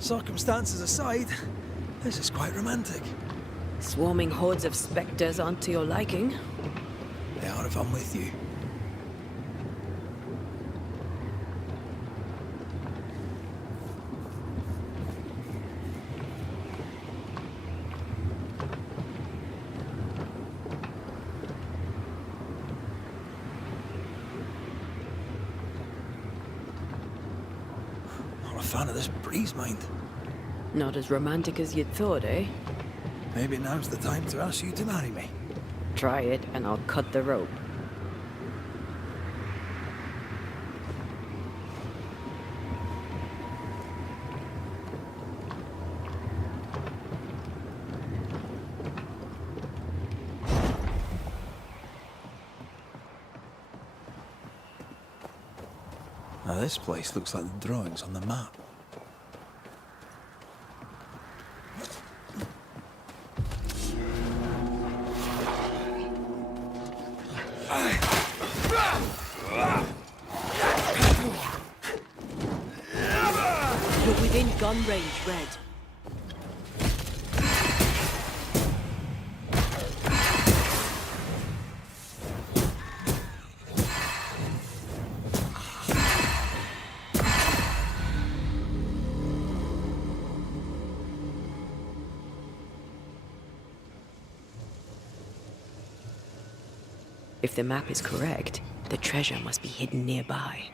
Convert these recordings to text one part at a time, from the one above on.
Circumstances aside, this is quite romantic. Swarming hordes of spectres aren't to your liking. They are if I'm with you. Not a fan of this breeze, mind. Not as romantic as you'd thought, eh? Maybe now's the time to ask you to marry me. Try it, and I'll cut the rope. Now this place looks like the drawings on the map. You're within gun range, Red. If the map is correct, the treasure must be hidden nearby.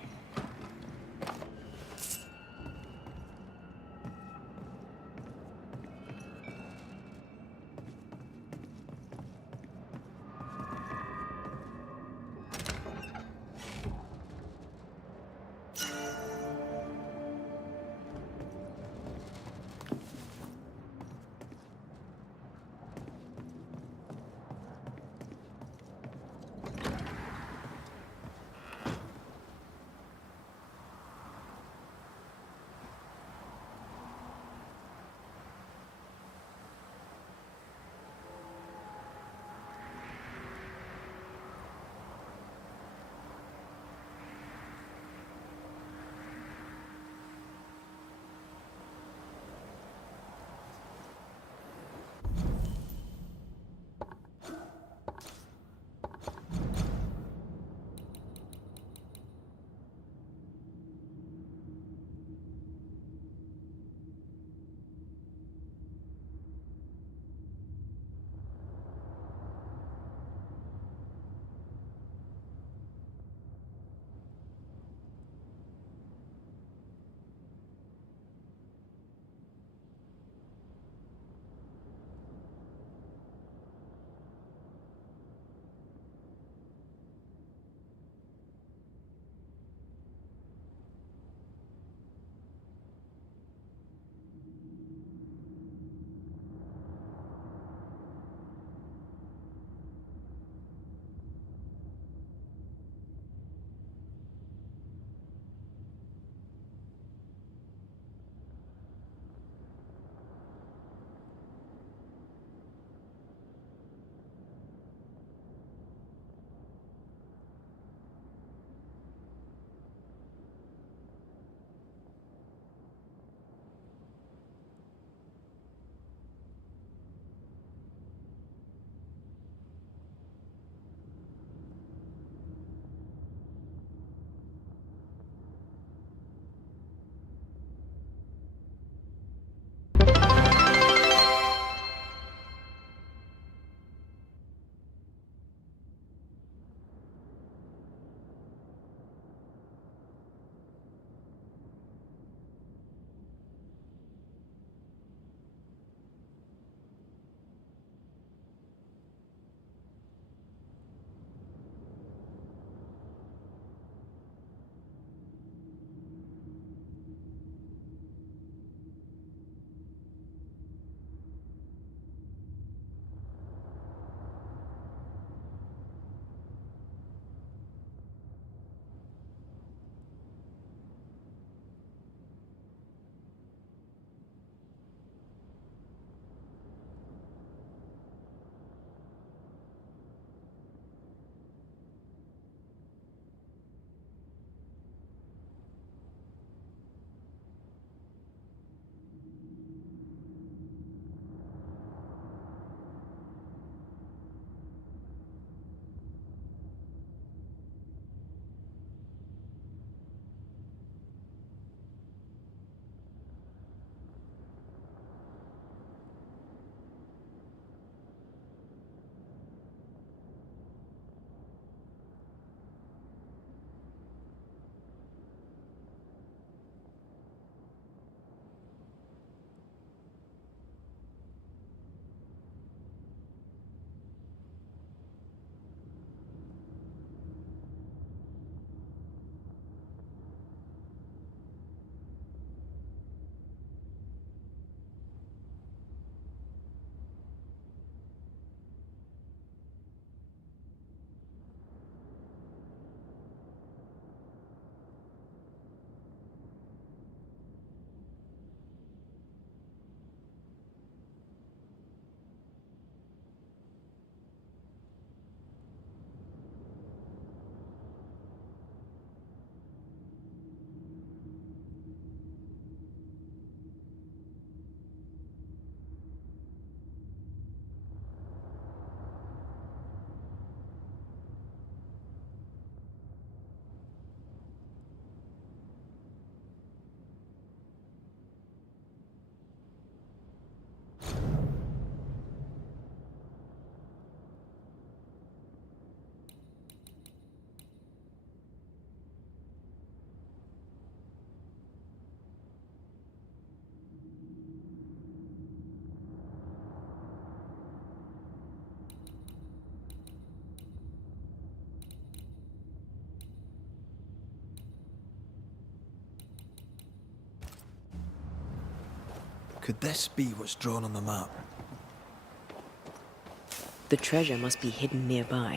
Could this be what's drawn on the map? The treasure must be hidden nearby.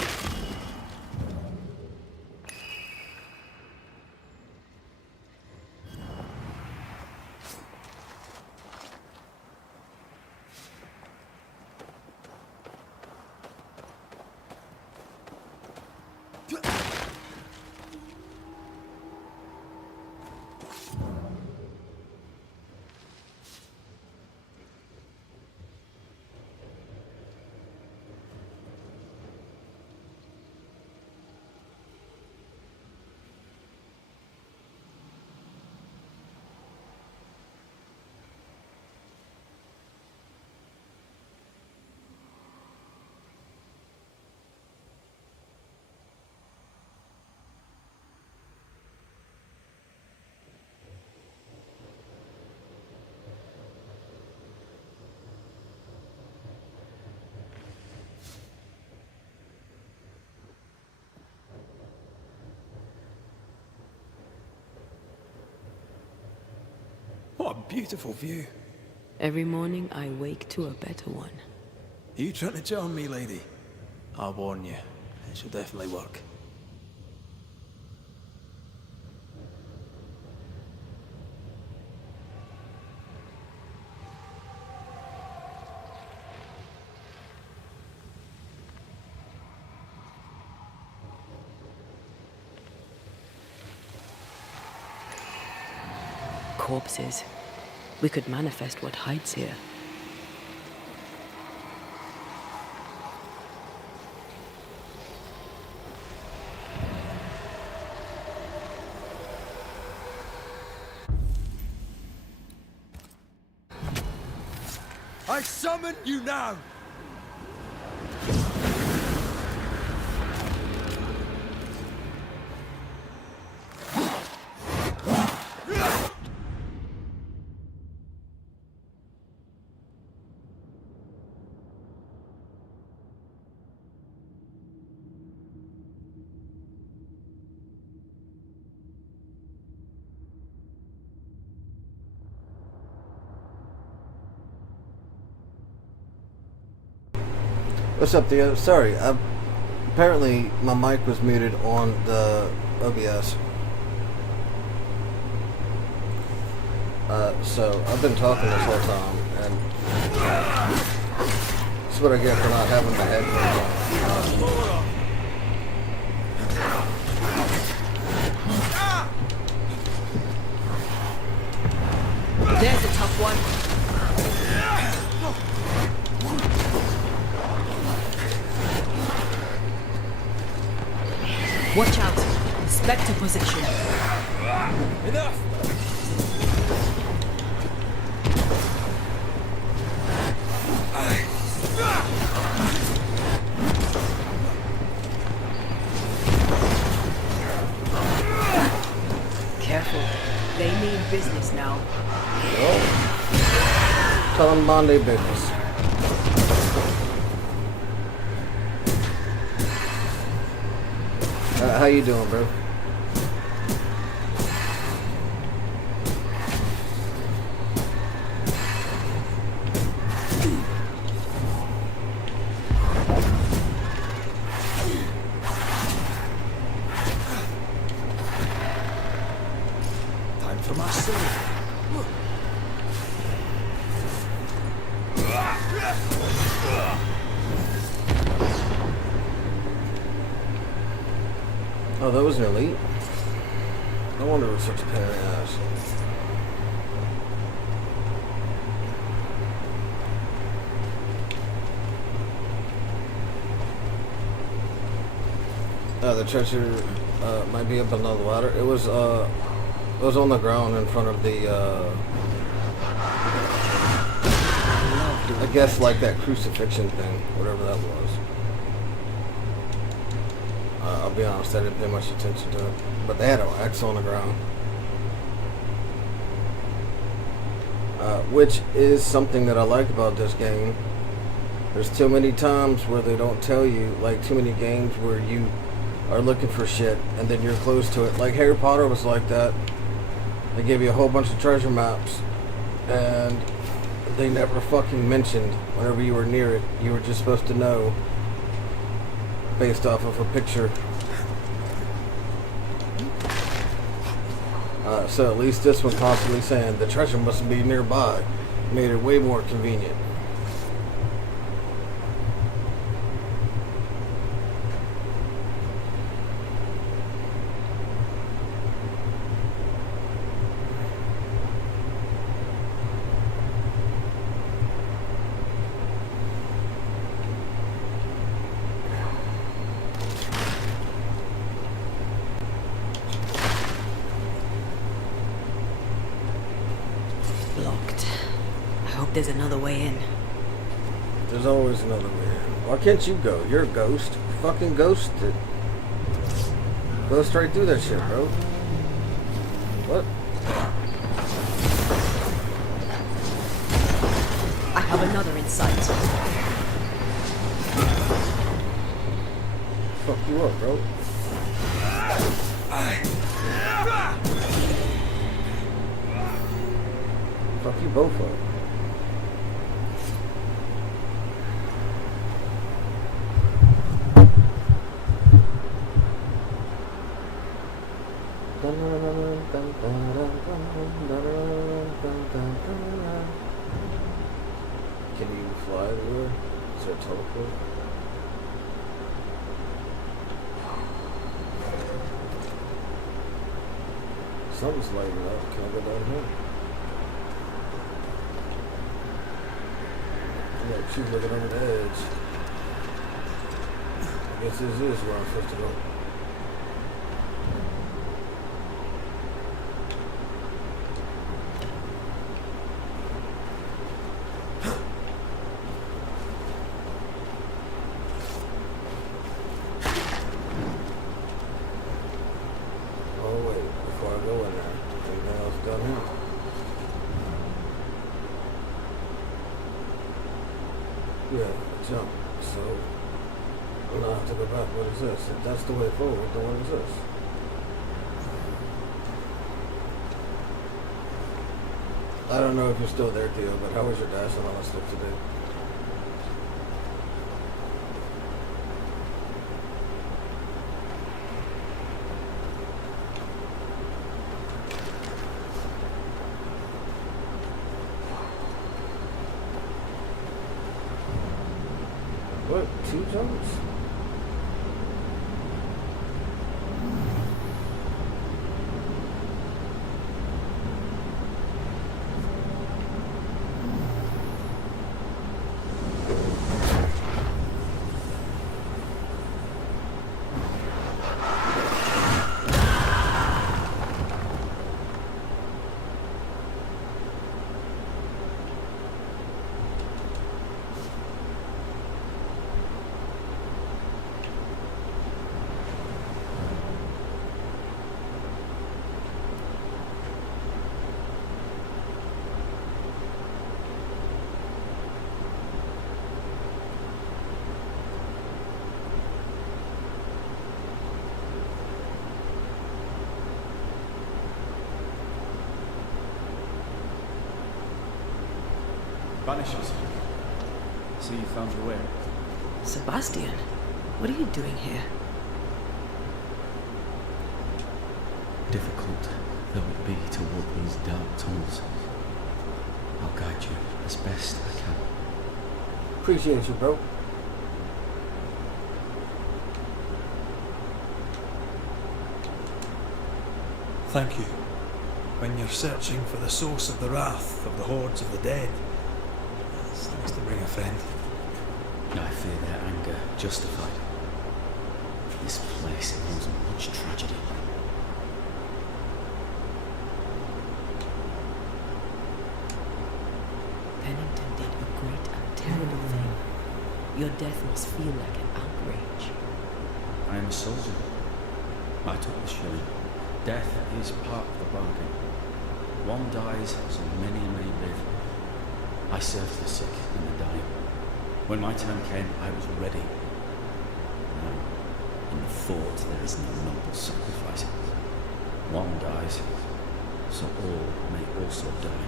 What a beautiful view. Every morning I wake to a better one. Are you trying to charm me, lady? I'll warn you. It should definitely work. Corpses. We could manifest what hides here. I summon you now! What's up, Theo? Sorry, apparently my mic was muted on the OBS. So I've been talking this whole time, and that's what I get for not having my headphones on. There's a tough one. Watch out. Spectre position. Enough! Careful. They mean business now. Well, tell them Monday business. How you doing, bro? Time for my sword. Oh, that was an elite? No wonder it was such a pain in the ass. The treasure might be up another ladder. It was on the ground in front of the I guess like that crucifixion thing, whatever that was. I'll be honest, I didn't pay much attention to it. But they had an X on the ground. Which is something that I like about this game. There's too many times where they don't tell you, like too many games where you are looking for shit and then you're close to it. Like Harry Potter was like that. They gave you a whole bunch of treasure maps and they never fucking mentioned whenever you were near it. You were just supposed to know based off of a picture. So at least this one constantly saying the treasure must be nearby made it way more convenient. Locked. I hope there's another way in. There's always another way in. Why can't you go? You're a ghost. Fucking ghosted. Go straight through that shit, bro. What? I have another in sight. Fuck you up, bro. Fuck you both up. Can you fly anywhere? Is there a teleport? Something's lighting up. Can I go down here? Yeah, she's looking over the edge. I guess this is where I'm supposed to go. Oh wait, before I go in there, anything else down here? Yeah, jump. So I'm gonna have to go back. What is this? If that's the way forward, then what is this? I don't know if you're still there, Theo, but how was your dash and all that stuff today? What? 2 jumps? Banishers. So you found your way. Sebastian, what are you doing here? Difficult though it be to walk these dark tunnels, I'll guide you as best I can. Appreciate you, bro. Thank you. When you're searching for the source of the wrath of the hordes of the dead, it's nice to bring a friend. I fear their anger justified. This place holds much tragedy. Pennington did a great and terrible thing. Your death must feel like an outrage. I am a soldier. I took the shilling. Death is part of the bargain. One dies, so many may live. I served the sick and the dying. When my turn came, I was ready. Now, in the fort, there is no noble sacrifice. One dies, so all may also die.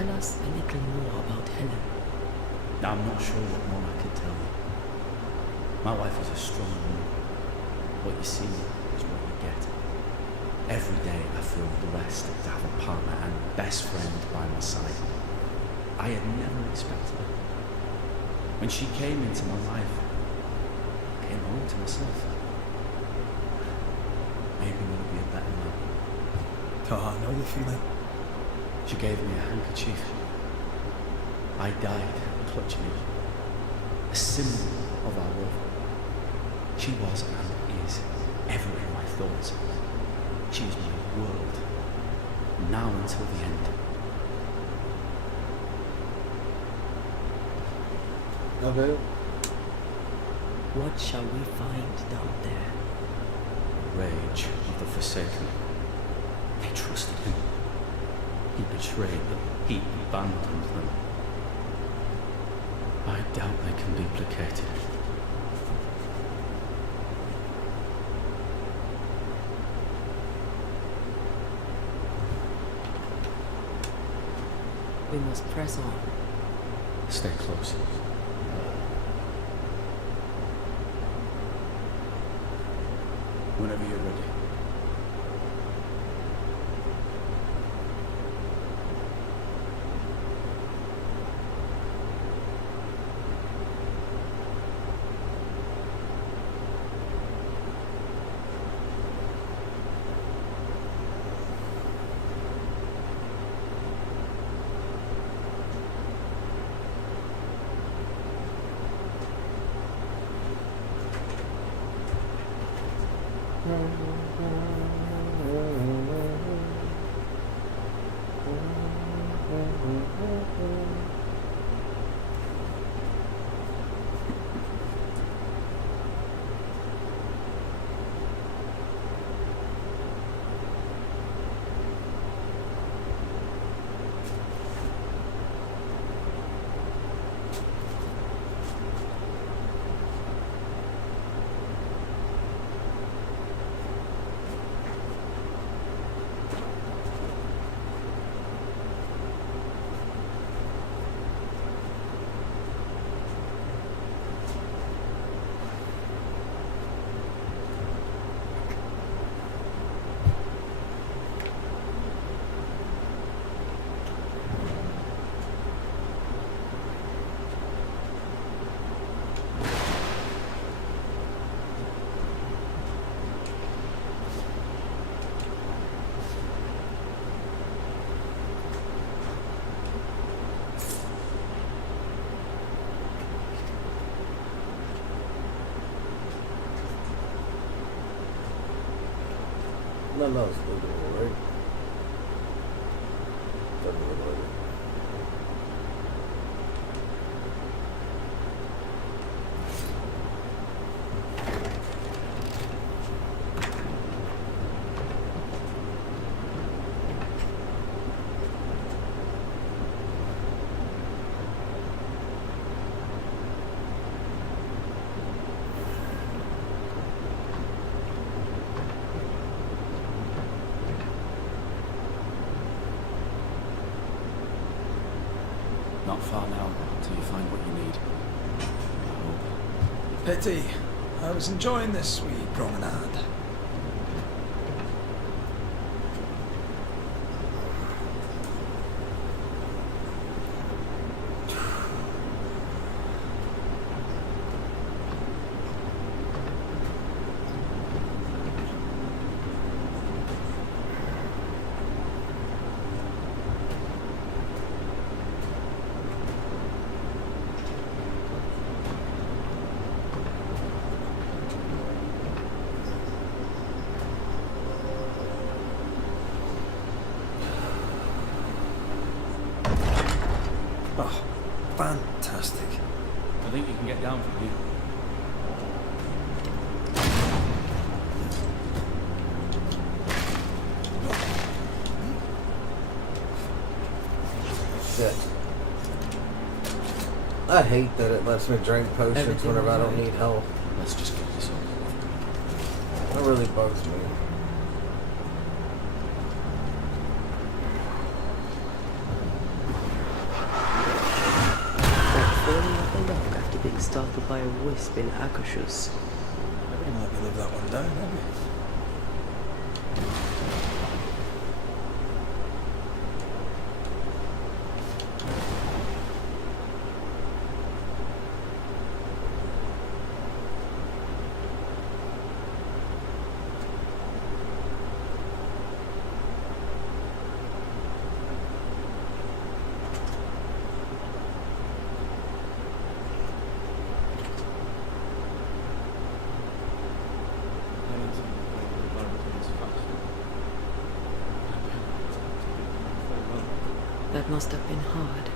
Tell us a little more about Helen. I'm not sure what more I can tell you. My wife was a strong woman. What you see is what you get. Every day I feel blessed to have a partner and best friend by my side. I had never expected it. When she came into my life, I came home to myself. Maybe we'll be a better man. Oh, I know the feeling. She gave me a handkerchief. I died clutching it. A symbol of our love. She was and is ever in my thoughts. She is my world. Now until the end. Okay. What shall we find down there? Rage of the Forsaken. They trusted him. He betrayed them. He abandoned them. I doubt they can duplicate it. We must press on. Stay close. Whenever you're ready. No, it's legal, right? Doesn't look like it. Not far now, till you find what you need. I hope. Pity. I was enjoying this wee promenade. Oh, fantastic. I think you can get down from here. Shit. I hate that it lets me drink potions Everything whenever I don't alright? need help. Let's just get this over. That really bugs me. startled by a wisp in Akashus. I wouldn't let me live that one down, have you? That must have been hard.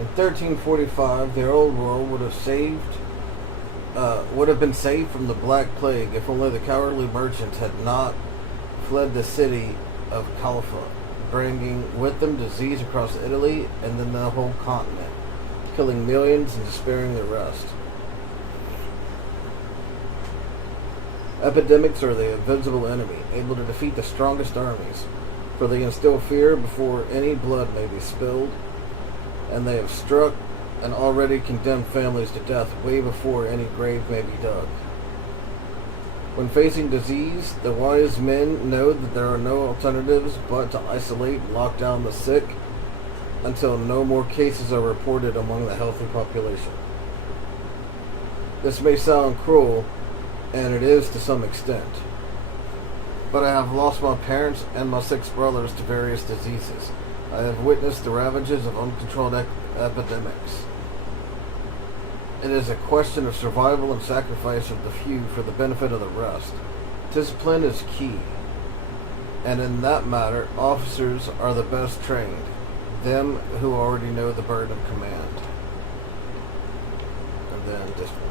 In 1345, the old world would have been saved from the Black Plague if only the cowardly merchants had not fled the city of Califfa, bringing with them disease across Italy and then the whole continent, killing millions and sparing the rest. Epidemics are the invincible enemy, able to defeat the strongest armies, for they instill fear before any blood may be spilled, and they have struck and already condemned families to death way before any grave may be dug. When facing disease, the wise men know that there are no alternatives but to isolate and lock down the sick until no more cases are reported among the healthy population. This may sound cruel, and it is to some extent, but I have lost my parents and my 6 brothers to various diseases. I have witnessed the ravages of uncontrolled epidemics. It is a question of survival and sacrifice of the few for the benefit of the rest. Discipline is key, and in that matter, officers are the best trained, them who already know the burden of command. And then discipline.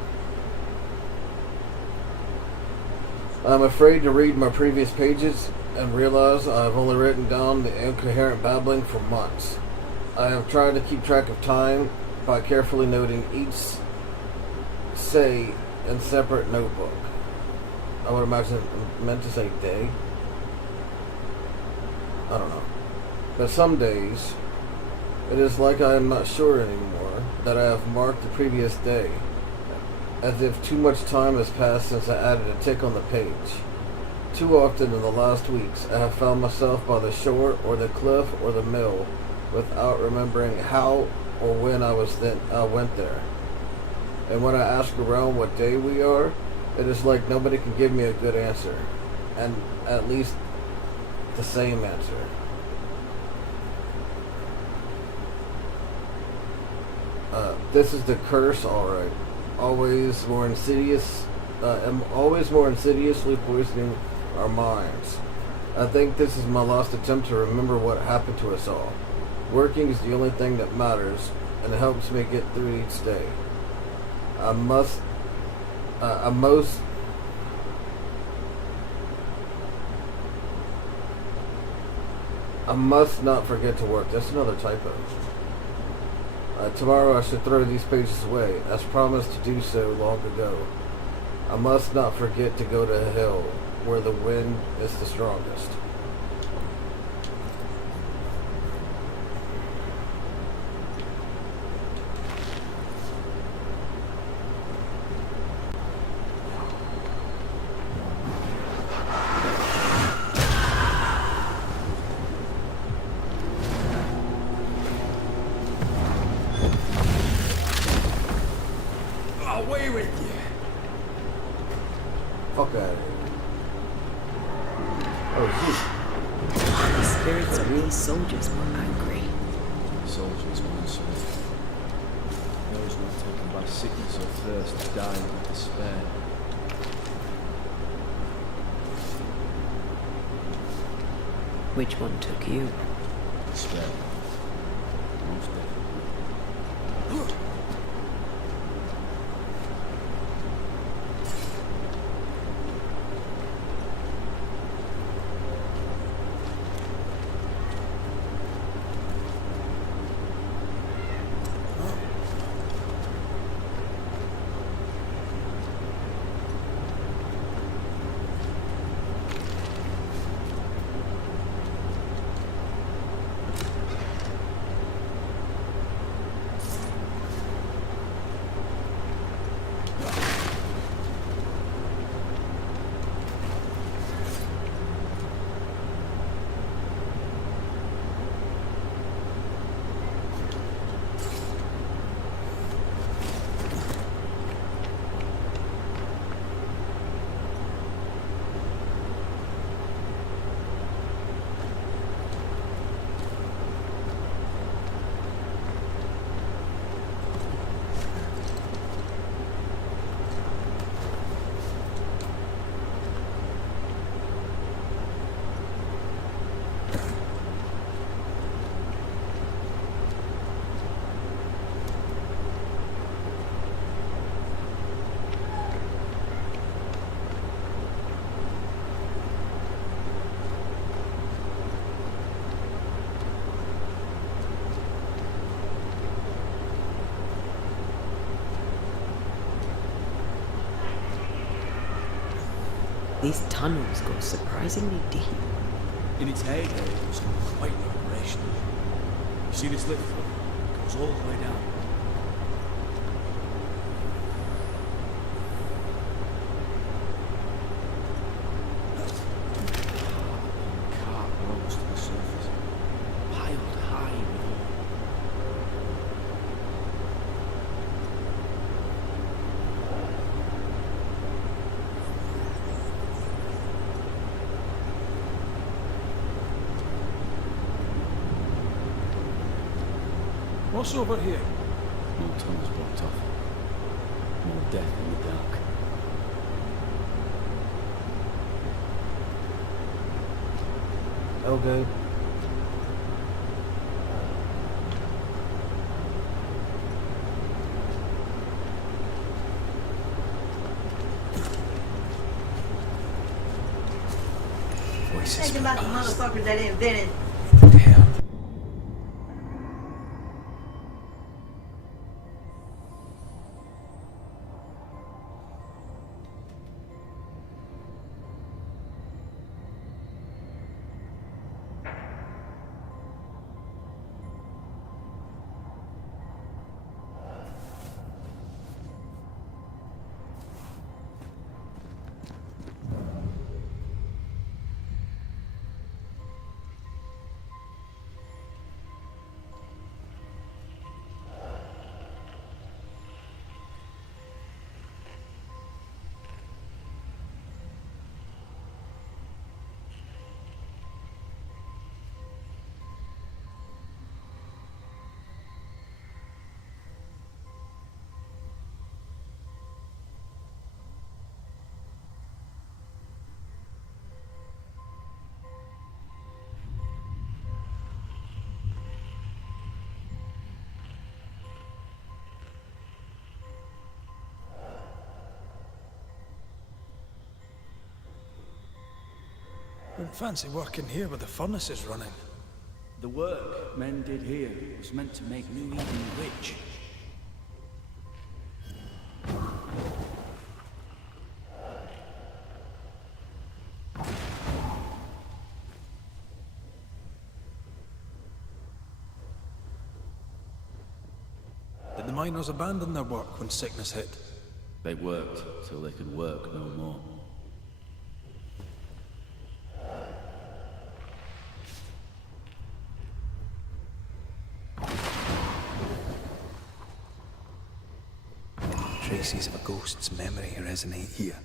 I am afraid to read my previous pages and realize I have only written down the incoherent babbling for months. I have tried to keep track of time by carefully noting each say in separate notebook. I would imagine it meant to say day. I don't know. But some days, it is like I am not sure anymore that I have marked the previous day, as if too much time has passed since I added a tick on the page. Too often in the last weeks, I have found myself by the shore or the cliff or the mill without remembering how or when I went there. And when I ask around what day we are, it is like nobody can give me a good answer, and at least the same answer. This is the curse, alright. Always more insidiously poisoning our minds. I think this is my last attempt to remember what happened to us all. Working is the only thing that matters, and it helps me get through each day. I must not forget to work. That's another typo. Tomorrow I should throw these pages away, as promised to do so long ago. I must not forget to go to a hill where the wind is the strongest. spirits of these soldiers were angry. Soldiers weren't swift. Those not taken by sickness or thirst died with despair. Which one took you? Despair. Most definitely. These tunnels go surprisingly deep. In its heyday, it was quite an operation. You see this lift? It goes all the way down. Cart rose to the surface, piled high with ore. What's over here? More tunnels blocked off. More death in the dark. Okay. Voices Think from about the past. motherfuckers that invented Damn. Wouldn't fancy working here with the furnaces running. The work men did here was meant to make New Eden rich. Did the miners abandon their work when sickness hit? They worked till they could work no more. Traces of a ghost's memory resonate here.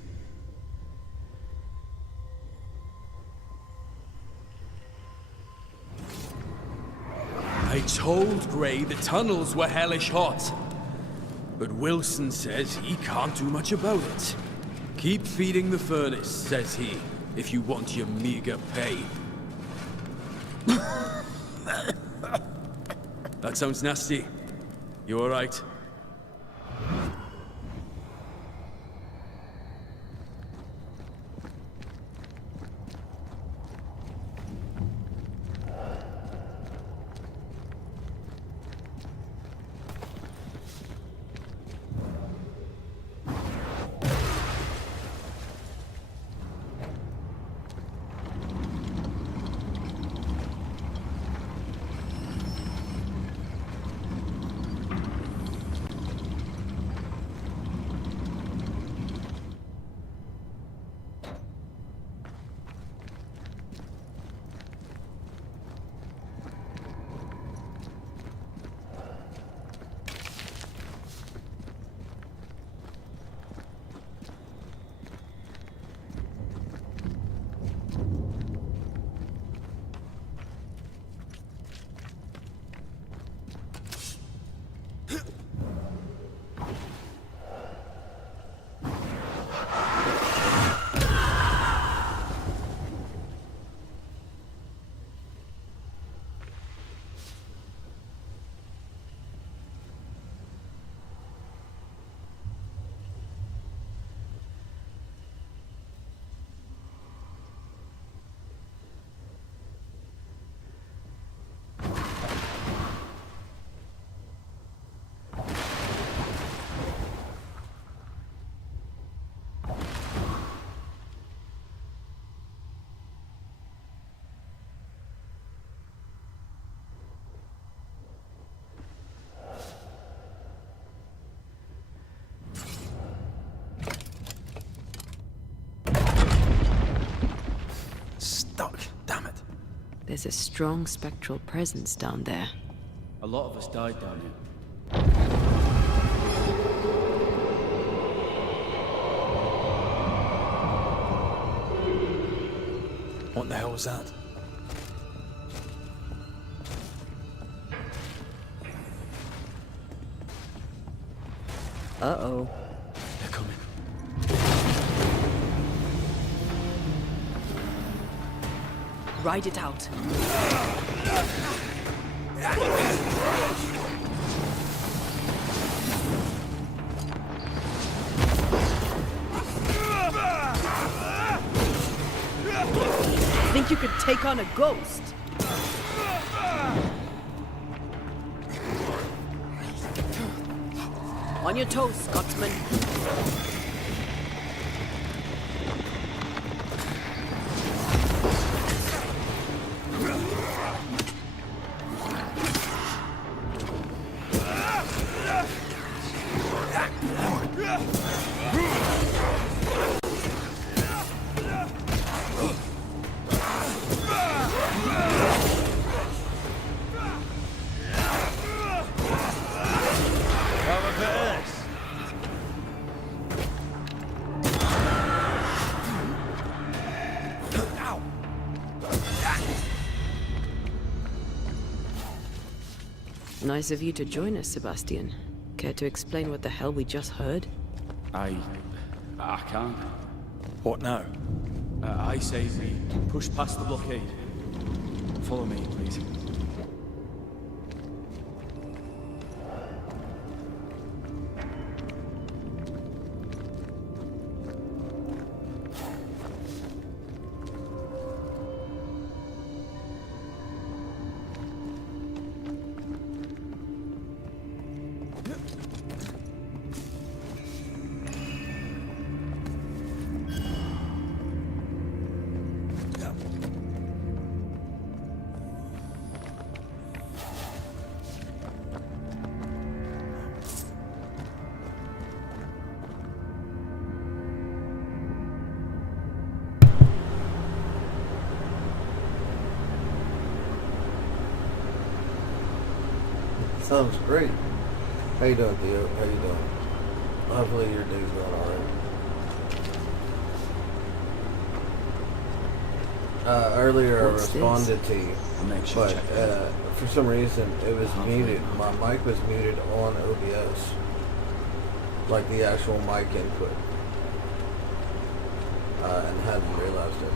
told Gray the tunnels were hellish hot. But Wilson says he can't do much about it. Keep feeding the furnace, says he, if you want your meager pay. That sounds nasty. You alright? Stuck, damn it. There's a strong spectral presence down there. A lot of us died down here. What the hell was that? Uh-oh. They're coming. Ride it out. Think you could take on a ghost? On your toes, Scotsman. Nice of you to join us, Sebastian. Care to explain what the hell we just heard? I can't. What now? I say we push past the blockade. Follow me, please. Sounds great. How you doing, Theo? How you doing? Hopefully your day's going alright. Earlier I What's this? responded to you, I'll make sure but to check that. for some reason it was Halfway muted. now. My mic was muted on OBS, like the actual mic input, and hadn't realized it.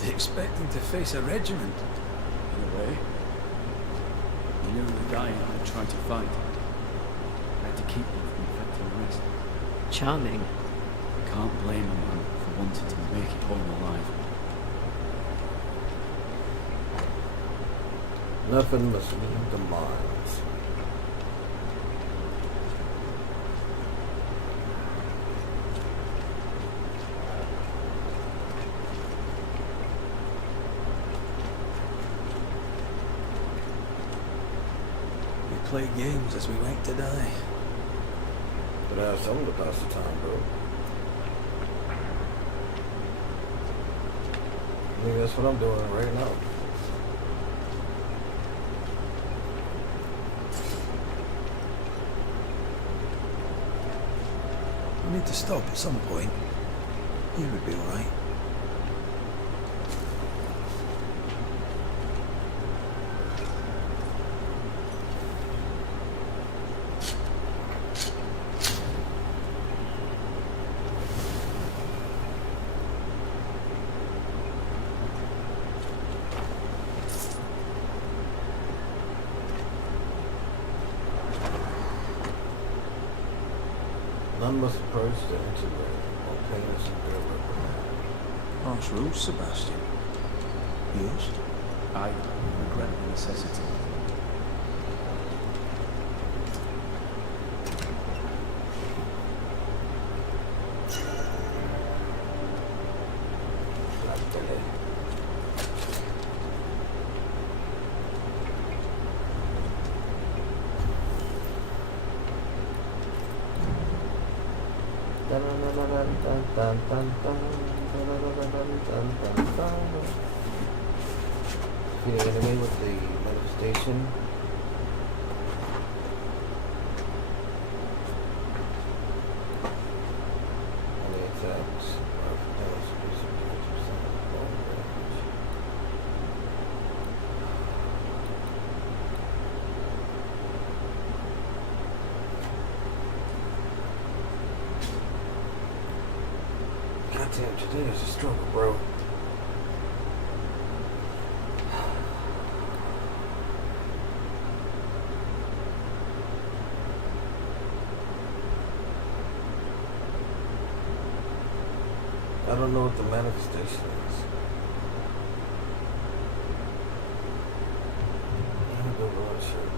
They expecting to face a regiment. In a way, you knew the guy I tried to fight. I had to keep him from infecting the rest. Charming. Can't blame a man for wanting to make it home alive. Nothing must leave the mines. We play games as we like to die. But I have something to pass the time, bro. I mean, that's what I'm doing right now. We need to stop at some point. Here would be alright. None must approach the integrated or pain us in their reprimand. Harsh rules, Sebastian. Yours? I regret the necessity. Defeat an enemy with the manifestation. And the attacks are damage increasing 50% of all damage. Goddamn, today is a struggle, bro. I don't know what the manifestation is. I don't know what shit.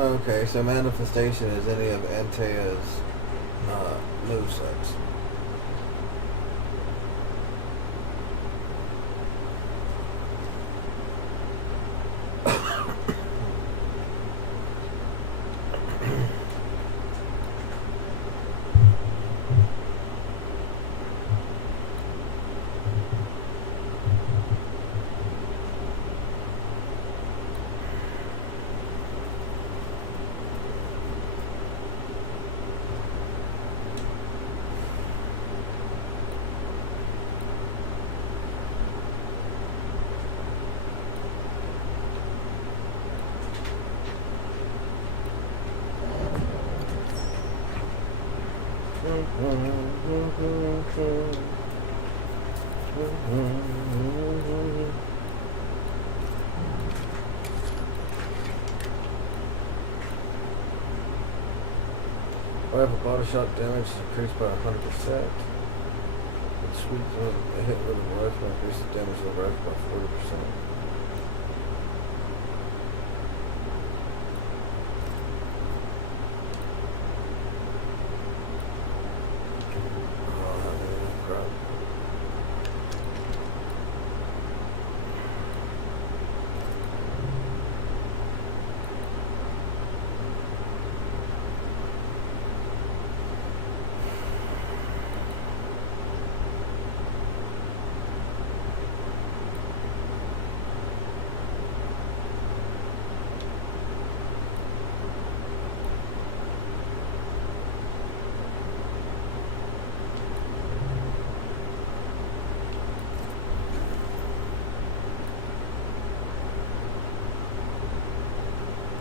Okay, so manifestation is any of Antea's movesets. Rifle body shot damage increased by 100%. Sweet a hit with a rifle increases damage of the rifle by 40%.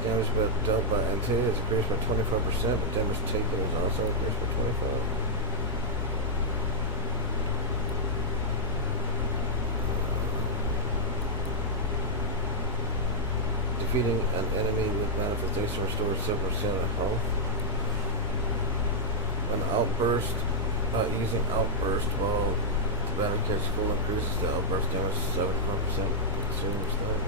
Damage dealt by NT is increased by 25%, but damage taken is also increased by 25%. Defeating an enemy with manifestation restores 7% of health. An outburst, using outburst while the battery gets full increases the outburst damage to 75%. Consumes that.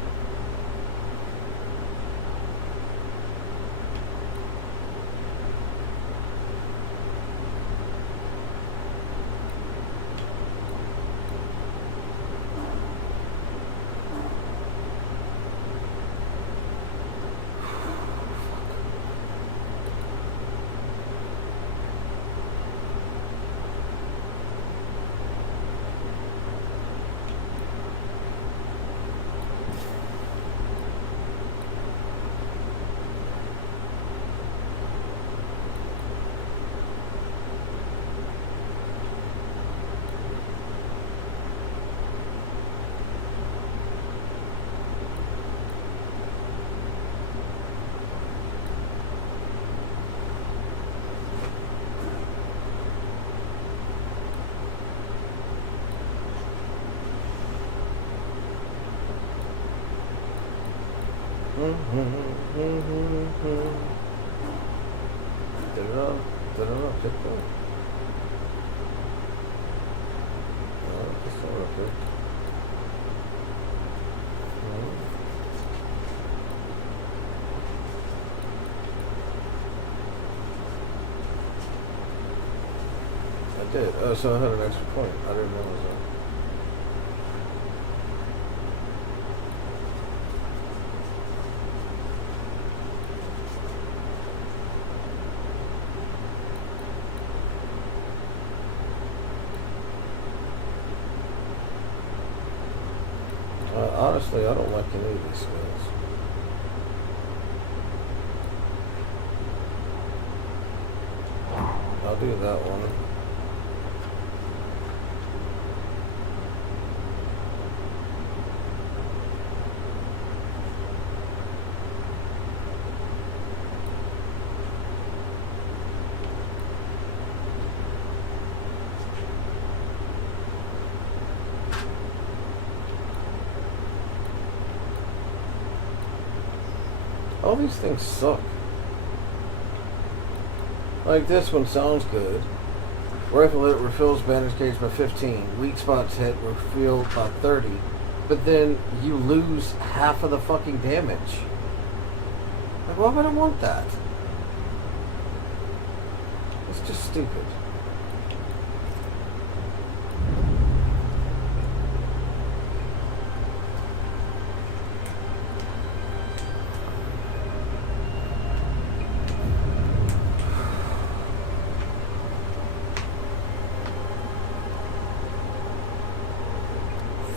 I did. Oh, so I had an extra point. I didn't realize that. Honestly, I don't like any of these skills. I'll do that one. All these things suck. Like this one sounds good. Rifle hit refills bandage cage by 15. Weak spots hit refill by 30. But then you lose half of the fucking damage. Like, why would I want that? It's just stupid.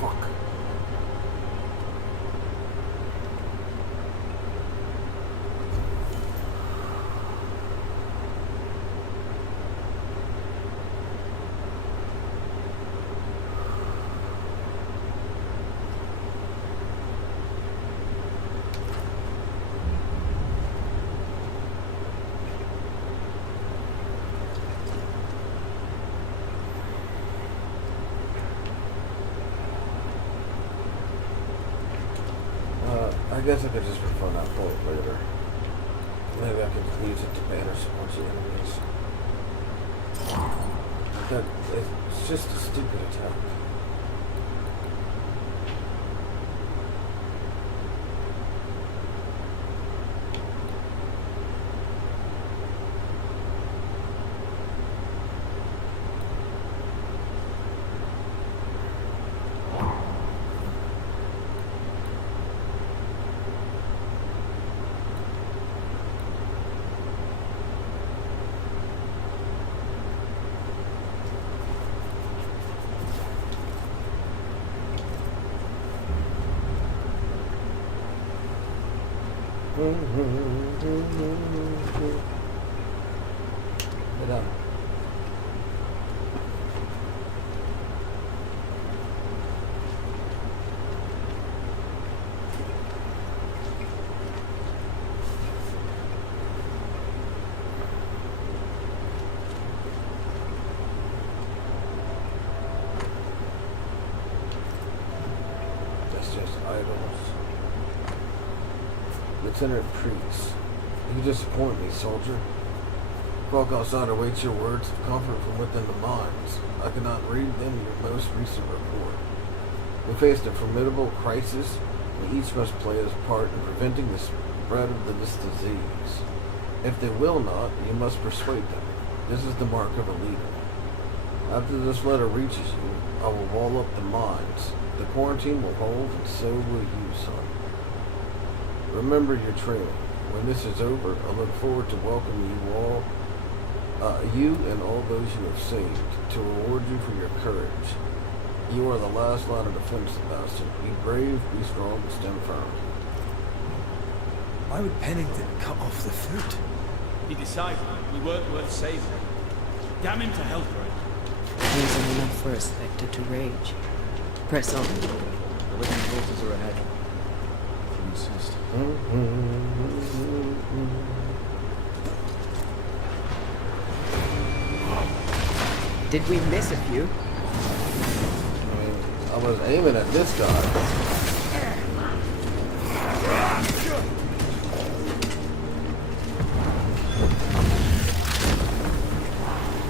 Fuck. I guess I could just refund that point later. Maybe I could use it to banish a bunch of enemies. That, it's just a stupid attack. Get up. That's just idols. Lieutenant Priest, you disappoint me, soldier. Walk outside awaits your words of comfort from within the mines. I cannot read them in your most recent report. We faced a formidable crisis, and each must play his part in preventing the spread of this disease. If they will not, you must persuade them. This is the mark of a leader. After this letter reaches you, I will wall up the mines. The quarantine will hold, and so will you, son. Remember your training. When this is over, I look forward to welcoming you all, you and all those you have saved, to reward you for your courage. You are the last line of defense, Sebastian. Be brave, be strong, stand firm. Why would Pennington cut off the food? He decided we weren't worth saving. Damn him to hell for it. Reason enough for a spectre to rage. Press on. The living quarters are ahead. If you insist. Did we miss a few? I mean, I was aiming at this guy.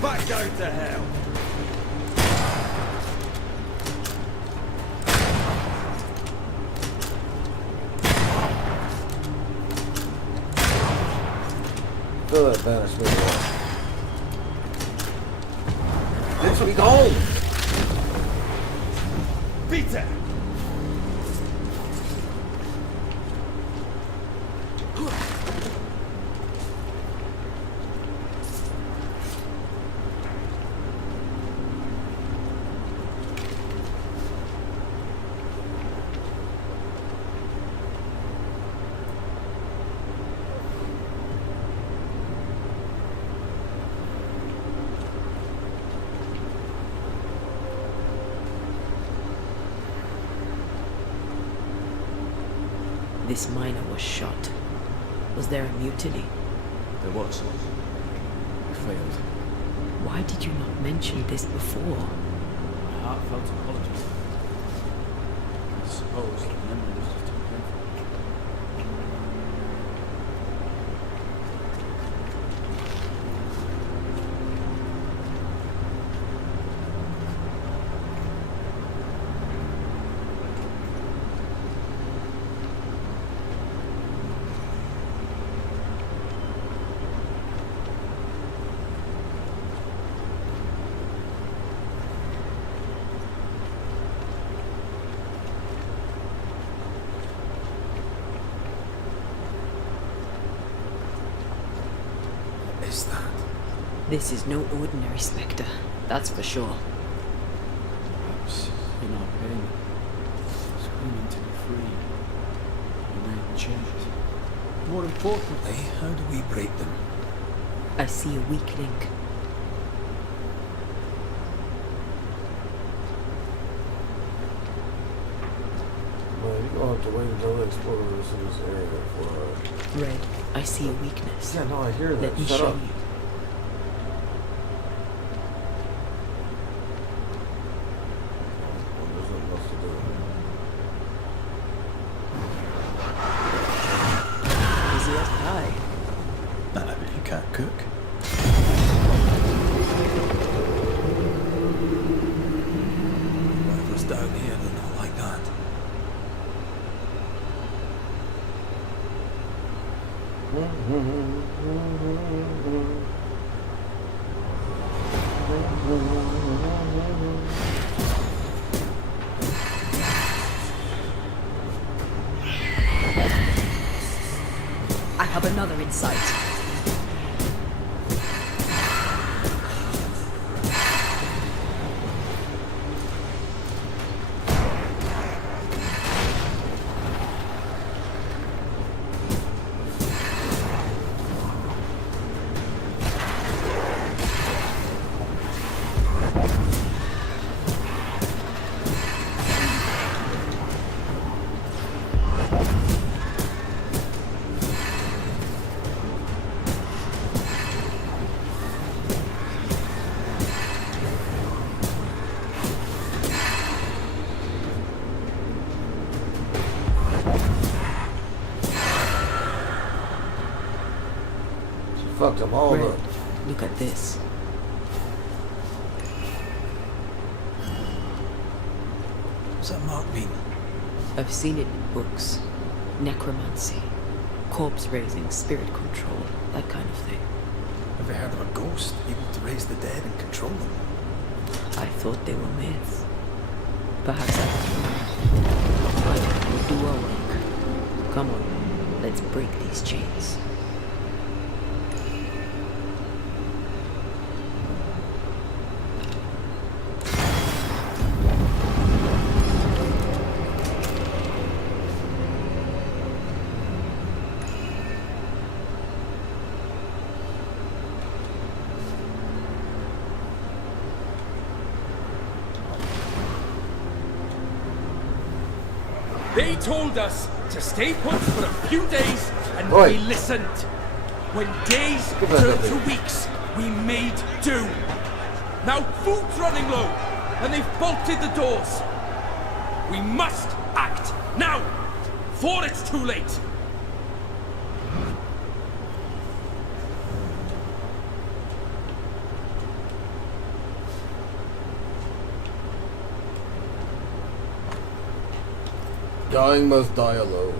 Back down to hell. Feel that banish me away. This will be gone! Peter! This miner was shot. Was there a mutiny? There was. We failed. Why did you not mention this before? A heartfelt apology. I suppose the memory was just too painful. This is no ordinary spectre, that's for sure. Perhaps in our pain, screaming to be free, we make changes. More importantly, how do we break them? I see a weak link. Well, you're gonna have to wait until the explorers in this area for. Red, I see a weakness. Yeah, no, I hear that. Let me Shut show up. you. Well, there's nothing else to do. Easy as pie. Nah, but you can't cook. Whatever's down here, they're not like that. I have another insight. Fucked them all Red, up. look at this. What's that mark mean? I've seen it in books. Necromancy, corpse raising, spirit control, that kind of thing. Have you heard of a ghost able to raise the dead and control them? I thought they were myths. Perhaps I was wrong. But we'll do our work. Come on, let's break these chains. They told us to stay put for a few days, and Oi. we listened. When days Give us turned a to bit. weeks, we made do. Now food's running low, and they've bolted the doors. We must act now, before it's too late. Dying must die alone.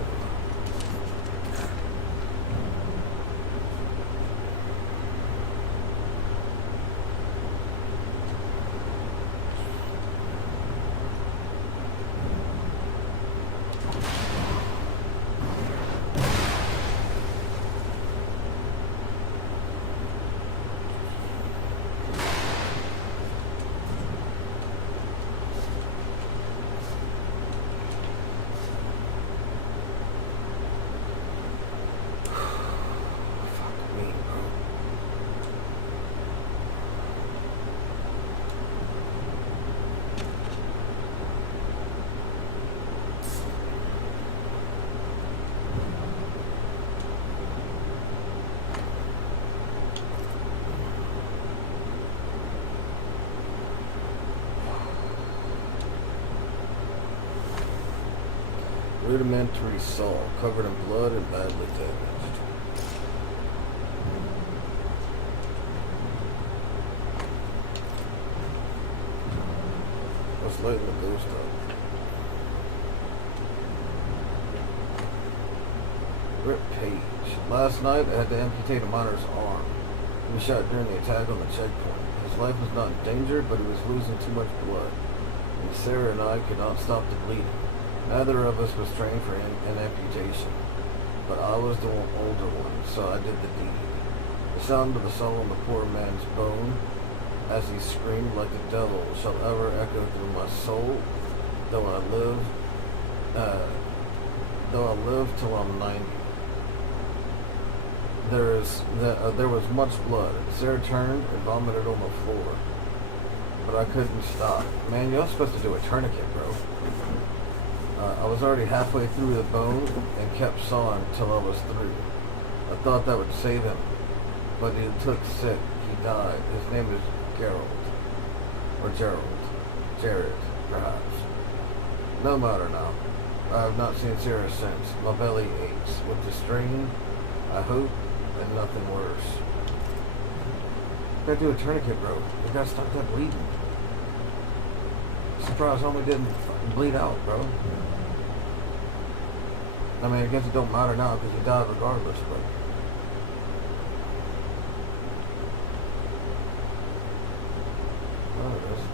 Rudimentary saw, covered in blood and badly damaged. Let's lighten the boost up. Rip Page. Last night I had to amputate a miner's arm. He was shot during the attack on the checkpoint. His life was not in danger, but he was losing too much blood. And Sarah and I could not stop the bleeding. Neither of us was trained for an amputation, but I was the older one, so I did the deed. The reached out into the soul in the poor man's bone as he screamed like the devil shall ever echo through my soul, though I live till I'm 90. There was much blood. Sarah turned and vomited on the floor, but I couldn't stop. Man, you're supposed to do a tourniquet, bro. I was already halfway through the bone and kept sawing till I was through. I thought that would save him, but he took sick. He died. His name is Gerald. Or Gerald. Jared, perhaps. No matter now. I have not seen Sarah since. My belly aches with the strain, I hope, and nothing worse. Gotta do a tourniquet, bro. We gotta stop that bleeding. Surprised homie didn't fucking bleed out, bro. I mean, I guess it don't matter now because he died regardless, but... Oh, it is.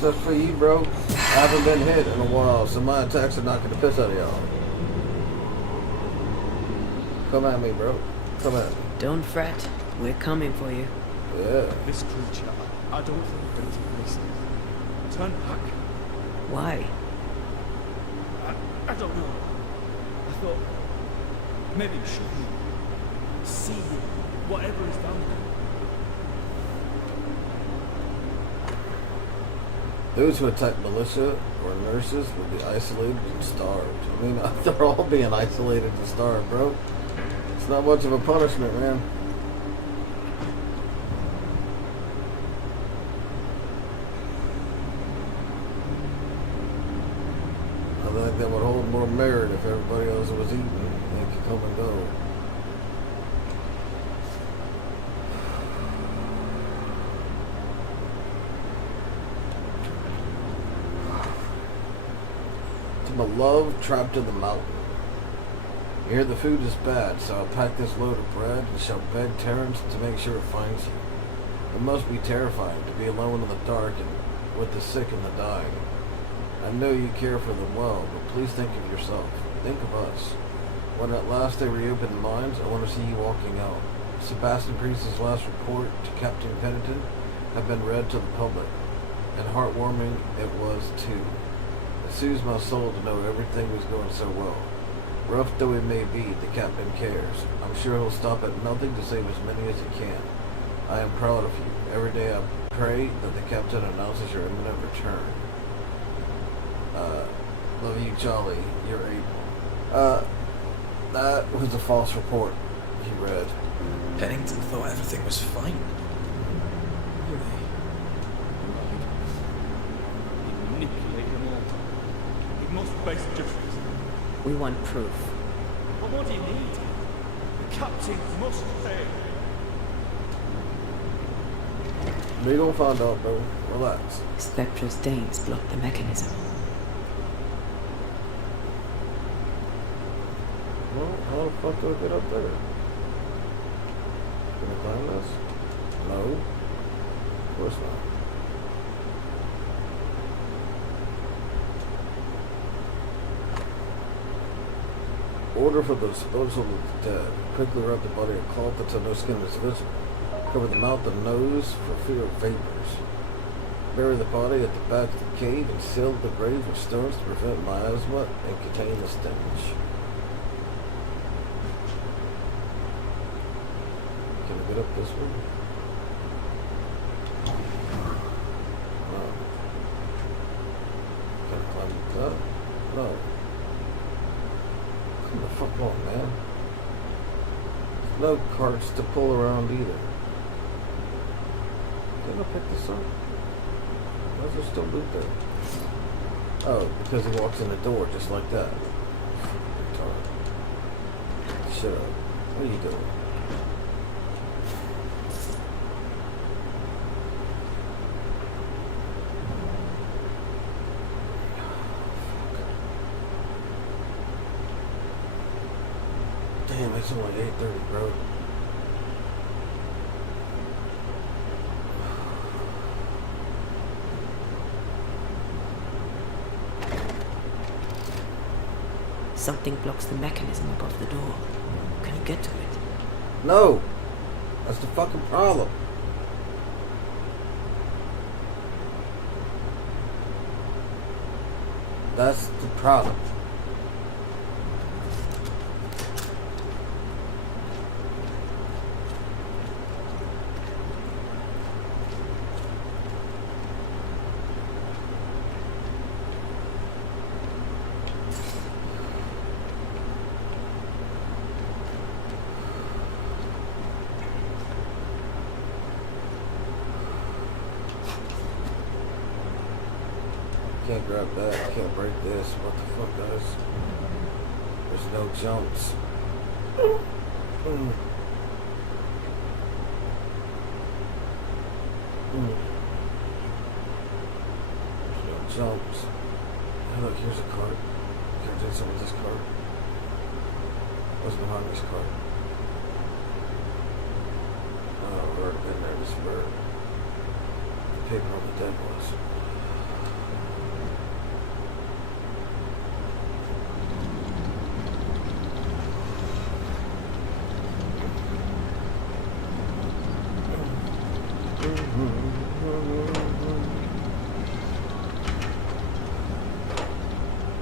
That's for you, bro. I haven't been hit in a while, so my attacks are knocking the piss out of y'all. Come at me, bro. Come at me. Don't fret. We're coming for you. Yeah. This creature, I don't think it's racist. Turn back. Why? I don't know. I thought maybe it should be. See whatever is down there. Those who attack militia or nurses will be isolated and starved. I mean, they're all being isolated and starved, bro. It's not much of a punishment, man. I think that would hold more merit if everybody else was eating. They could come and go. My love trapped in the mountain. Here the food is bad, so I'll pack this load of bread and shall beg Terrence to make sure it finds you. It must be terrifying to be alone in the dark and with the sick and the dying. I know you care for them well, but please think of yourself. Think of us. When at last they reopen the mines, I want to see you walking out. Sebastian Priest's last report to Captain Pennington had been read to the public, and heartwarming it was too. It soothes my soul to know everything was going so well. Rough though it may be, the captain cares. I'm sure he'll stop at nothing to save as many as he can. I am proud of you. Every day I pray that the captain announces your imminent return. Love you, Jolly. You're able. That was a false report, he read. Pennington thought everything was fine. Really? You manipulate them all. It must face justice. We want proof. But what do you need? The captain must pay. We gonna find out, bro. Relax. Spectre's Danes blocked the mechanism. Well, how the fuck do I get up there? Can I climb this? No. Of course not. Order for the disposal of the dead. Quickly wrap the body in cloth until no skin is visible. Cover the mouth and nose for fear of vapors. Bury the body at the back of the cave and seal the grave with stones to prevent miasma and contain the stench. Can I get up this way? No. Can I climb up that? No. Come the fuck on, man. No carts to pull around either. Can I pick this up? Why is there still loot there? Oh, because he walks in the door just like that. Retard. Shut up. What are you doing? Damn, it's only 8:30, bro. Something blocks the mechanism above the door. Can you get to it? No! That's the fucking problem. That's the problem. Can't grab that, can't break this. What the fuck, guys? There's no jumps. There's no jumps. Hey, look, here's a card. Can I do something with this card? What's behind this card? Oh, we've already been there. This is where the paper on the dead was.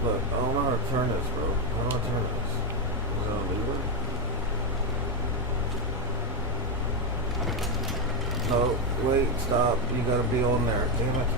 Look, I don't know how to turn this, bro. How do I turn this? Is it on lever? No, wait, stop. You gotta be on there. Damn it.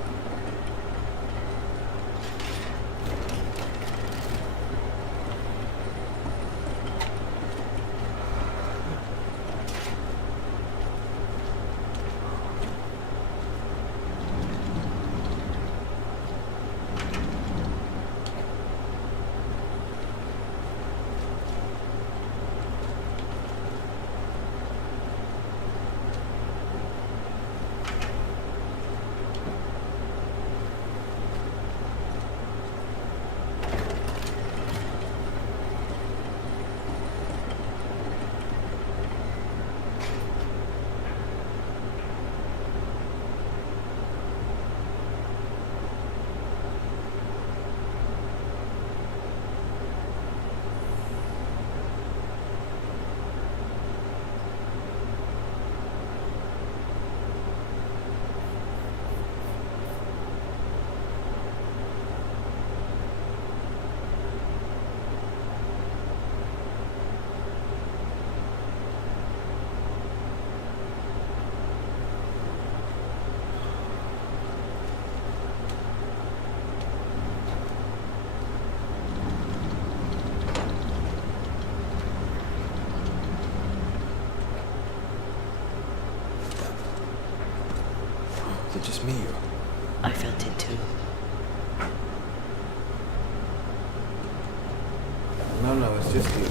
Is it just me or? I felt it too. No, it's just you.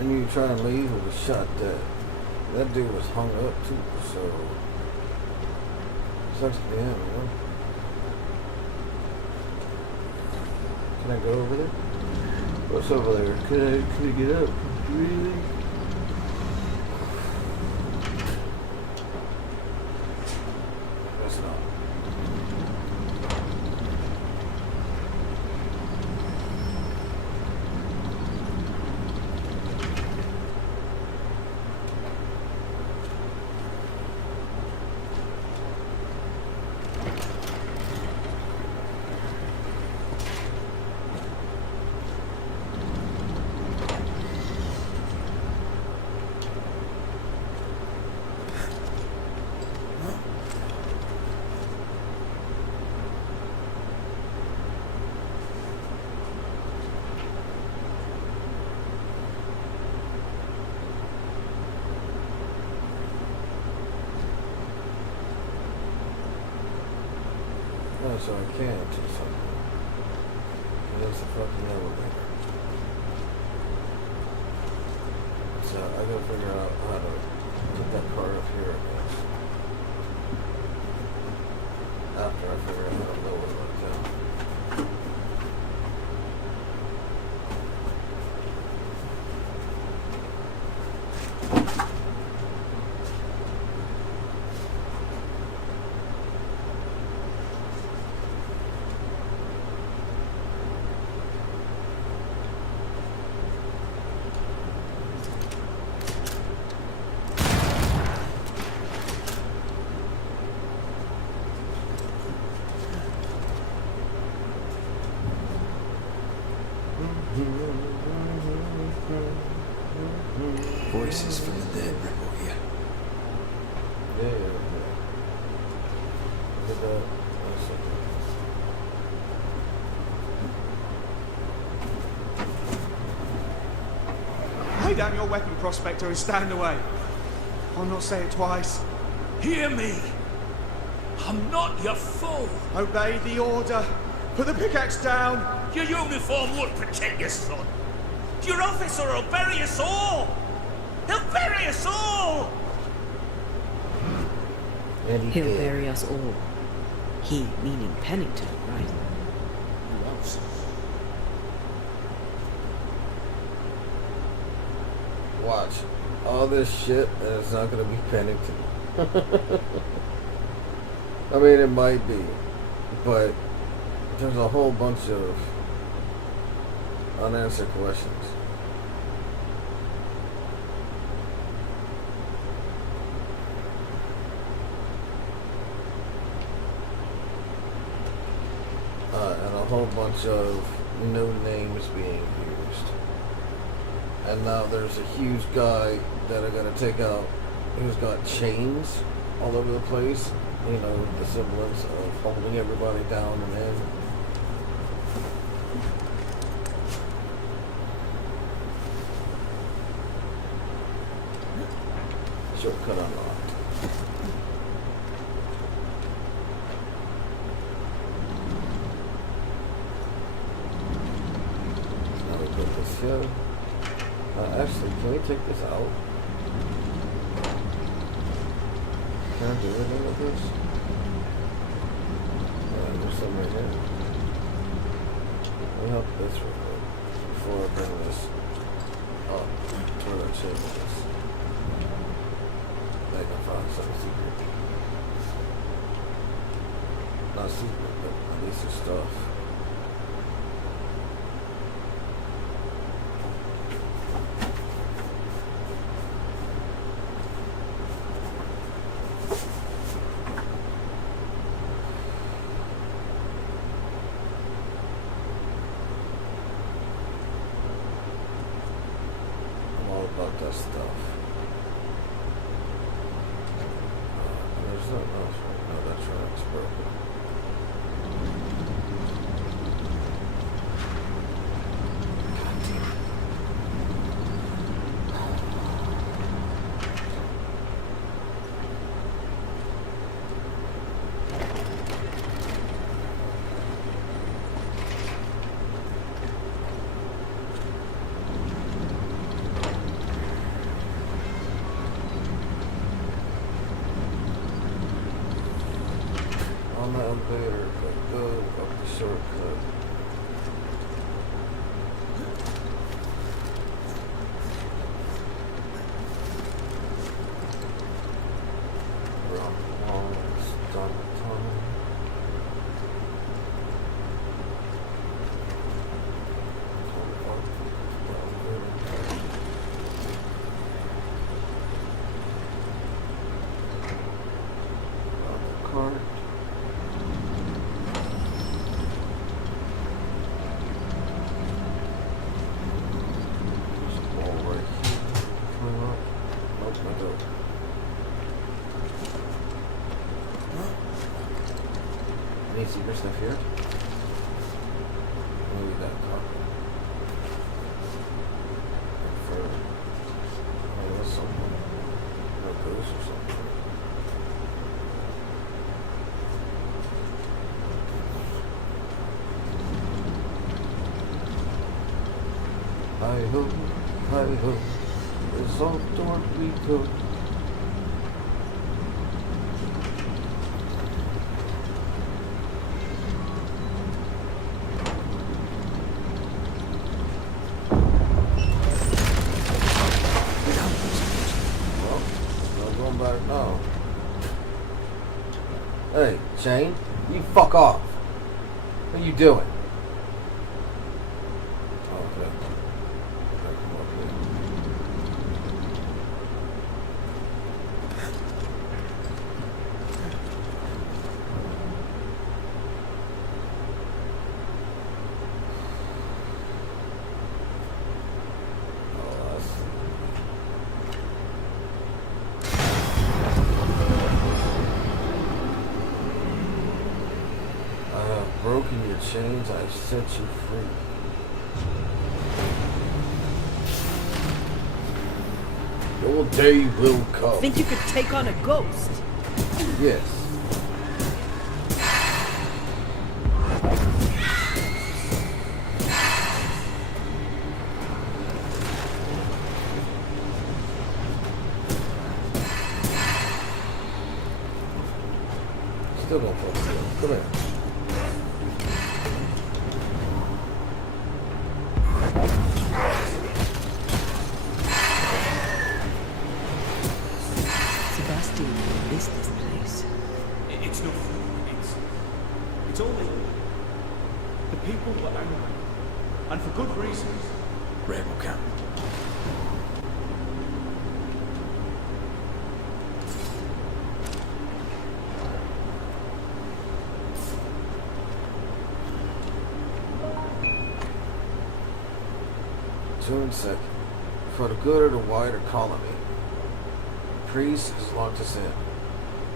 And you try and leave, it was shot dead. That dude was hung up too, so sucks to be him, you know? Can I go over there? What's over there? Can I get up? Really? That's not. so I can to something. There's a fucking elevator. So I gotta figure out how to get that car up here, I guess. After I figure out how to lower it down. Voices from the dead ripple here. Yeah. Look at that. Lay down your weapon, Prospector, and stand away. I'll not say it twice. Hear me. I'm not your foe. Obey the order. Put the pickaxe down. Your uniform won't protect your son. Your officer will bury us all. He'll bury us all. And He'll did. bury us all. He meaning Pennington, right? Who else? Watch. All this shit, and it's not gonna be Pennington. I mean, it might be, but there's a whole bunch of unanswered questions. And a whole bunch of no names being used. And now there's a huge guy that are gonna take out who's got chains all over the place. You know, the semblance of holding everybody down and in. Shortcut unlocked. Now we put this here. Actually, can we take this out? Can I do anything with this? There's some right here. Let me help this real quick before I bring this up to where I change this. I can find something secret. Not secret, but at least it's stuff. About that stuff. There's nothing else right now. That track's broken. On the elevator, but go up the shortcut. Around the walls, down the tunnel. Around the cart. Any secret stuff here? Maybe that copy. For that's something. No ghost or something. Hi-ho, hi-ho, it's all toward we go. Well, not going back now. Hey, Shane, you fuck off. What are you doing? Okay. Come up here. Oh, I see. I have broken your chains, I've set you free. Your day will come. Think you could take on a ghost? Yes. Still don't fuck with you. Come here. Sebastian will miss this place. It's not. It's all me. The people were angry, and for good reasons. Rebel camp. June 2nd. For the good of the wider colony, the priest has locked us in.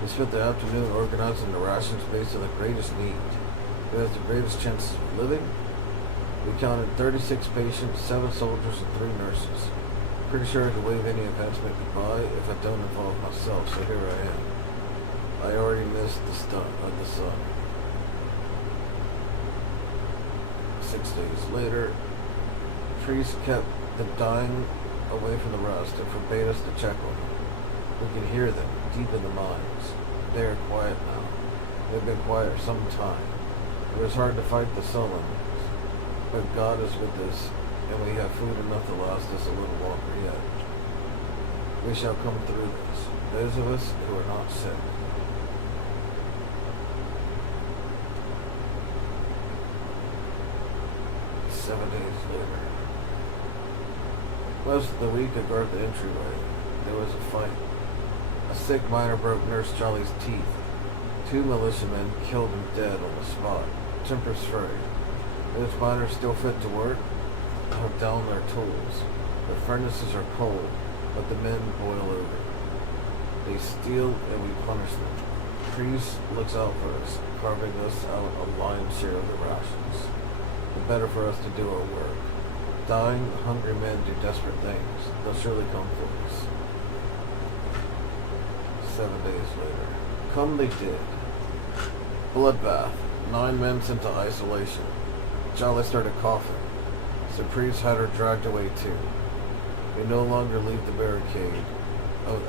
We spent the afternoon organizing the rations based on the greatest need. Who has the greatest chances of living? We counted 36 patients, 7 soldiers, and 3 nurses. Pretty sure I could wave any advancement goodbye if I don't involve myself, so here I am. I already missed the sun. 6 days later, priest kept the dying away from the rest and forbade us to check on them. We could hear them deep in the mines. They are quiet now. They've been quiet for some time. It was hard to fight the sullens, but God is with us, and we have food enough to last us a little longer yet. We shall come through this, those of us who are not sick. Seven days later. Most of the week I guarded the entryway. There was a fight. A sick miner broke Nurse Charlie's teeth. 2 militiamen killed him dead on the spot. Tempers frayed. Those miners still fit to work have down their tools. The furnaces are cold, but the men boil over. They steal and we punish them. Priest looks out for us, carving us out a lion's share of the rations. The better for us to do our work. Dying, hungry men do desperate things. They'll surely come for us. 7 days later. Come they did. Bloodbath. 9 men sent to isolation. Charlie started coughing. So Priest had her dragged away too. We no longer leave the barricade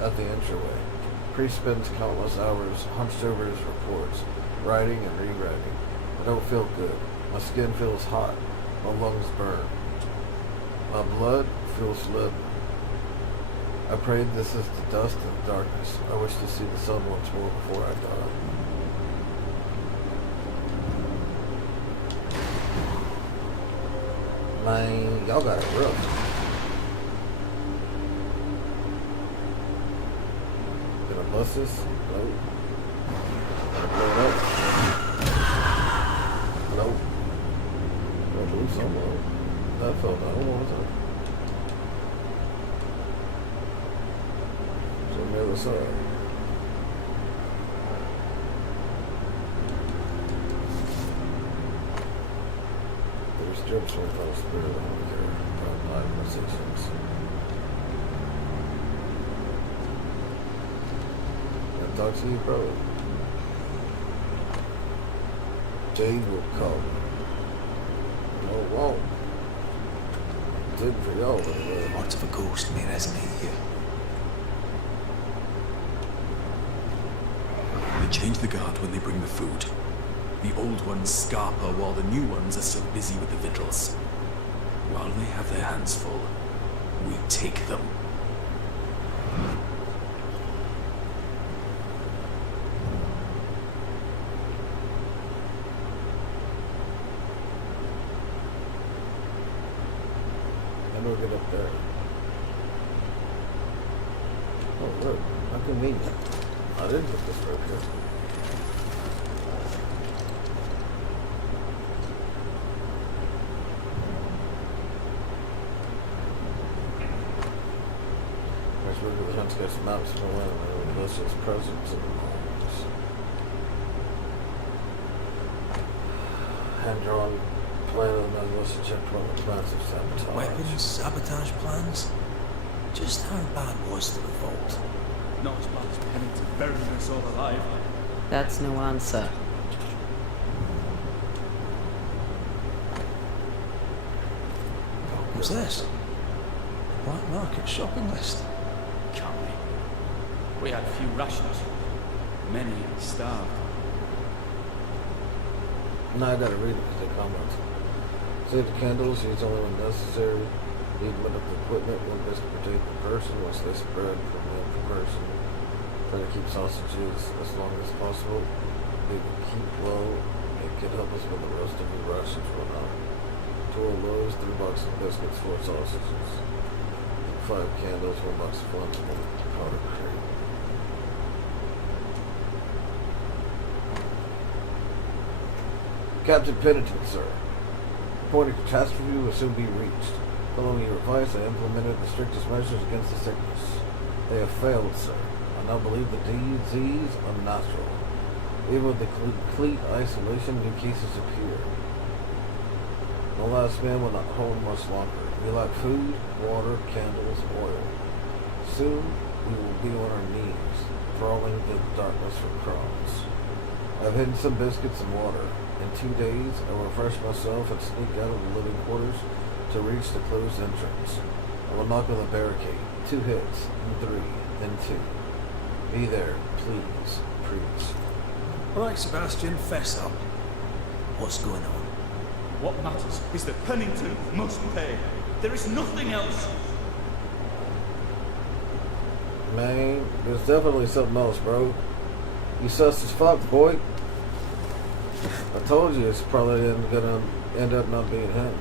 at the entryway. Priest spends countless hours hunched over his reports, writing and rewriting. I don't feel good. My skin feels hot. My lungs burn. My blood feels leaden. I prayed this is the dust and darkness. I wish to see the sun once more before I die. Man, y'all got it rough. Gonna bust this? Nope. Gonna blow it up? Nope. Gonna move somewhere. That fell down one time. So on the other side. There's strips from the spirit on here. About 5 or 6 inches. Can I talk to you, bro? Day will come. No, it won't. did for y'all, anyway. Lots of a ghost may resonate here. They change the guard when they bring the food. The old ones scarper while the new ones are still busy with the victuals. While they have their hands full, we take them. How do we get up there? Oh, look. How convenient. I didn't put this right here. Let's look at the hunt, get some maps from the land and list his presence in the homes. Hand-drawn plan of the unlisted checkpoint with massive sabotage. Weapons, sabotage plans? Just how bad was the revolt? Not as bad as Pennington burying us all alive. That's no answer. What's this? Black market shopping list. Can't we? We had few rations. Many starved. Now I gotta read it because they comment. Save the candles, use only when necessary. Need limit the equipment, one biscuit per day per person, once they spread per meal per person. Try to keep sausages as long as possible. We can keep low. It could help us when the rest of the rations run out. 2 loaves, 3 boxes of biscuits, 4 sausages. 5 candles, 1 box of lunch, 1 powder cream. Captain Pennington, sir. The point of catastrophe will soon be reached. Following your advice, I implemented the strictest measures against the sickness. They have failed, sir. I now believe the disease unnatural. Even with the complete isolation, new cases appear. The last man will not hold much longer. We lack food, water, candles, oil. Soon, we will be on our knees, crawling the darkness for crumbs. I've hidden some biscuits and water. In 2 days, I will refresh myself and sneak out of the living quarters to reach the closed entrance. I will knock on the barricade. 2 hits, then 3, then 2. Be there, please, priest. Right, Sebastian, fess up. What's going on? What matters is that Pennington must pay. There is nothing else. Man, there's definitely something else, bro. You sus as fuck, boy. I told you it's probably gonna end up not being him.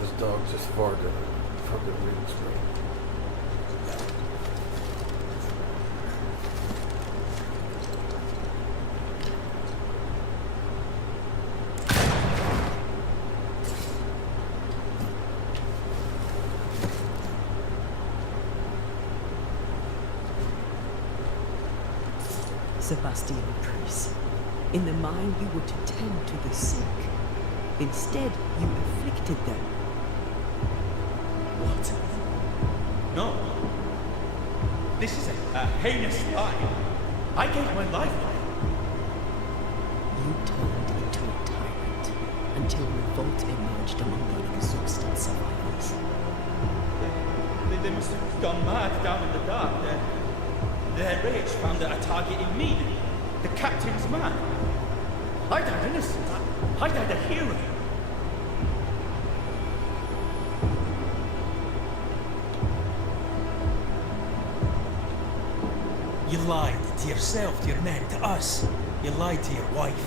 This dog just farted from the reading screen. Sebastian Priest. In the mine you were to tend to the sick. Instead, you afflicted them. What? No. This is a heinous lie. I gave my life for it. You turned into a tyrant until revolt emerged among the exhausted survivors. They must have gone mad down in the dark. Their rage found a target in me, the captain's man. I died innocent. I died a hero. You lied to yourself, to your men, to us. You lied to your wife.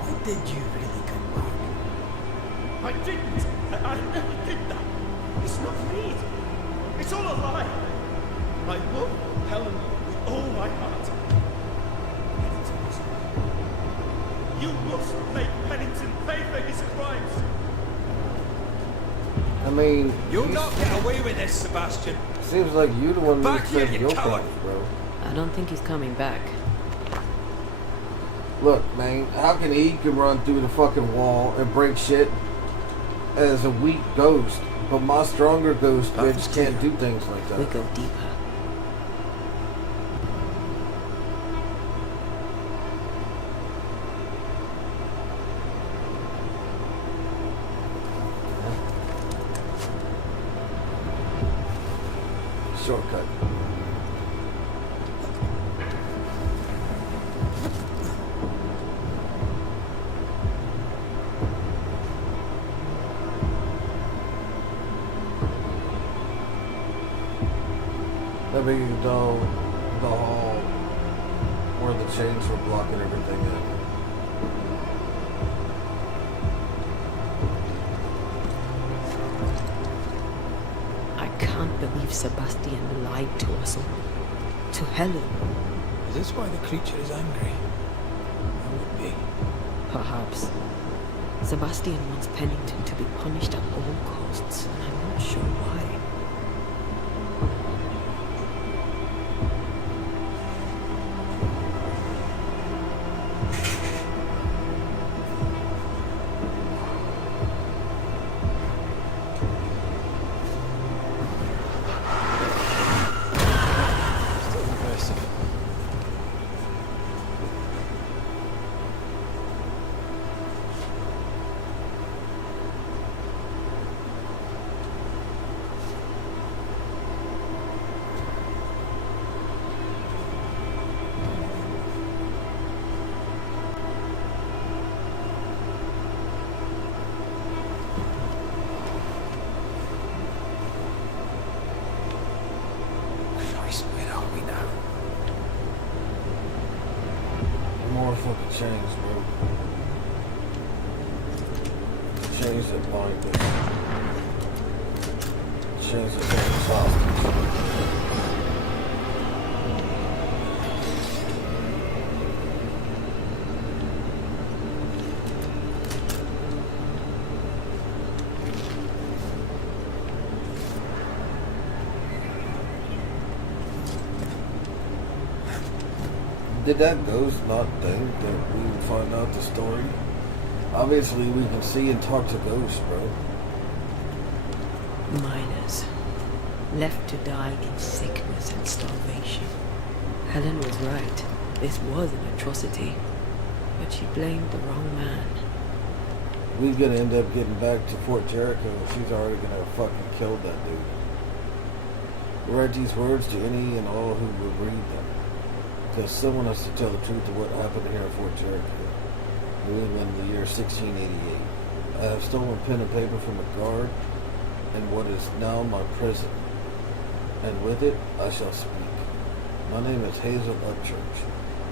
Why did you really come back? I didn't. I never did that. It's not me. It's all a lie. I love Helen with all my heart. You must make Pennington pay for his crimes. I mean, You'll not get away with this, Sebastian. seems like you the one Back that here, said you your coward. crimes, bro. I don't think he's coming back. Look, man, how can he can run through the fucking wall and break shit as a weak ghost, but my stronger ghost bitch can't do things like that? We go deeper. Shortcut. That big down the hall where the chains were blocking everything in. I can't believe Sebastian lied to us all. To Helen. Is this why the creature is angry? It would be. Perhaps. Sebastian wants Pennington to be punished at all costs, and I'm not sure why. Still impressive. Christ, where are we now? More fucking chains, bro. Chains that bind us. Chains that take us hostage. Did that ghost not think that we would find out the story? Obviously, we can see and talk to ghosts, bro. Miners. Left to die in sickness and starvation. Helen was right. This was an atrocity. But she blamed the wrong man. We're gonna end up getting back to Fort Jericho and she's already gonna have fucking killed that dude. Write these words to any and all who will read them. Because someone has to tell the truth of what happened here at Fort Jericho, New England, in the year 1688. I have stolen pen and paper from a guard in what is now my prison, and with it I shall speak. My name is Hazel Upchurch.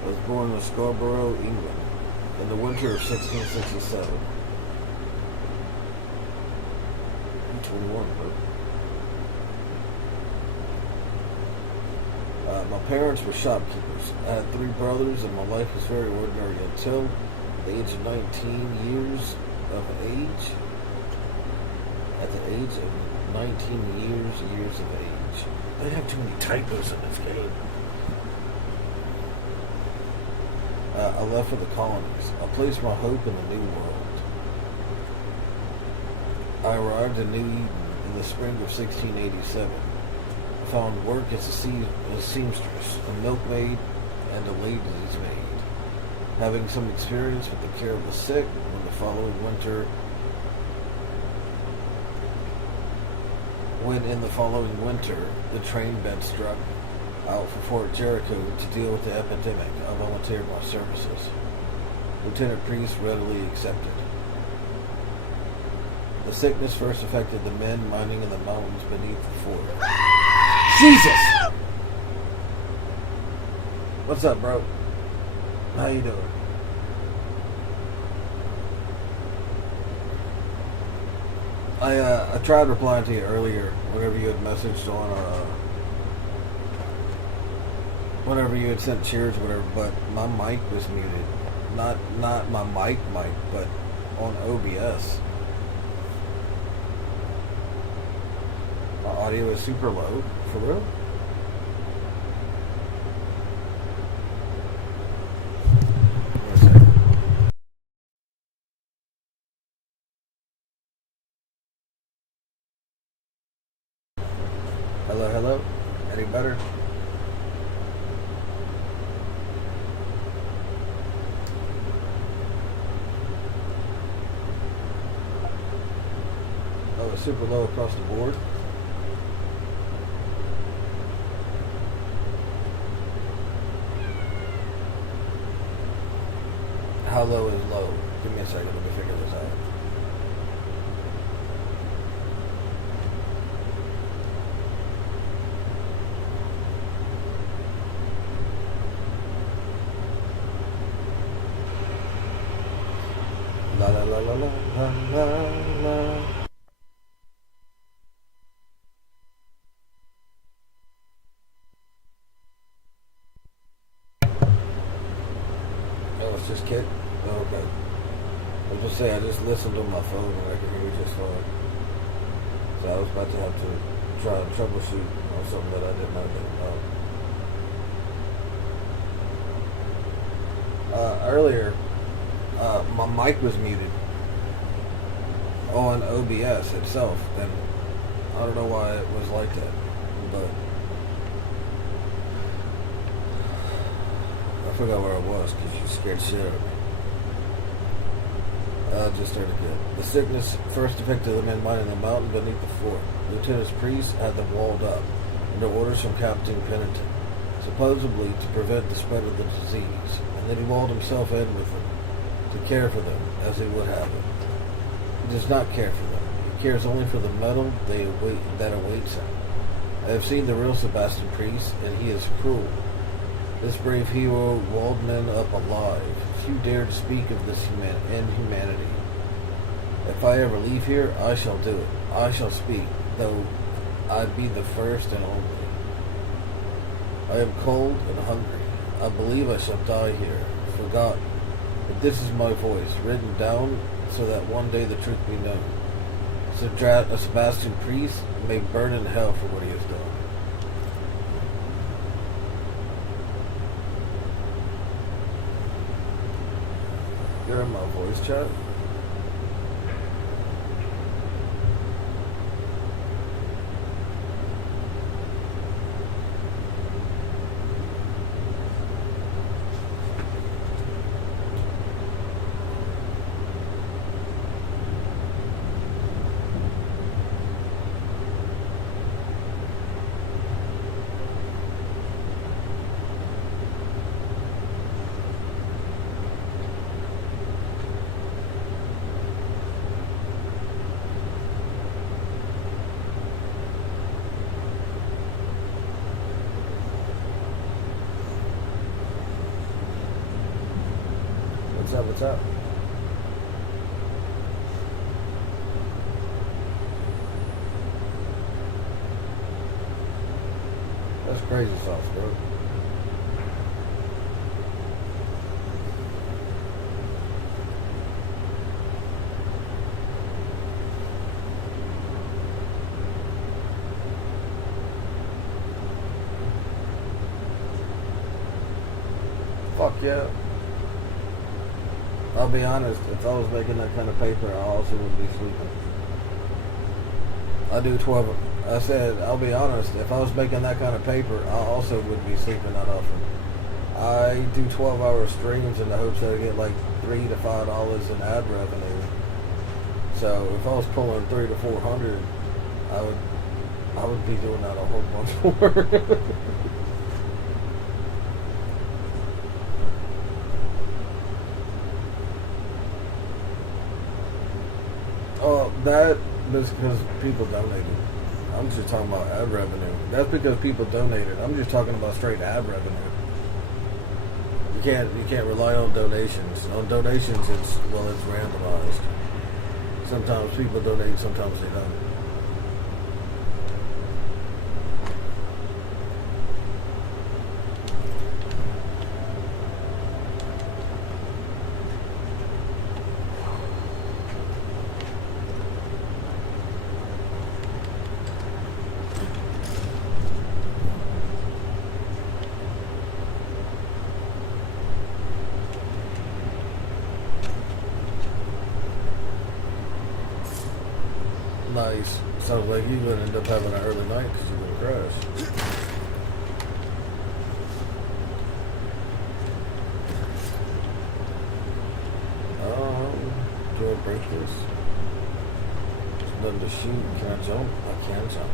I was born in Scarborough, England, in the winter of 1667. I'm 21, bro. My parents were shopkeepers. I had 3 brothers, and my life was very ordinary until the age of 19 years of age. At the age of 19 years of age. They have too many typos in this game. I left for the colonies. I placed my hope in the New World. I arrived in New Eden in the spring of 1687. I found work as a seamstress, a milkmaid, and a lady's maid. Having some experience with the care of the sick, when the following winter, the train bed struck out for Fort Jericho to deal with the epidemic, I volunteered my services. Lieutenant Priest readily accepted. The sickness first affected the men mining in the mountains beneath the fort. Jesus! What's up, bro? How you doing? I tried replying to you earlier whenever you had messaged on whenever you had sent cheers or whatever, but my mic was muted. Not my mic, but on OBS. My audio is super low. For real? One second. Hello, hello? Any better? Oh, it's super low across the board. How low is low? Give me a second, let me figure this out. La la la la la la la la. Oh, it's just Kit? Oh, okay. I was just saying, I just listened on my phone and I could hear you just fine. So I was about to have to try and troubleshoot on something that I did not know. Earlier, my mic was muted on OBS itself, and I don't know why it was like that, but I forgot where I was because you scared shit out of me. Just started again. The sickness first affected the men mining the mountain beneath the fort. Lieutenant Priest had them walled up under orders from Captain Pennington, supposedly to prevent the spread of the disease, and then he walled himself in with them to care for them as he would have it. He does not care for them. He cares only for the metal that awaits him. I have seen the real Sebastian Priest, and he is cruel. This brave hero walled men up alive. Few dare to speak of this inhumanity. If I ever leave here, I shall do it. I shall speak, though I be the first and only. I am cold and hungry. I believe I shall die here, forgotten. But this is my voice, written down so that one day the truth be known. Sebastian Priest may burn in hell for what he has done. You're in my voice chat? What's up? That's crazy sauce, bro. Fuck yeah. I'll be honest, if I was making that kind of paper, I also wouldn't be sleeping. I do 12. I said, I'll be honest, if I was making that kind of paper, I also wouldn't be sleeping that often. I do 12-hour streams in the hopes that I get like $3 to $5 in ad revenue. So if I was pulling 300 to 400, I would be doing that a whole bunch more. Oh, that is because people donated. I'm just talking about ad revenue. That's because people donated. I'm just talking about straight ad revenue. You can't rely on donations. On donations, it's randomized. Sometimes people donate, sometimes they don't. Nice. Sounds like you would end up having an early night because you're going to crash. Do I break this? There's nothing to shoot. Can I jump? I can jump.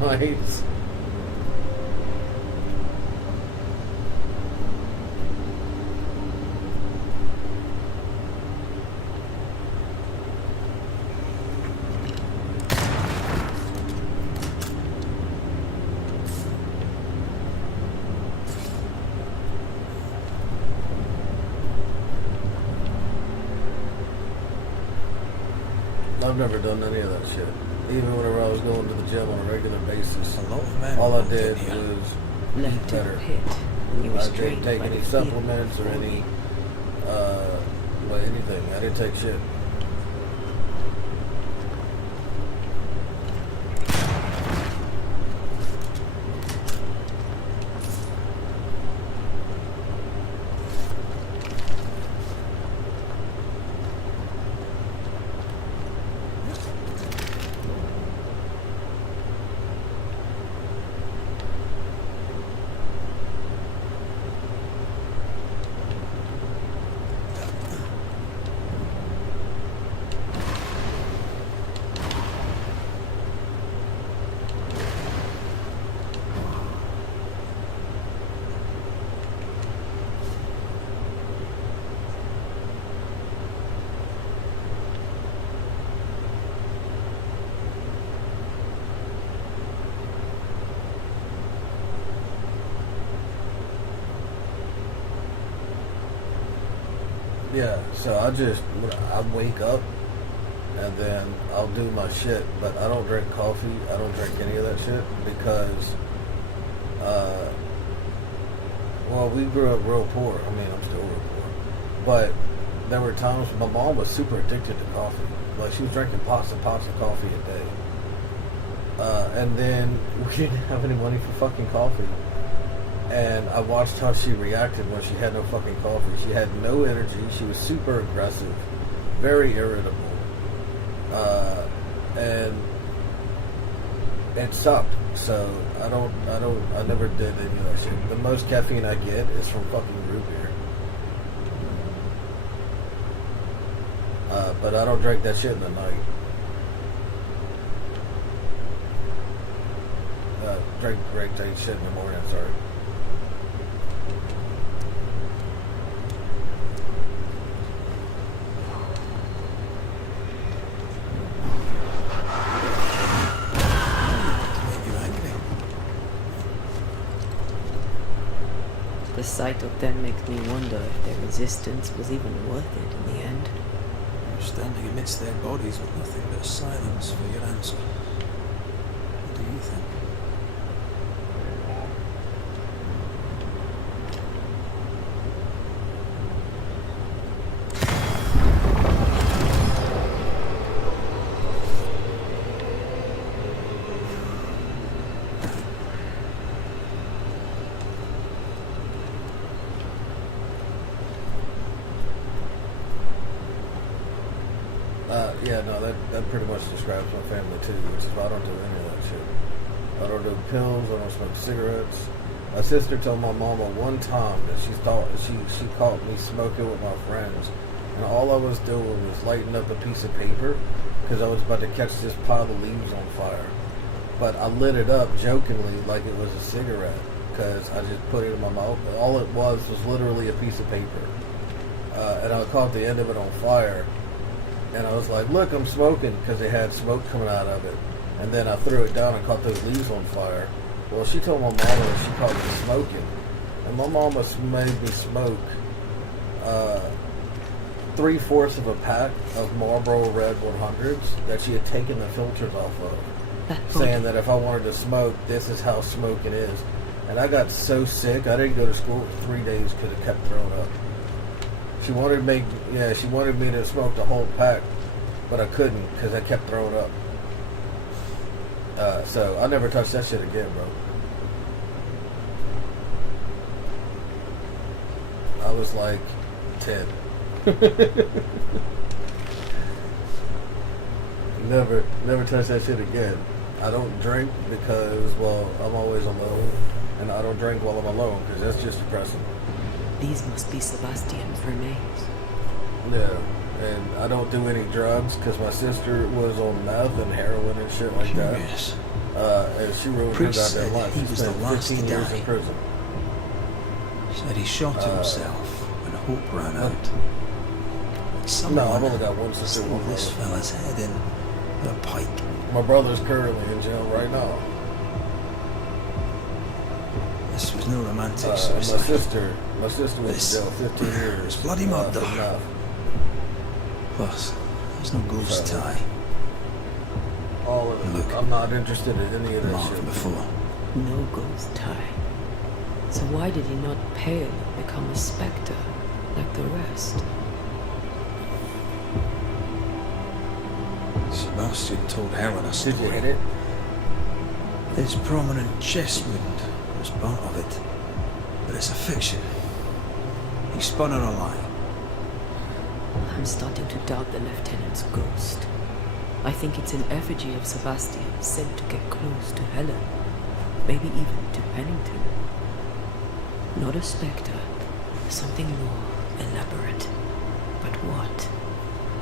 Nice. I've never done any of that shit. Even whenever I was going to the gym on a regular basis, A lot of men all I won't did get here. was Left eat in better. the pit, and you I were didn't strained take by any the fear supplements or before any, you. anything. I didn't take shit. Yeah, so I wake up and then I'll do my shit, but I don't drink coffee, I don't drink any of that shit because, well, we grew up real poor. I mean, I'm still real poor. But there were times my mom was super addicted to coffee. Like, she was drinking pots and pots of coffee a day. And then we didn't have any money for fucking coffee. And I watched how she reacted when she had no fucking coffee. She had no energy. She was super aggressive, very irritable, and it sucked. So I never did any of that shit. The most caffeine I get is from fucking root beer. But I don't drink that shit in the night. Drink that shit in the morning. Sorry. The sight of them makes me wonder if their resistance was even worth it in the end. You're standing amidst their bodies with nothing but silence for your answer. What do you think? Yeah, no, that pretty much describes my family too, which is why I don't do any of that shit. I don't do pills, I don't smoke cigarettes. My sister told my mama one time that she thought she caught me smoking with my friends, and all I was doing was lighting up a piece of paper because I was about to catch this pile of leaves on fire. But I lit it up jokingly like it was a cigarette because I just put it in my mouth. All it was literally a piece of paper, and I caught the end of it on fire. And I was like, look, I'm smoking, because it had smoke coming out of it. And then I threw it down and caught those leaves on fire. Well, she told my mama that she caught me smoking. And my mama made me smoke 3/4 of a pack of Marlboro Red 100s that she had taken the filters off of. Saying that if I wanted to smoke, this is how smoking is. And I got so sick, I didn't go to school for 3 days because it kept throwing up. She wanted me to smoke the whole pack, but I couldn't because I kept throwing up. So I never touched that shit again, bro. I was like 10. Never touch that shit again. I don't drink because, well, I'm always alone, and I don't drink while I'm alone because that's just depressing. These must be Sebastian's remains. Yeah, and I don't do any drugs because my sister was on meth and heroin and shit like Curious. that. And she ruined her Priest goddamn said life. he She was the spent last to 15 years die. in prison. Said he shot himself when hope ran out. No, Someone I've only got one sister. stole One this brother. fella's head in with a pike. My brother's currently in jail right now. This was no romantic My suicide. sister was This in jail 15 years. was bloody murder. for meth. Plus, there's no ghost So- tie. All of it. Look. I'm not interested in any of that Marked shit. before. No ghost tie. So why did he not pale and become a spectre like the rest? Sebastian told Helen a story. Did you hit it? This prominent chest wound was part of it. But it's a fiction. He spun her a lie. I'm starting to doubt the lieutenant's ghost. I think it's an effigy of Sebastian sent to get close to Helen. Maybe even to Pennington. Not a spectre. Something more elaborate. But what?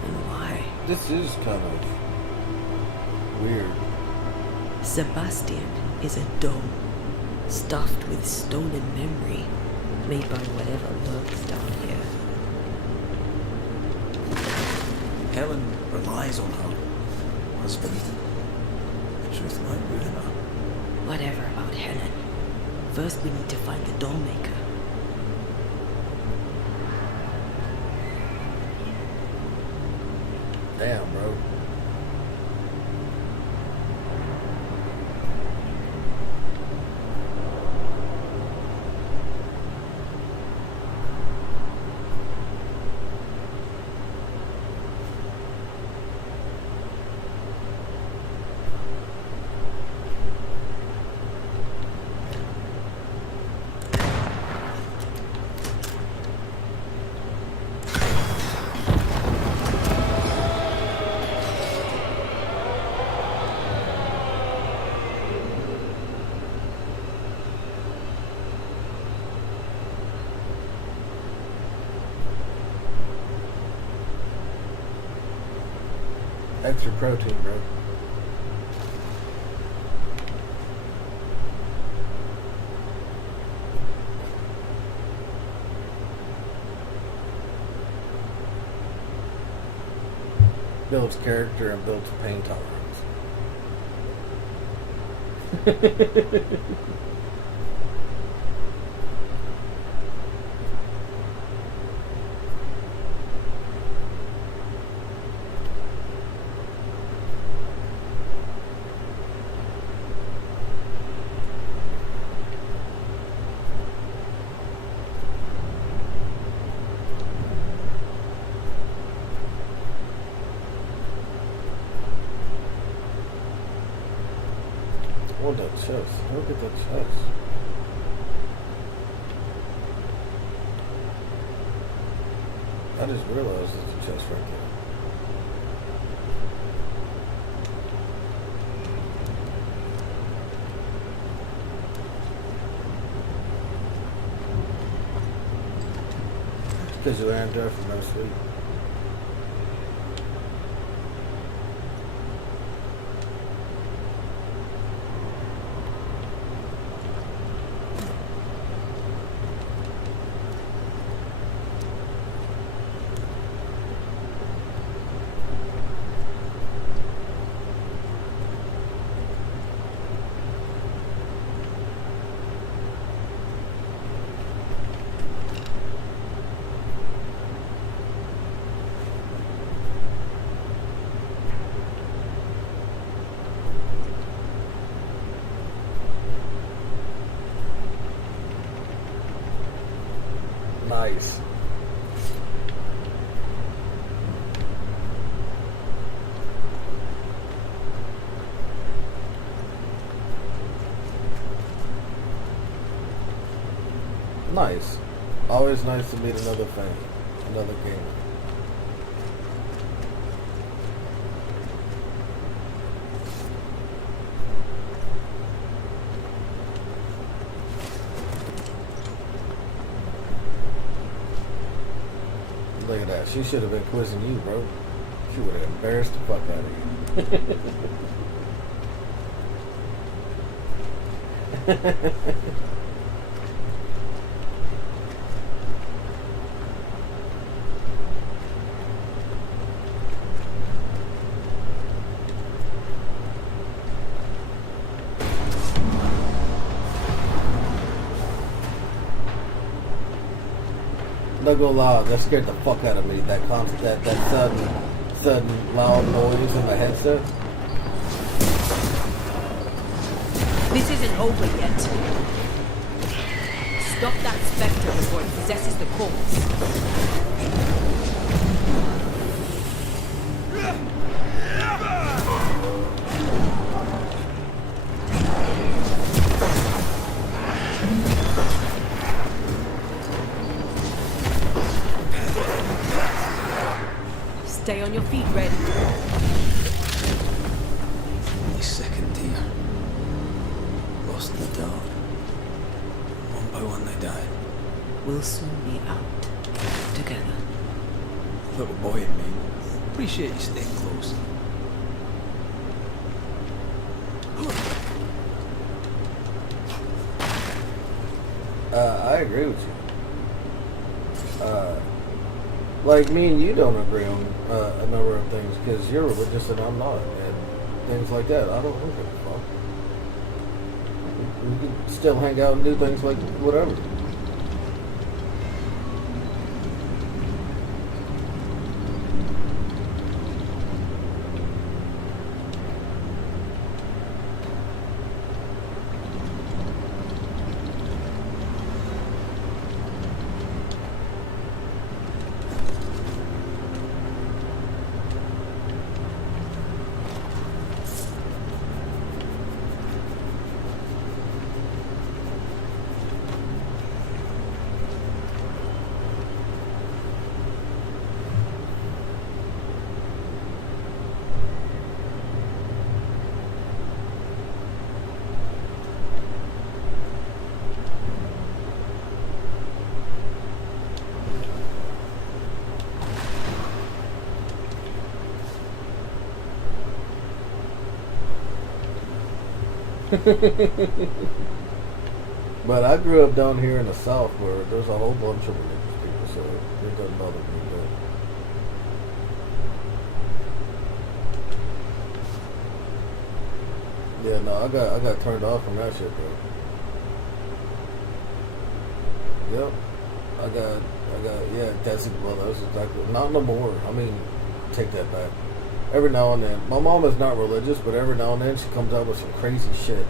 And why? This is kind of weird. Sebastian is a dome, stuffed with stolen memory, made by whatever lurks down here. Helen relies on her husband. The truth might ruin her. Whatever about Helen. First we need to find the doll maker. Damn, bro. Extra protein, bro. Builds character and builds pain tolerance. Oh, that chest. Look at that chest. I just realized there's a chest right there. Because you land there for no sleep. Nice. Always nice to meet another fan, another gamer. Look at that. She should have been quizzing you, bro. She would have embarrassed the fuck out of you. Not gonna lie, that scared the fuck out of me. That sudden loud noise in my headset. This isn't over yet. Stop that spectre before it possesses the corpse. Stay on your feet, Red. Only second here. Lost in the dark. One by one they died. We'll soon be out together. Little boy and me. Appreciate you staying close. I agree with you. Like me and you don't agree on a number of things because you're religious and I'm not, and things like that. I don't give a fuck. We can still hang out and do things like whatever. But I grew up down here in the South where there's a whole bunch of religious people, so it doesn't bother me. But yeah, no, I got turned off from that shit, bro. Yep, yeah, that's exactly not no more. I mean, take that back. Every now and then, my mom is not religious, but every now and then she comes out with some crazy shit.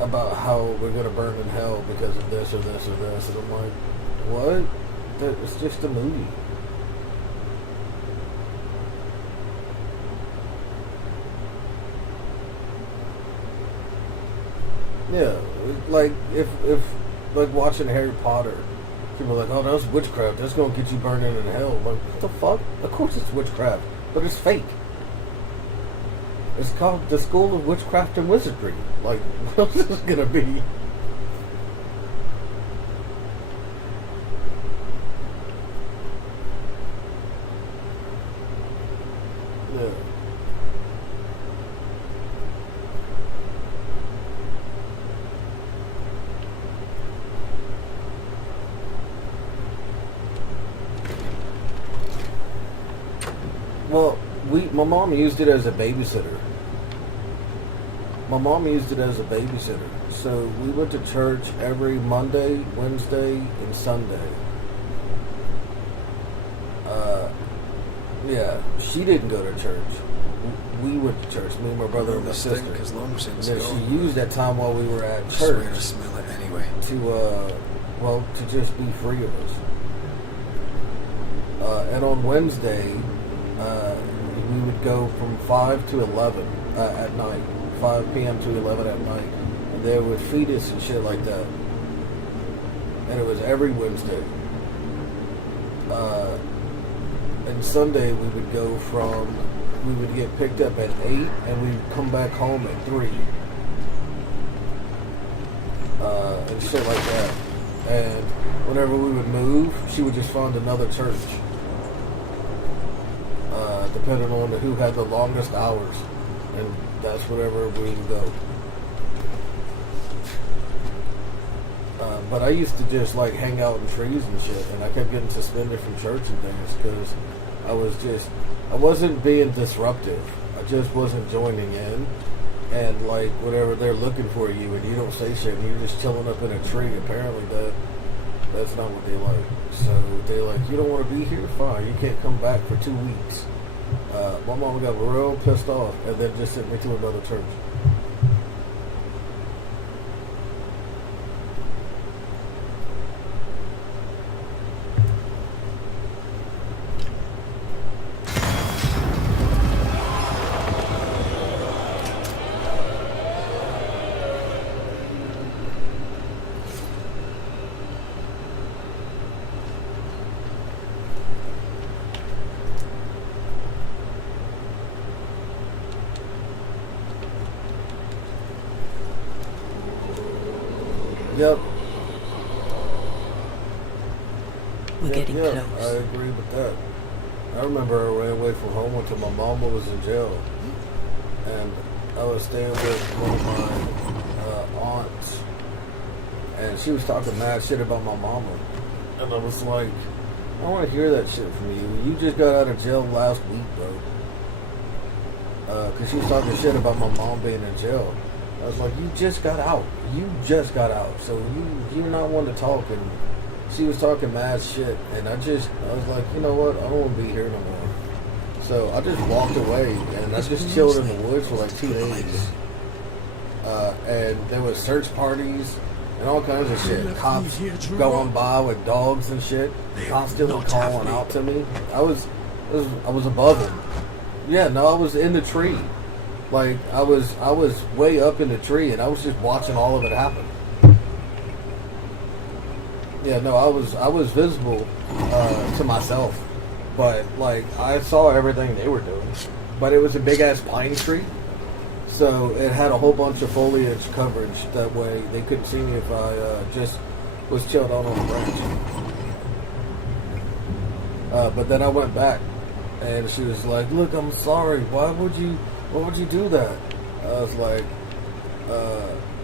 About how we're gonna burn in hell because of this or this or this, and I'm like, what? It's just a movie. Yeah, like if like watching Harry Potter. People are like, oh, that's witchcraft. That's going to get you burning in hell. I'm like, what the fuck? Of course it's witchcraft. But it's fake. It's called the School of Witchcraft and Wizardry. Like, what else is this going to be? Yeah. Well, my mom used it as a babysitter. So we went to church every Monday, Wednesday, and Sunday. Yeah, she didn't go to church. We went to church, me and my brother and my sister. As long as And then she used that time while we were at church I smell it anyway. to just be free of us. And on Wednesday, we would go from 5 to 11 at night. 5 p.m. to 11 at night. they would feed us and shit like that. And it was every Wednesday. And Sunday we would get picked up at 8 and we'd come back home at 3. And shit like that. And whenever we would move, she would just find another church. Depending on who had the longest hours. And that's wherever we would go. But I used to just like hang out in trees and shit, and I kept getting suspended from church and things because I wasn't being disruptive. I just wasn't joining in, and like whatever they're looking for you, and you don't say shit, and you're just chilling up in a tree. Apparently that's not what they like. So they're like, you don't want to be here? Fine, you can't come back for 2 weeks. My mom got real pissed off, and then just sent me to another church. Yep. We're getting I close. agree with that. I remember I ran away from home until my mama was in jail. And I was staying with one of my aunts. And she was talking mad shit about my mama. And I was like, I don't want to hear that shit from you. You just got out of jail last week, bro. Because she was talking shit about my mom being in jail. I was like, you just got out. You just got out. So you're not one to talk. And she was talking mad shit. And I was like, you know what? I don't want to be here no more. So I just walked away. And I just chilled in the woods for like 2 days. And there was search parties and all kinds of shit. Cops going by with dogs and shit. Constantly calling out to me. I was above them. Yeah, no, I was in the tree. Like I was way up in the tree, and I was just watching all of it happen. Yeah, no, I was visible to myself, but like I saw everything they were doing. But it was a big ass pine tree, so it had a whole bunch of foliage coverage. That way they couldn't see me if I just was chilled out on the branch. But then I went back, and she was like, "Look, I'm sorry. Why would you do that?" I was like,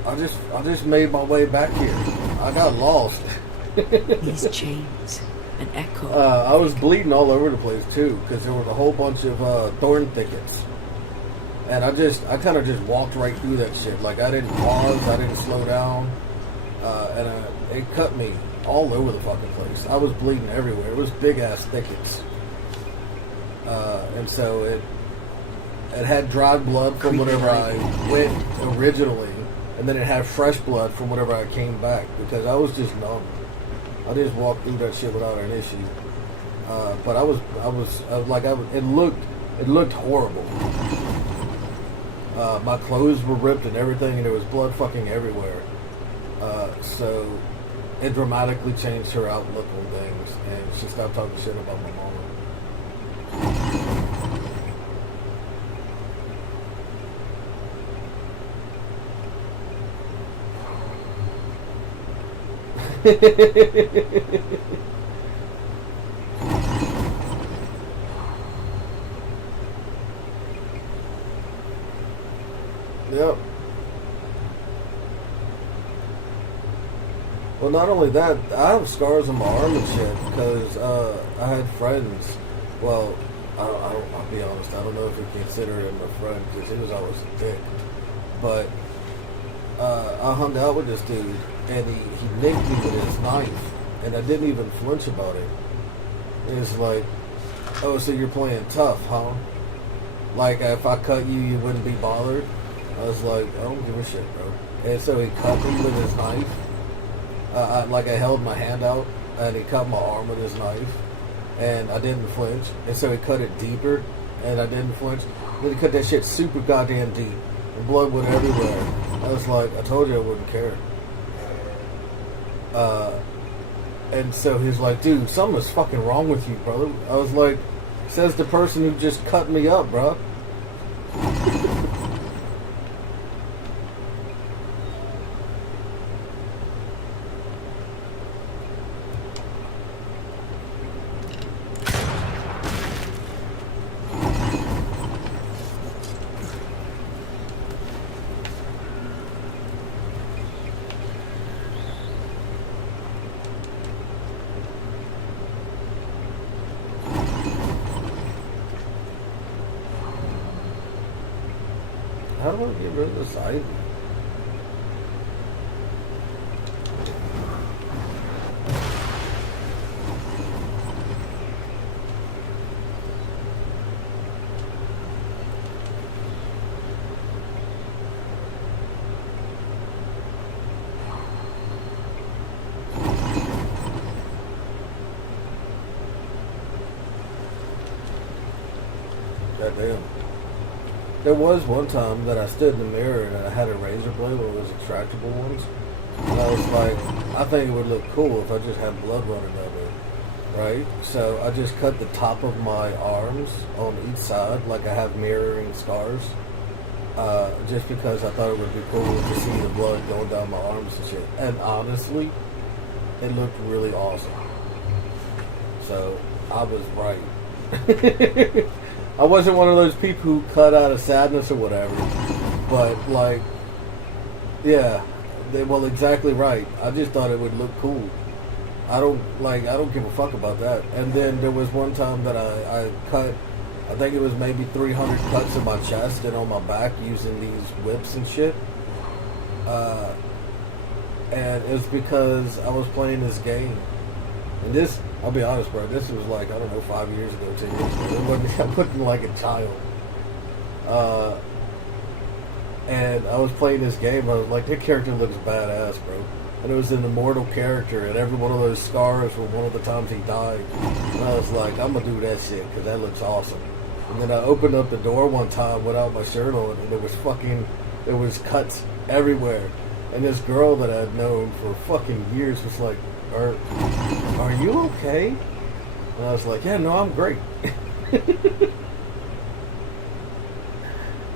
I just made my way back here. I got lost. These chains, an echo. I was bleeding all over the place too, because there was a whole bunch of thorn thickets. And I kind of just walked right through that shit. Like I didn't pause, I didn't slow down. And it cut me all over the fucking place. I was bleeding everywhere. It was big ass thickets. And so it had dried blood from whenever I went originally, and then it had fresh blood from whenever I came back, because I was just numb. I just walked through that shit without an issue. But it looked horrible. My clothes were ripped and everything, and there was blood fucking everywhere. So it dramatically changed her outlook on things, and she stopped talking shit about my mama. Yep. Well, not only that, I have scars on my arm and shit because I had friends. Well, I'll be honest, I don't know if we consider him a friend because he was always a dick. But I hung out with this dude, and he nicked me with his knife, and I didn't even flinch about it. It was like, oh, so you're playing tough, huh? Like, if I cut you, you wouldn't be bothered? I was like, I don't give a shit, bro. And so he cut me with his knife. I held my hand out, and he cut my arm with his knife, and I didn't flinch. And so he cut it deeper, and I didn't flinch. Then he cut that shit super goddamn deep. The blood went everywhere. I was like, I told you I wouldn't care. And so he's like, dude, something's fucking wrong with you, brother. I was like, says the person who just cut me up, bro. How do I get rid of this ivy? Goddamn. There was one time that I stood in the mirror and I had a razor blade, one of those extractable ones. And I was like, I think it would look cool if I just had blood running down it, right? So I just cut the top of my arms on each side, like I have mirroring scars, just because I thought it would be cool to see the blood going down my arms and shit. And honestly, it looked really awesome. So I was right. I wasn't one of those people who cut out of sadness or whatever, but like, yeah, well, exactly right. I just thought it would look cool. I don't give a fuck about that. And then there was one time that I cut, I think it was maybe 300 cuts in my chest and on my back using these whips and shit. And it was because I was playing this game. And this, I'll be honest, bro, this was like, I don't know, 5 years ago, 10 years ago. I wasn't like a child. And I was playing this game, I was like, that character looks badass, bro. And it was an immortal character, and every one of those scars were one of the times he died. And I was like, I'm gonna do that shit, because that looks awesome. And then I opened up the door one time without my shirt on, and there was cuts everywhere. And this girl that I'd known for fucking years was like, are you okay? And I was like, yeah, no, I'm great.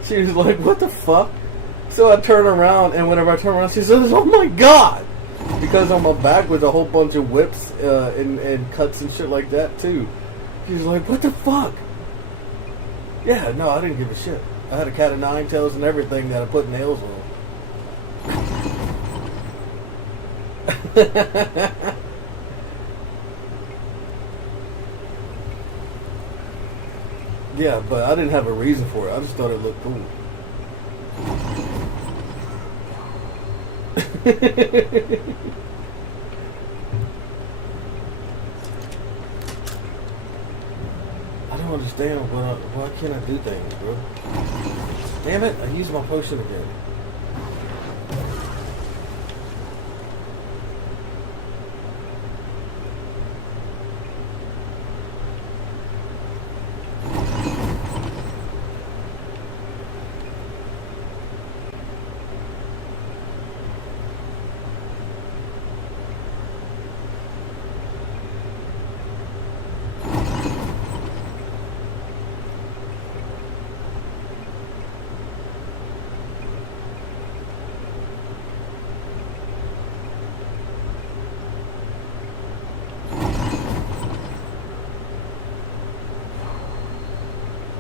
She was like, what the fuck? So I turn around, and whenever I turn around, she says, oh my god! Because on my back was a whole bunch of whips and cuts and shit like that, too. She was like, what the fuck? Yeah, no, I didn't give a shit. I had a cat of nine tails and everything that I put nails on. Yeah, but I didn't have a reason for it. I just thought it looked cool. I don't understand why can't I do things, bro? Damn it, I used my potion again.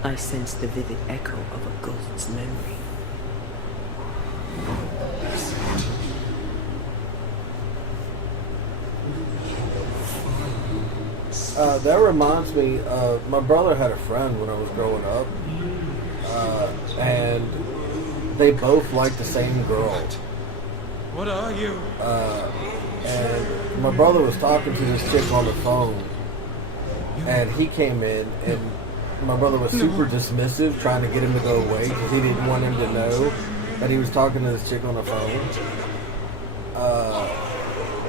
I sense the vivid echo of a ghost's memory. That reminds me, my brother had a friend when I was growing up, and they both liked the same girl. What are you? And my brother was talking to this chick on the phone, and he came in, and my brother was super dismissive, trying to get him to go away because he didn't want him to know that he was talking to this chick on the phone.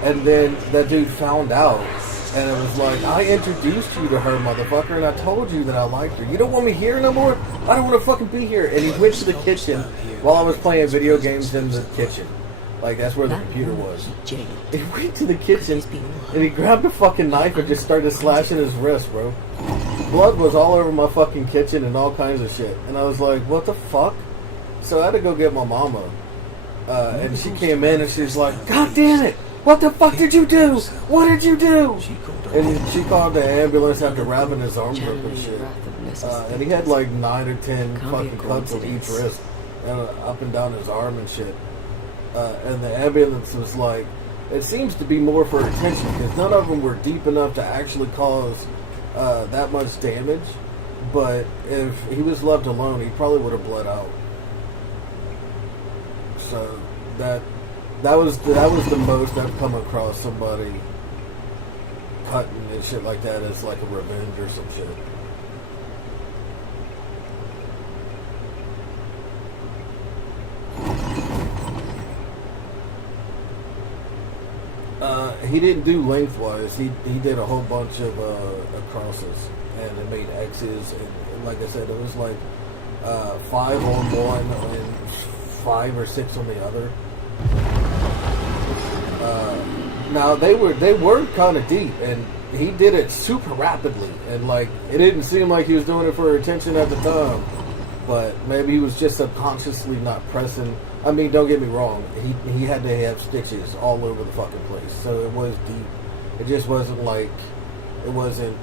And then that dude found out, And it was like, I introduced you to her, motherfucker, and I told you that I liked her. You don't want me here no more? I don't want to fucking be here. And he went to the kitchen while I was playing video games in the kitchen. Like, that's where the computer was. He went to the kitchen, and he grabbed a fucking knife and just started slashing his wrist, bro. Blood was all over my fucking kitchen and all kinds of shit. And I was like, what the fuck? So I had to go get my mama. And she came in and she's like, God damn it! What the fuck did you do? What did you do? And she called the ambulance after wrapping his arms up and shit. And he had like 9 or 10 fucking cuts on each wrist. And up and down his arm and shit. And the ambulance was like, it seems to be more for attention because none of them were deep enough to actually cause that much damage. But if he was left alone, he probably would have bled out. So that was the most I've come across somebody cutting and shit like that as like a revenge or some shit. He didn't do lengthwise. He did a whole bunch of crosses, and it made X's. And like I said, it was like 5 on one and 5 or 6 on the other. Now they were kind of deep, and he did it super rapidly, and like it didn't seem like he was doing it for attention at the time, but maybe he was just subconsciously not pressing. I mean, don't get me wrong, he had to have stitches all over the fucking place, so it was deep. It just wasn't like it wasn't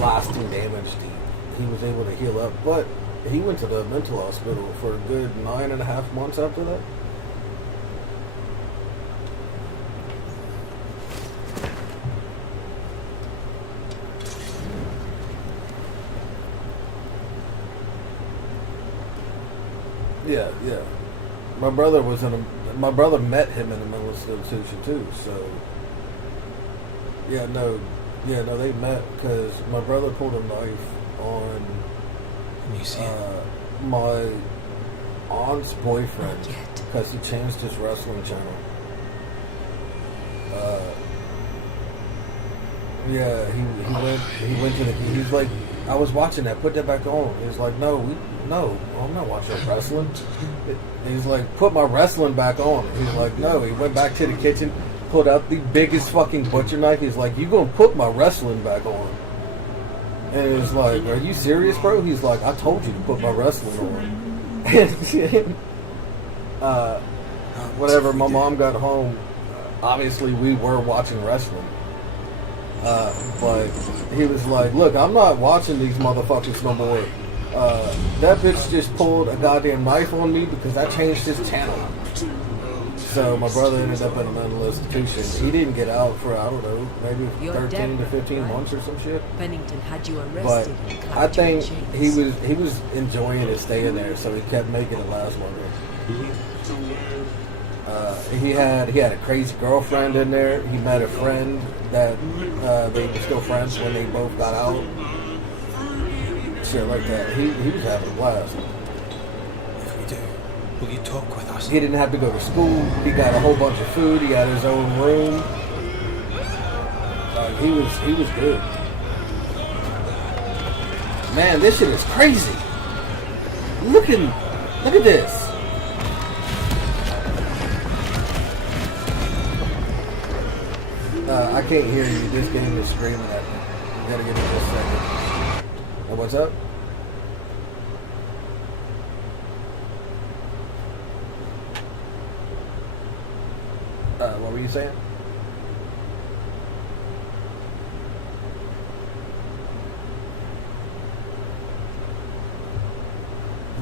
lasting damage deep. He was able to heal up, but he went to the mental hospital for a good 9.5 months after that. Yeah. My brother met him in a mental institution too. So no, they met because my brother pulled a knife on my aunt's boyfriend because he changed his wrestling channel. He went to the. He's like, I was watching that. Put that back on. He's like, no, I'm not watching wrestling. He's like, put my wrestling back on. He's like, no. He went back to the kitchen, pulled out the biggest fucking butcher knife. He's like, you gonna put my wrestling back on? And it was like, are you serious, bro? He's like, I told you to put my wrestling on. And whatever. My mom got home. Obviously, we were watching wrestling. But he was like, look, I'm not watching these motherfuckers no more. That bitch just pulled a goddamn knife on me because I changed his channel. So my brother ended up in a mental institution. He didn't get out for, I don't know, maybe 13 to 15 months or some shit. Pennington had you But arrested. I think he was enjoying his stay in there, so he kept making it last longer. He had a crazy girlfriend in there. He met a friend that they were still friends when they both got out. Shit like that. He was having a blast. If we do, will you talk with us? He didn't have to go to school. He got a whole bunch of food. He had his own room. He was good. Man, this shit is crazy. Look at this. I can't hear you. This game is screaming at me. You gotta give me a second. And what's up? What were you saying?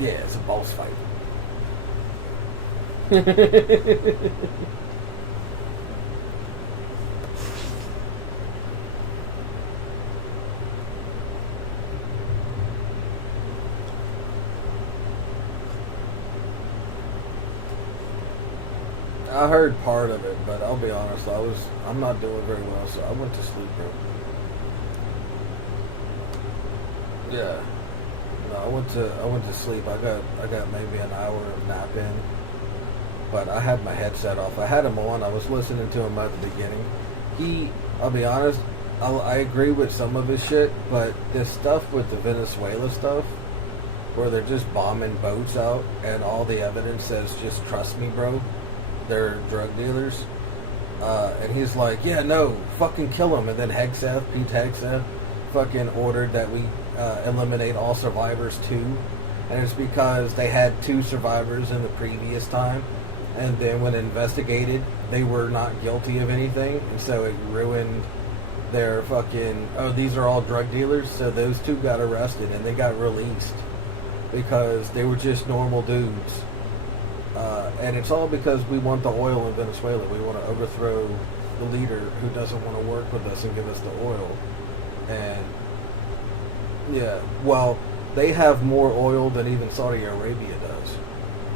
Yeah, it's a boss fight. I heard part of it, but I'll be honest, I'm not doing very well, so I went to sleep, bro. Yeah. No, I went to sleep. I got maybe an hour of nap in. But I had my headset off. I had him on. I was listening to him at the beginning. I'll be honest, I agree with some of his shit, but this stuff with the Venezuela stuff, where they're just bombing boats out, and all the evidence says, just trust me, bro, they're drug dealers. And he's like, yeah, no, fucking kill him. And then Pete Hegseth, fucking ordered that we eliminate all survivors too. And it's because they had 2 survivors in the previous time. And then when investigated, they were not guilty of anything. And so it ruined their fucking, oh, these are all drug dealers. So those 2 got arrested and they got released because they were just normal dudes. And it's all because we want the oil in Venezuela. We want to overthrow the leader who doesn't want to work with us and give us the oil. And yeah, well, they have more oil than even Saudi Arabia does.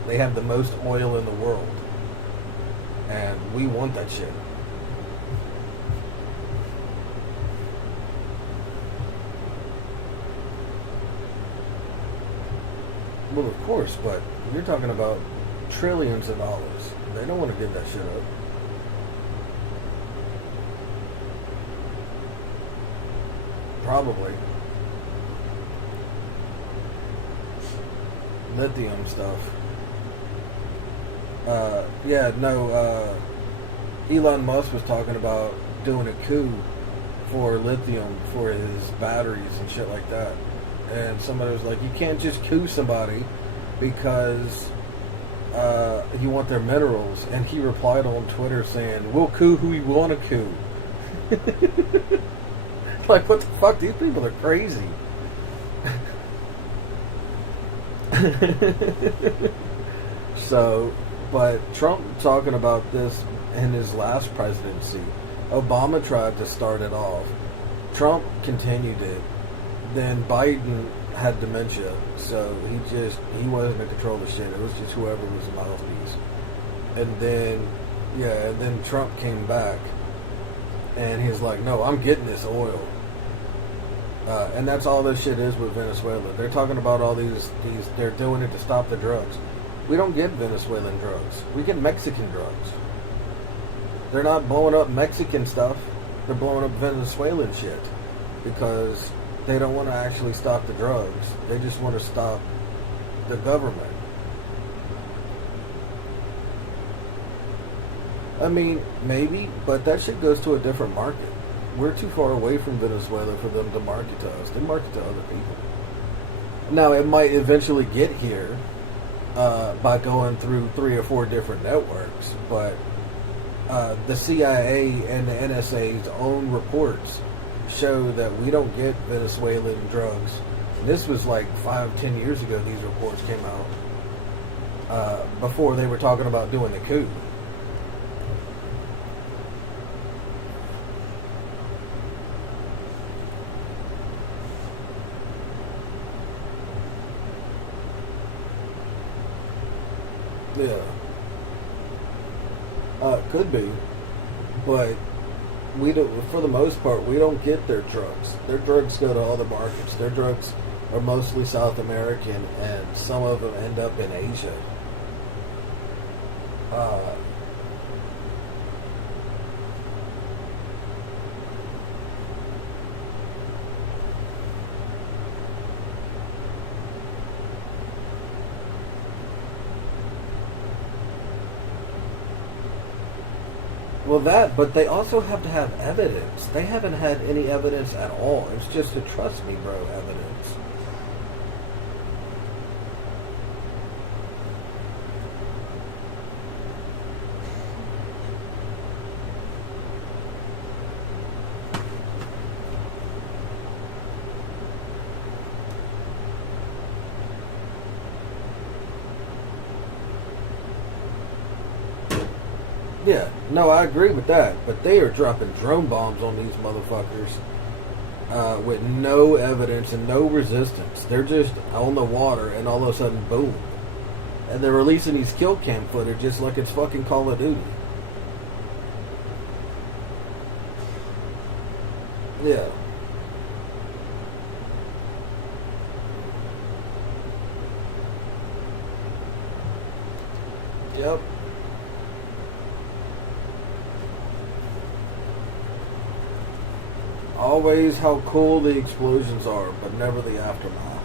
They have the most oil in the world. And we want that shit. Well, of course, but you're talking about trillions of dollars. They don't want to give that shit up. Probably. Lithium stuff. Elon Musk was talking about doing a coup for lithium for his batteries and shit like that. And somebody was like, you can't just coup somebody because you want their minerals. And he replied on Twitter saying, we'll coup who we want to coup. Like, what the fuck? These people are crazy. So, but Trump talking about this in his last presidency. Obama tried to start it off. Trump continued it. Then Biden had dementia, so he wasn't in control of shit. It was just whoever was the mouthpiece. And then Trump came back, and he's like, no, I'm getting this oil. And that's all this shit is with Venezuela. They're talking about all these, they're doing it to stop the drugs. We don't get Venezuelan drugs. We get Mexican drugs. They're not blowing up Mexican stuff. They're blowing up Venezuelan shit. Because they don't want to actually stop the drugs. They just want to stop the government. I mean, maybe, but that shit goes to a different market. We're too far away from Venezuela for them to market to us. They market to other people. Now, it might eventually get here by going through 3 or 4 different networks, but the CIA and the NSA's own reports show that we don't get Venezuelan drugs. And this was like 5-10 years ago these reports came out, before they were talking about doing the coup. Yeah. Could be. But we don't, for the most part, we don't get their drugs. Their drugs go to other markets. Their drugs are mostly South American, and some of them end up in Asia. Well, but they also have to have evidence. They haven't had any evidence at all. It's just a trust me, bro, evidence. Yeah, no, I agree with that. But they are dropping drone bombs on these motherfuckers with no evidence and no resistance. They're just on the water, and all of a sudden, boom. And they're releasing these kill cam footage just like it's fucking Call of Duty. Yeah. Yep. always how cool the explosions are, but never the aftermath.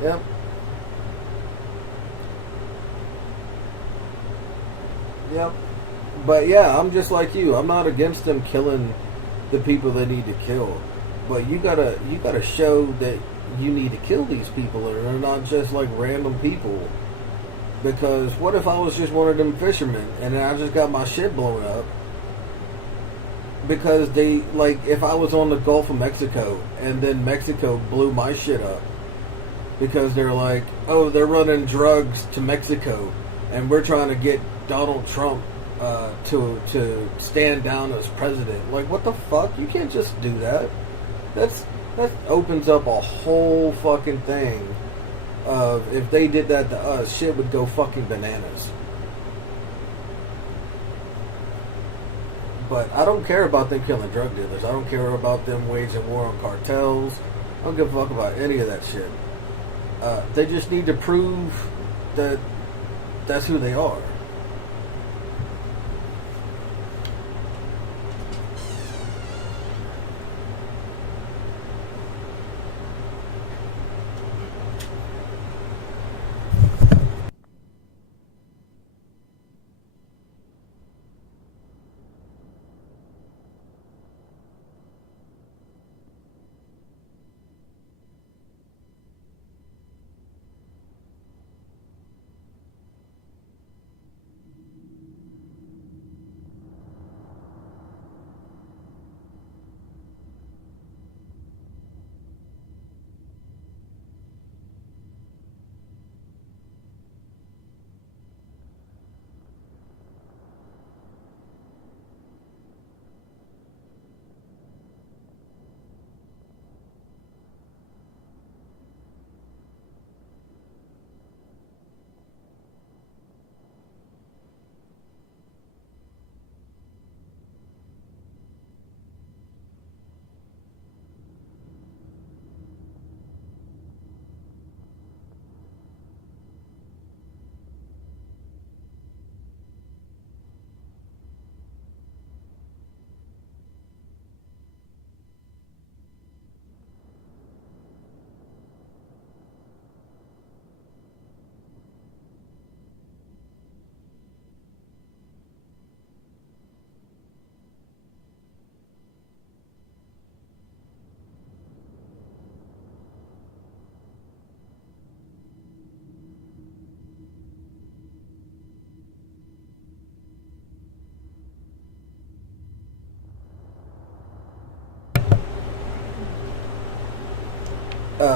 Yep. Yep. But yeah, I'm just like you. I'm not against them killing the people they need to kill. But you gotta show that you need to kill these people, and they're not just like random people. Because what if I was just one of them fishermen and then I just got my shit blown up? Because they, like, if I was on the Gulf of Mexico and then Mexico blew my shit up because they're like, oh, they're running drugs to Mexico and we're trying to get Donald Trump to stand down as president. Like, what the fuck? You can't just do that. That opens up a whole fucking thing of, if they did that to us, shit would go fucking bananas. But I don't care about them killing drug dealers. I don't care about them waging war on cartels. I don't give a fuck about any of that shit. They just need to prove that that's who they are.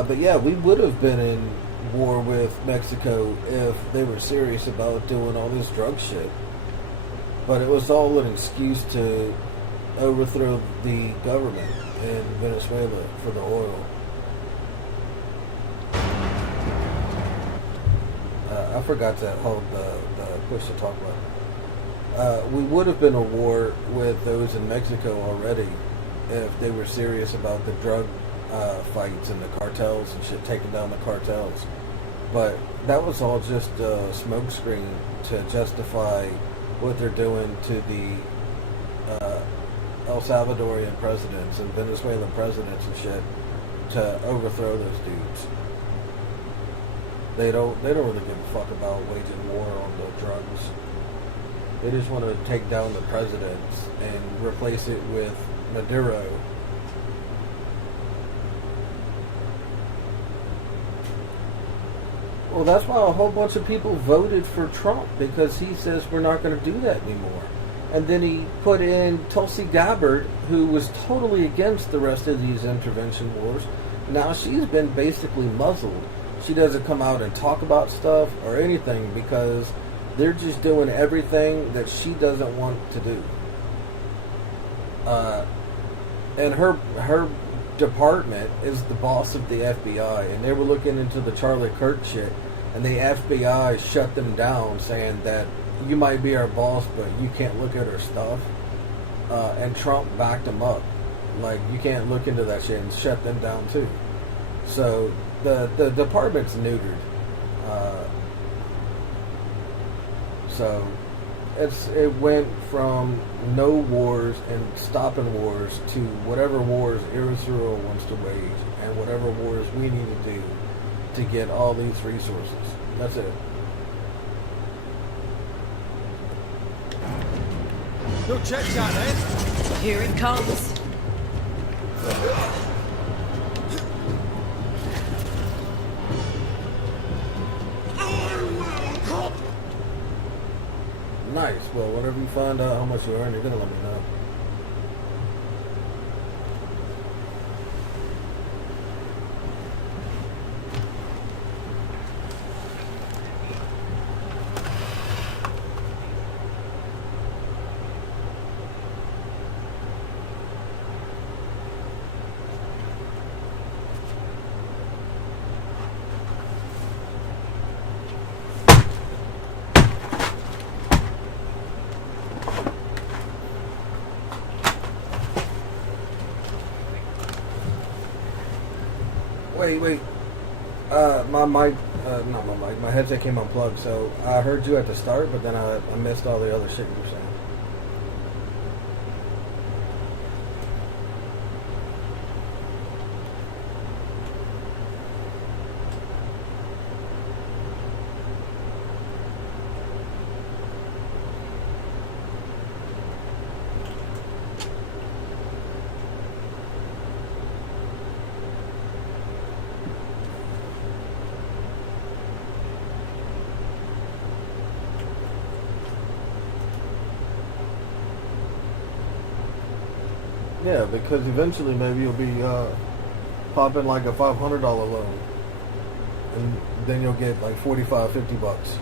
But yeah, we would have been in war with Mexico if they were serious about doing all this drug shit. But it was all an excuse to overthrow the government in Venezuela for the oil. I forgot to hold the push to talk about. We would have been at war with those in Mexico already if they were serious about the drug fights and the cartels and shit, taking down the cartels. But that was all just a smokescreen to justify what they're doing to the El Salvadorian presidents and Venezuelan presidents and shit to overthrow those dudes. They don't really give a fuck about waging war on the drugs. They just want to take down the presidents and replace it with Maduro. Well, that's why a whole bunch of people voted for Trump, because he says we're not going to do that anymore. And then he put in Tulsi Gabbard, who was totally against the rest of these intervention wars. Now she's been basically muzzled. She doesn't come out and talk about stuff or anything because they're just doing everything that she doesn't want to do. And her department is the boss of the FBI, and they were looking into the Charlie Kirk shit, and the FBI shut them down, saying that you might be our boss, but you can't look at our stuff. And Trump backed them up, like, you can't look into that shit, and shut them down too. So the department's neutered. So it went from no wars and stopping wars to whatever wars Irisuru wants to wage and whatever wars we need to do to get all these resources. That's it. No check shot, eh? Here it comes. Nice. Well, whenever you find out how much you earn, you're gonna let me know. Wait. My mic, not my mic, my headset came unplugged, so I heard you at the start, but then I missed all the other shit you were saying. Yeah, because eventually maybe you'll be popping like a $500 loan, and then you'll get like $45-50.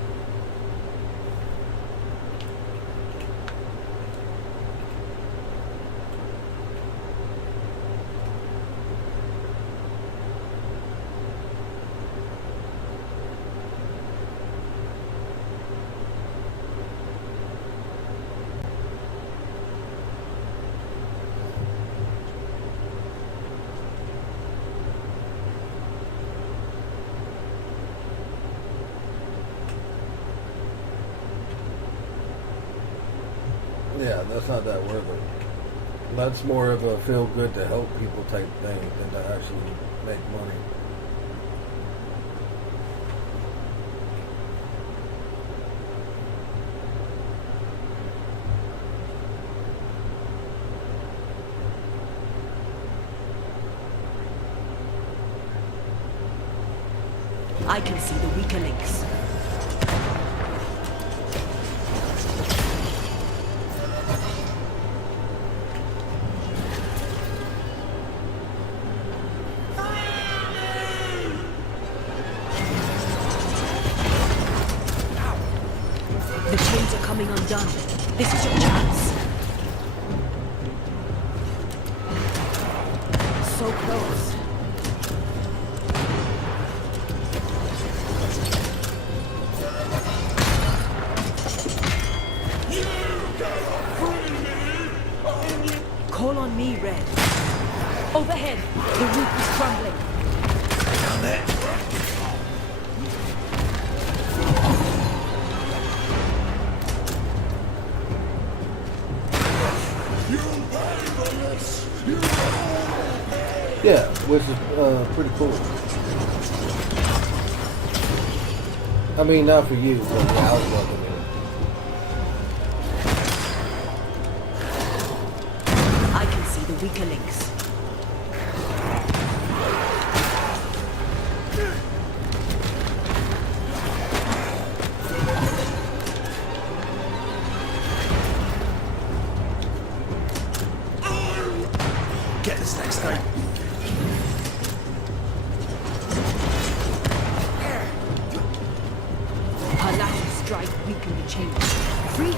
Yeah, that's not that worth it. That's more of a feel good to help people type thing than to actually make money. I can see the weaker links. The chains are coming undone. This is your chance. So close. Call on me, Red. Overhead, the roof is crumbling. Down there. Yeah, which is pretty cool. I mean, not for you, but yeah, I was loving it. I can see the weaker links. Get this next time. Our last strike weakened the chains. Free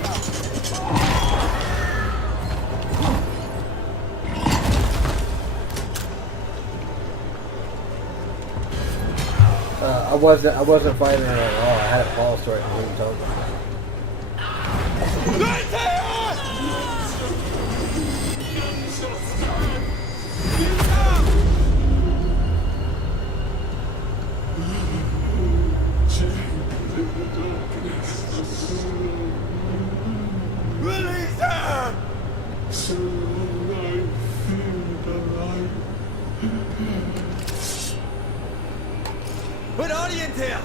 I wasn't fighting her at all. I had it paused right when we were talking. Right there! So I feel alive. What are you in there?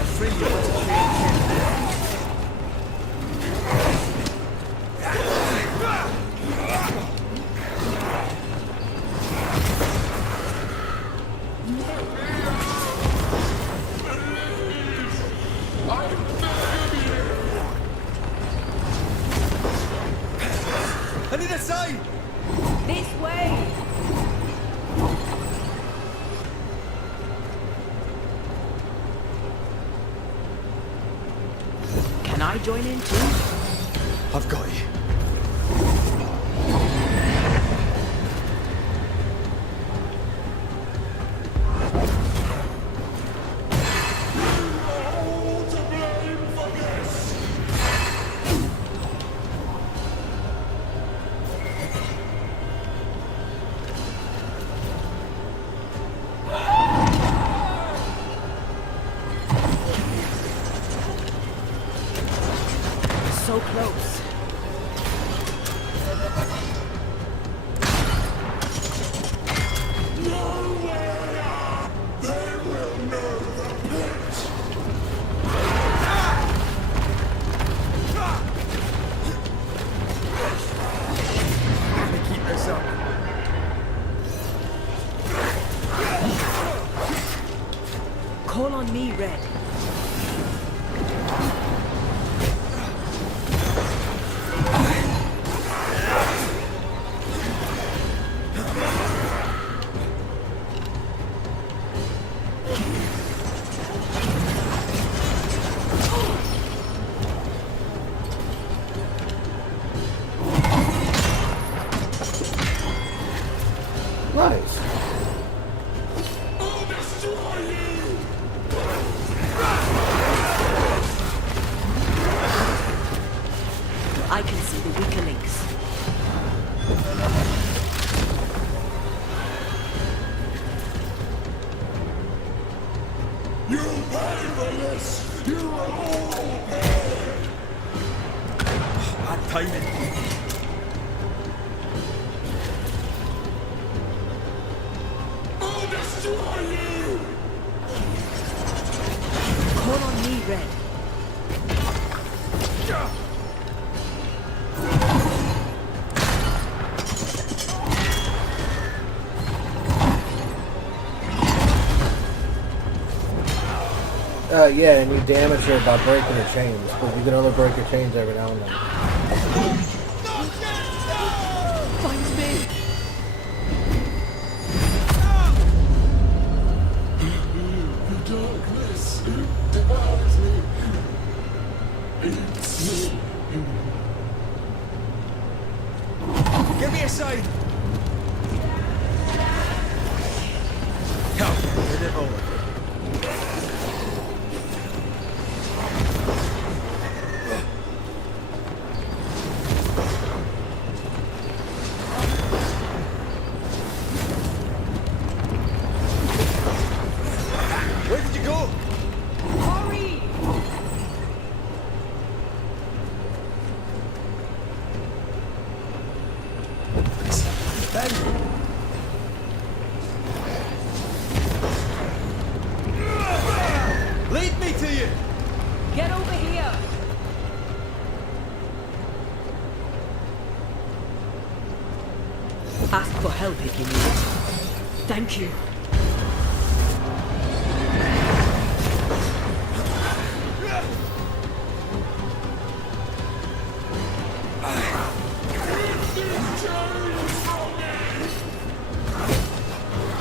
Afraid you want to change him. I need a sign! This way! Can I join in too? I've got you. So close. Gonna keep this up. Call on me, Red. Nice. I can see the weaker links. You pay for this! You are all paid! Bad timing. I'll destroy you! Call on me, Red. Yeah, and you damage her by breaking her chains, but you can only break her chains every now and then. Find me! The darkness devours me. It's me. Give me a sign! Come, get it over. Where did you go? Hurry! Ben! Lead me to you! Get over here! Ask for help if you need it. Thank you.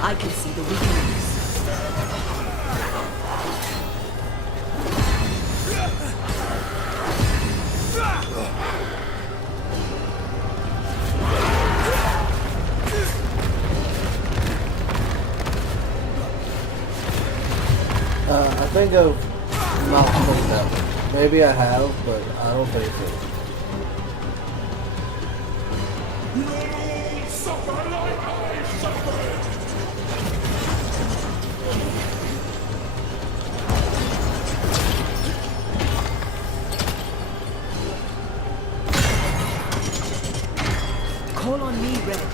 I can see the weaklings. I think I've not played that one. Maybe I have, but I don't think so. You suffer like I suffered! Call on me, Red.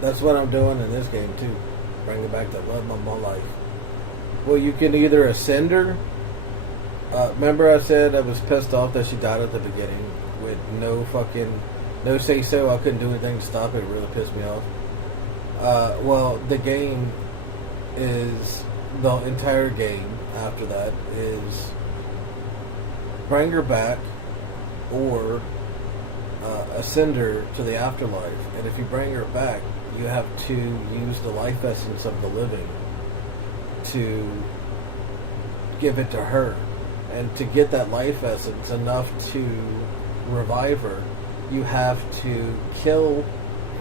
That's what I'm doing in this game too. Bringing back the love of my life. Well, you can either ascend her. Remember I said I was pissed off that she died at the beginning with no say so. I couldn't do anything to stop it. It really pissed me off. Well, the game is, the entire game after that is bring her back or ascend her to the afterlife. And if you bring her back, you have to use the life essence of the living to give it to her. And to get that life essence enough to revive her, you have to kill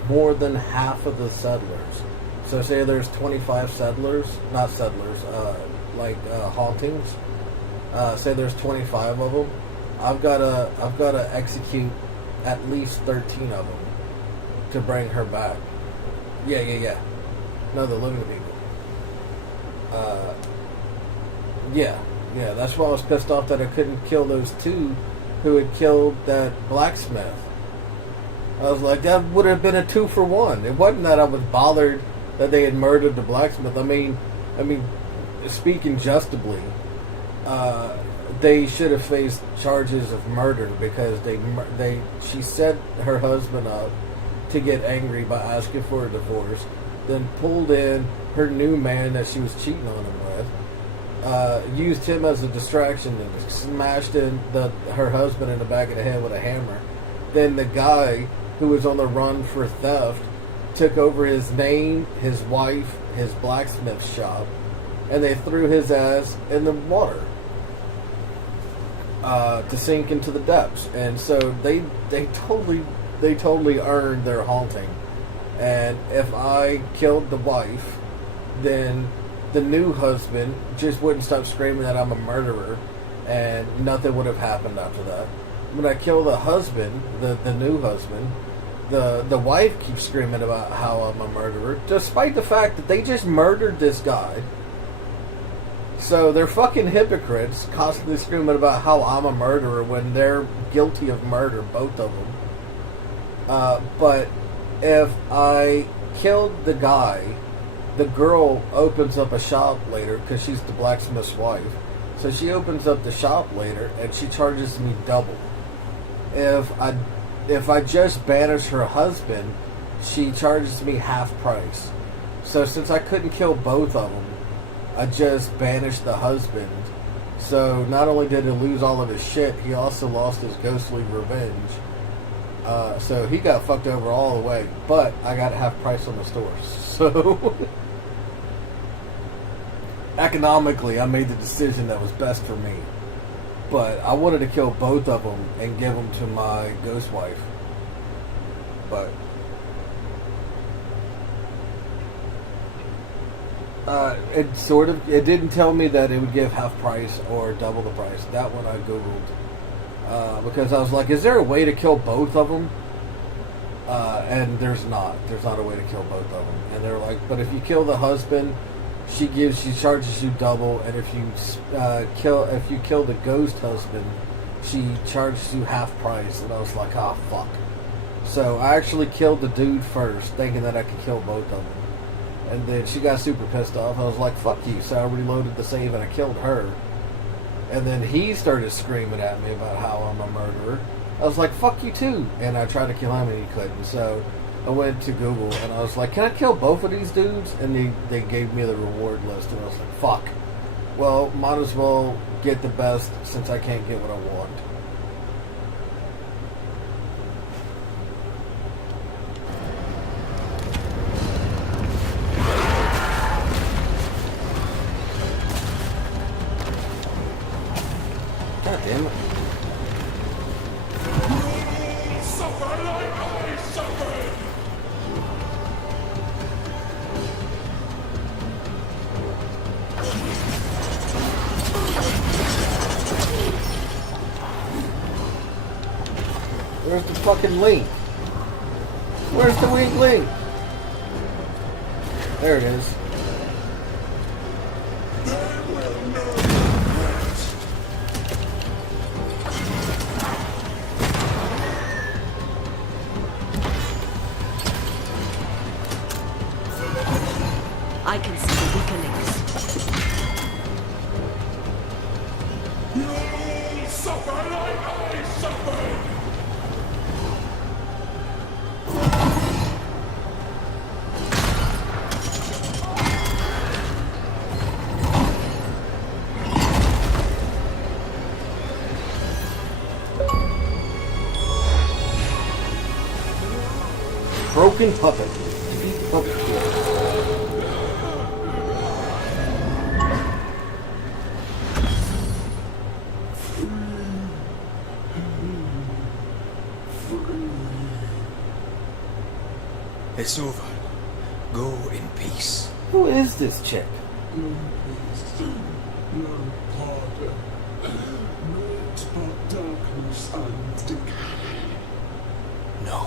more than half of the settlers. So say there's 25 settlers, not settlers, hauntings. Say there's 25 of them. I've got to execute at least 13 of them to bring her back. Yeah. No, the living people. Yeah. That's why I was pissed off that I couldn't kill those two who had killed that blacksmith. I was like, that would have been a 2-for-1. It wasn't that I was bothered that they had murdered the blacksmith. I mean, speaking justably, they should have faced charges of murder because she set her husband up to get angry by asking for a divorce, then pulled in her new man that she was cheating on him with, used him as a distraction and smashed her husband in the back of the head with a hammer. Then the guy who was on the run for theft took over his name, his wife, his blacksmith shop, and they threw his ass in the water to sink into the depths. And so they totally earned their haunting. And if I killed the wife, then the new husband just wouldn't stop screaming that I'm a murderer, and nothing would have happened after that. When I kill the husband, the new husband, the wife keeps screaming about how I'm a murderer, despite the fact that they just murdered this guy. So they're fucking hypocrites, constantly screaming about how I'm a murderer when they're guilty of murder, both of them. But if I killed the guy, the girl opens up a shop later because she's the blacksmith's wife. So she opens up the shop later and she charges me double. If I just banish her husband, she charges me half price. So since I couldn't kill both of them, I just banished the husband. So not only did he lose all of his shit, he also lost his ghostly revenge. So he got fucked over all the way, but I got half price on the store. So economically, I made the decision that was best for me. But I wanted to kill both of them and give them to my ghost wife. But it didn't tell me that it would give half price or double the price. That one I googled because I was like, is there a way to kill both of them? And there's not a way to kill both of them. And they're like, but if you kill the husband, she charges you double, and if you kill the ghost husband, she charges you half price. And I was like, oh fuck. So I actually killed the dude first, thinking that I could kill both of them. And then she got super pissed off. I was like, fuck you. So I reloaded the save and I killed her. And then he started screaming at me about how I'm a murderer. I was like, fuck you too. And I tried to kill him and he couldn't. So I went to Google and I was like, can I kill both of these dudes? And they gave me the reward list. And I was like, fuck. Well, might as well get the best since I can't get what I want. God damn it. like I suffered! Where's the fucking link? Where's the weak link? There it is. I can see the weakenings. You suffer like I suffered! Broken puppet. Defeat puppet. It's over. Go in peace. Who is this chick? No peace, no pardon, naught but darkness and decay. No.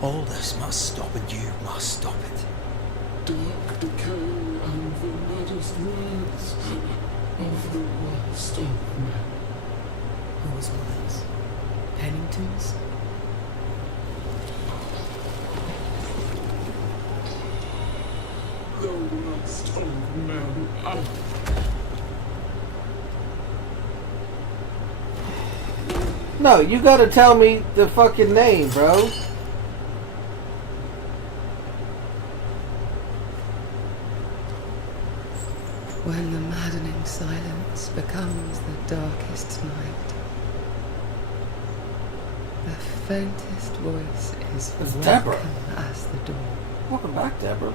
All this must stop, and you must stop it. Dark decay and the maddest words of the worst of men. Whose words? Pennington's? The worst of men. No, you gotta tell me the fucking name, bro. When the maddening silence becomes the darkest night, the faintest voice is It's welcome Deborah. as the dawn. Welcome back, Deborah.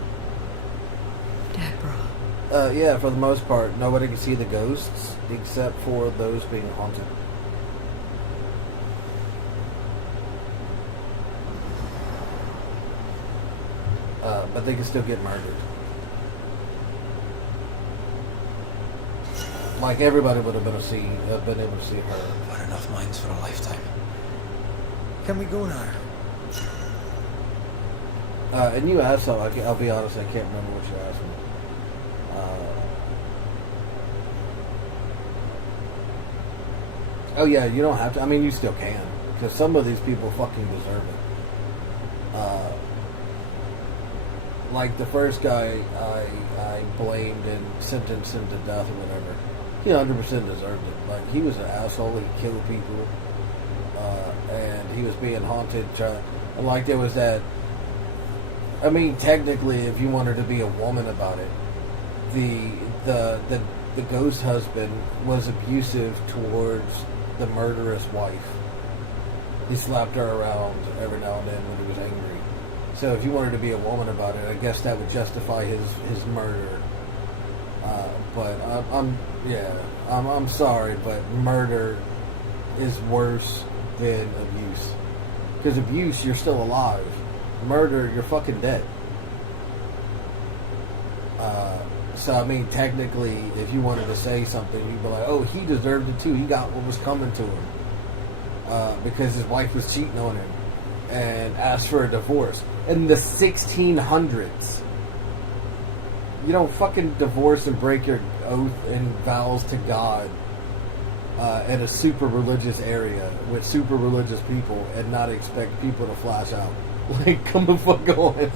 Deborah. Yeah, for the most part, nobody can see the ghosts except for those being haunted. But they can still get murdered. Like everybody would have been able to see her. Got enough minds for a lifetime. Can we go now? And you asked something. I'll be honest, I can't remember what you asked me. Oh yeah, you don't have to. I mean, you still can, because some of these people fucking deserve it. Like the first guy I blamed and sentenced him to death or whatever. He 100% deserved it. Like, he was an asshole. He killed people, and he was being haunted. And like there was that. I mean, technically, if you wanted to be a woman about it, the ghost husband was abusive towards the murderous wife. He slapped her around every now and then when he was angry. So if you wanted to be a woman about it, I guess that would justify his murder. But I'm sorry, but murder is worse than abuse. Because abuse, you're still alive. Murder, you're fucking dead. So I mean, technically, if you wanted to say something, you'd be like, "Oh, he deserved it too. He got what was coming to him because his wife was cheating on him," and asked for a divorce in the 1600s. You don't fucking divorce and break your oath and vows to God in a super religious area with super religious people and not expect people to flash out. Like, come the fuck on.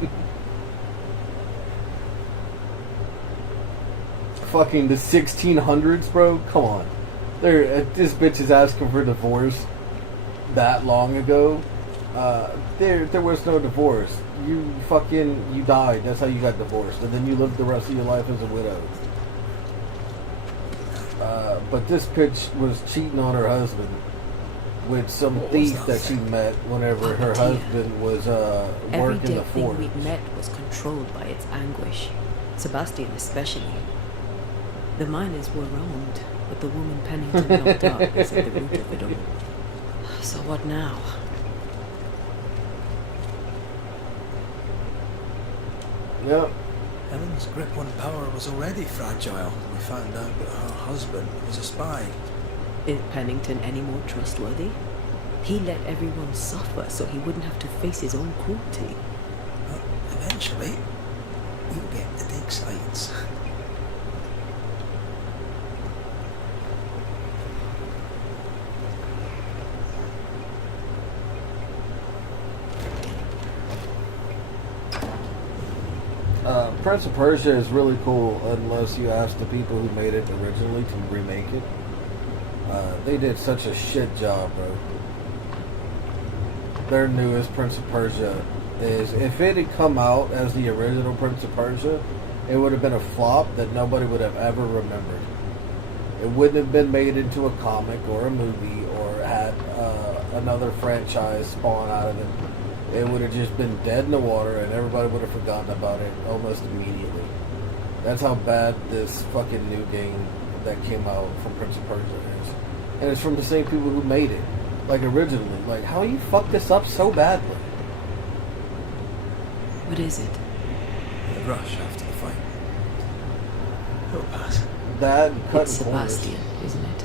Fucking the 1600s, bro? Come on. This bitch is asking for divorce that long ago. There was no divorce. You died. That's how you got divorced. And then you lived the rest of your life as a widow. But this bitch was cheating on her husband with some thief that she met whenever her husband was Every working the dead thing forge. we met was controlled by its anguish. Sebastian especially. The miners were wronged, but the woman Pennington knocked up is at the root of it all. So what now? Yep. Helen's grip on power was already fragile. We found out that her husband was a spy. Is Pennington any more trustworthy? He let everyone suffer so he wouldn't have to face his own cruelty. But eventually, we'll get to take sides. Prince of Persia is really cool unless you ask the people who made it originally to remake it. They did such a shit job, bro. Their newest Prince of Persia is, if it had come out as the original Prince of Persia, it would have been a flop that nobody would have ever remembered. It wouldn't have been made into a comic or a movie or had another franchise spawn out of it. It would have just been dead in the water and everybody would have forgotten about it almost immediately. That's how bad this fucking new game that came out from Prince of Persia is. And it's from the same people who made it. Like originally. Like, how you fuck this up so badly? What is it? The rush after the fight. It'll pass. That cut It's corners. Sebastian, isn't it?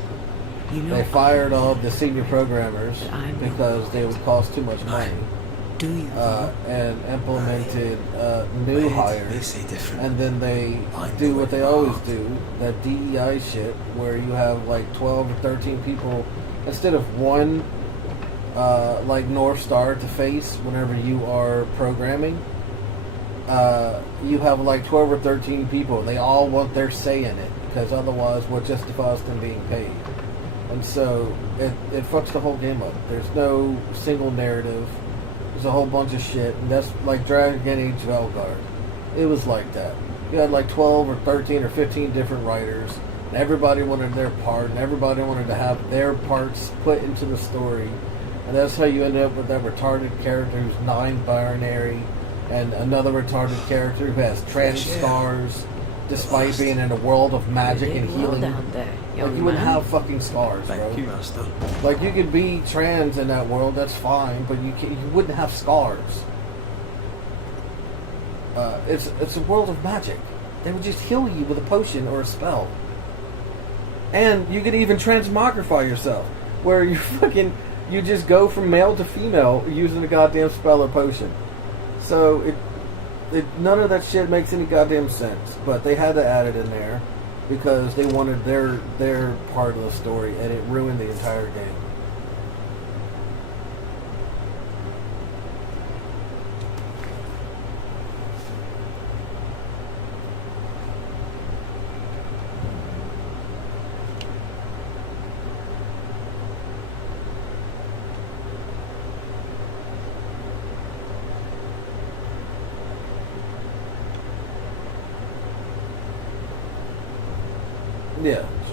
You know, They fired all the senior programmers I'm not because they would cost too much money. do you? And implemented new hires. They say different. And then they do what they always do, that DEI shit, where you have like 12 or 13 people, instead of one like North Star to face whenever you are programming, you have like 12 or 13 people. They all want their say in it, because otherwise what justifies them being paid? And so it fucks the whole game up. There's no single narrative. There's a whole bunch of shit, and that's like Dragon Age Velguard. It was like that. You had like 12 or 13 or 15 different writers, and everybody wanted their part, and everybody wanted to have their parts put into the story. And that's how you end up with that retarded character who's non-binary, and another retarded character who has trans scars, despite being in a world of magic and healing. Down there, Like, you wouldn't have fucking scars, bro. Thank you, Master. Like, you could be trans in that world, that's fine, but you wouldn't have scars. It's a world of magic. They would just heal you with a potion or a spell. And you could even transmogrify yourself, where you just go from male to female using a goddamn spell or potion. So none of that shit makes any goddamn sense, but they had to add it in there because they wanted their part of the story, and it ruined the entire game.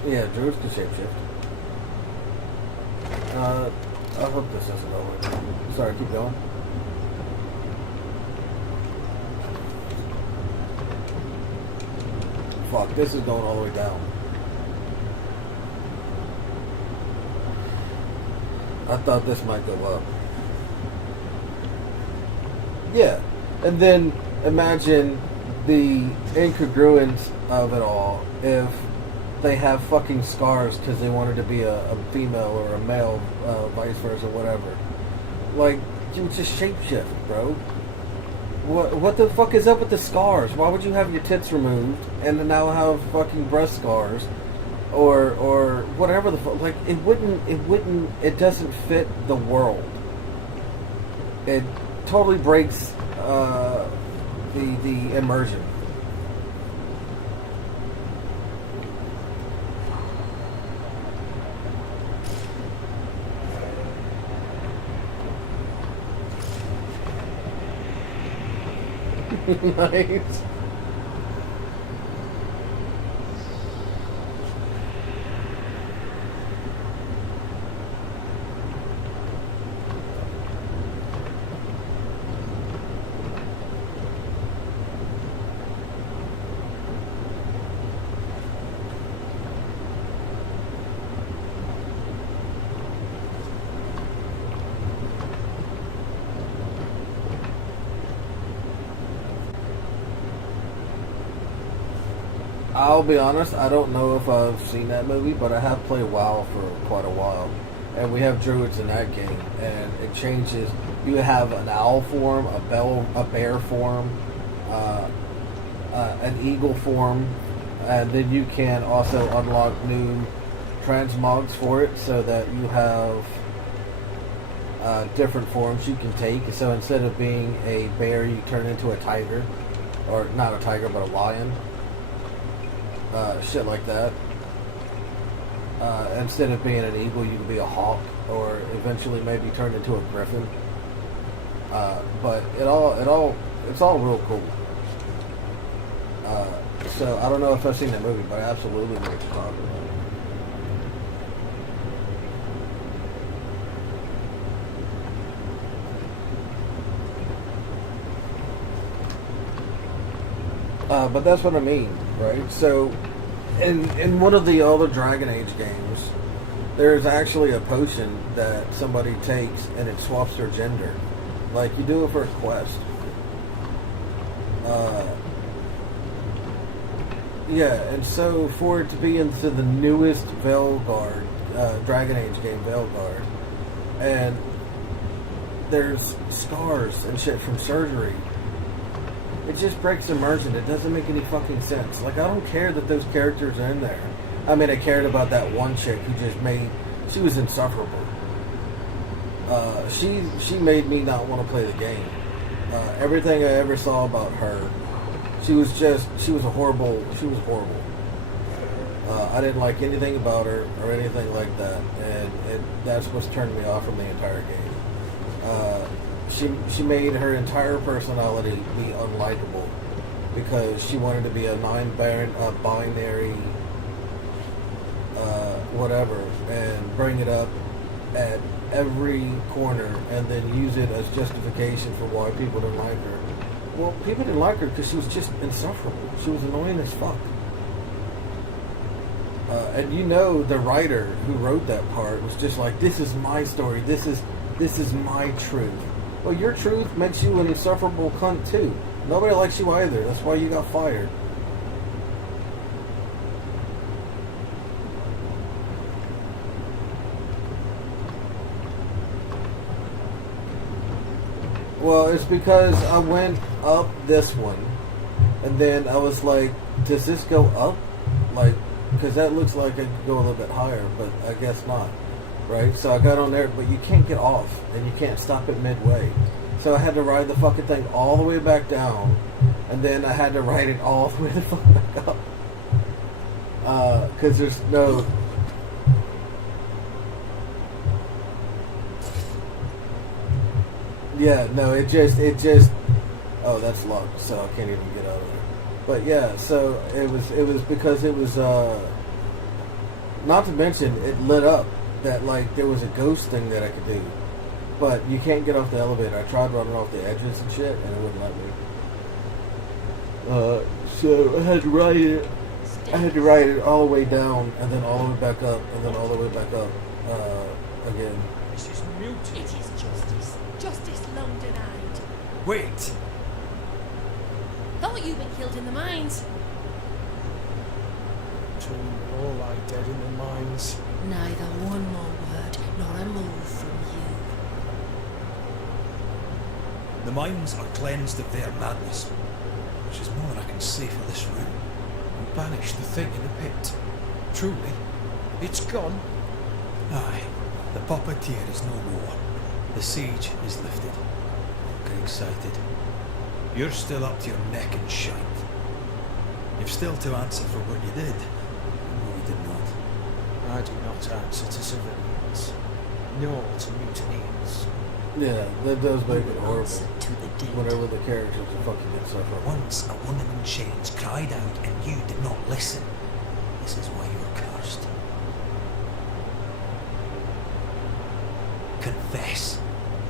Yeah, druids can shapeshift. I hope this isn't over. Sorry, keep going. Fuck, this is going all the way down. I thought this might go up. Yeah, and then imagine the incongruence of it all if they have fucking scars because they wanted to be a female or a male, vice versa, whatever. Like, you just shapeshift, bro. What the fuck is up with the scars? Why would you have your tits removed and then now have fucking breast scars, or whatever the fuck? Like, it doesn't fit the world. It totally breaks the immersion. Nice. I'll be honest, I don't know if I've seen that movie, but I have played WoW for quite a while. And we have druids in that game, and it changes. You have an owl form, a bear form, an eagle form, and then you can also unlock new transmogs for it, so that you have different forms you can take. So instead of being a bear, you turn into a tiger, or not a tiger, but a lion. Shit like that. Instead of being an eagle, you can be a hawk, or eventually maybe turn into a griffin. But it's all real cool. So I don't know if I've seen that movie, but I absolutely know what you're talking about. But that's what I mean, right? So, in one of the other Dragon Age games, there's actually a potion that somebody takes and it swaps their gender. Like, you do it for a quest. Yeah, and so for it to be into the newest Veilguard, Dragon Age game, Veilguard, and there's scars and shit from surgery, it just breaks immersion. It doesn't make any fucking sense. Like, I don't care that those characters are in there. I mean, I cared about that one chick who just she was insufferable. She made me not want to play the game. Everything I ever saw about her, she was horrible. I didn't like anything about her or anything like that, and that's what's turned me off from the entire game. She made her entire personality be unlikable because she wanted to be a binary whatever, and bring it up at every corner and then use it as justification for why people didn't like her. Well, people didn't like her because she was just insufferable. She was annoying as fuck. And the writer who wrote that part was just like, this is my story. This is my truth. Well, your truth makes you an insufferable cunt too. Nobody likes you either. That's why you got fired. Well, it's because I went up this one, and then I was like, does this go up? Like, because that looks like it could go a little bit higher, but I guess not, right? So I got on there, but you can't get off, and you can't stop it midway. So I had to ride the fucking thing all the way back down, and then I had to ride it all the way the fuck back up. Because there's no... Yeah, no, it just, oh, that's locked, so I can't even get out of there. But yeah, so it was because it was, not to mention, it lit up that, like, there was a ghost thing that I could do. But you can't get off the elevator. I tried running off the edges and shit, and it wouldn't let me. So I had to ride it. I had to ride it all the way down, and then all the way back up, and then all the way back up, again. This is mute. It is justice. Justice long denied. Wait! Thought you'd been killed in the mines. Two all lie dead in the mines. Neither one more word nor a move from you. The mines are cleansed of their madness, which is more than I can say for this room. We banished the thing in the pit. Truly, it's gone. Aye, the puppeteer is no more. The siege is lifted. Get excited. You're still up to your neck in shite. You've still to answer for what you did. No, you did not. I do not answer to civilians, nor to mutineers. Yeah, that does make it horrible. Answer to the dead. Whenever the characters are fucking insufferable. Once a woman in chains cried out and you did not listen. This is why you are cursed. Confess.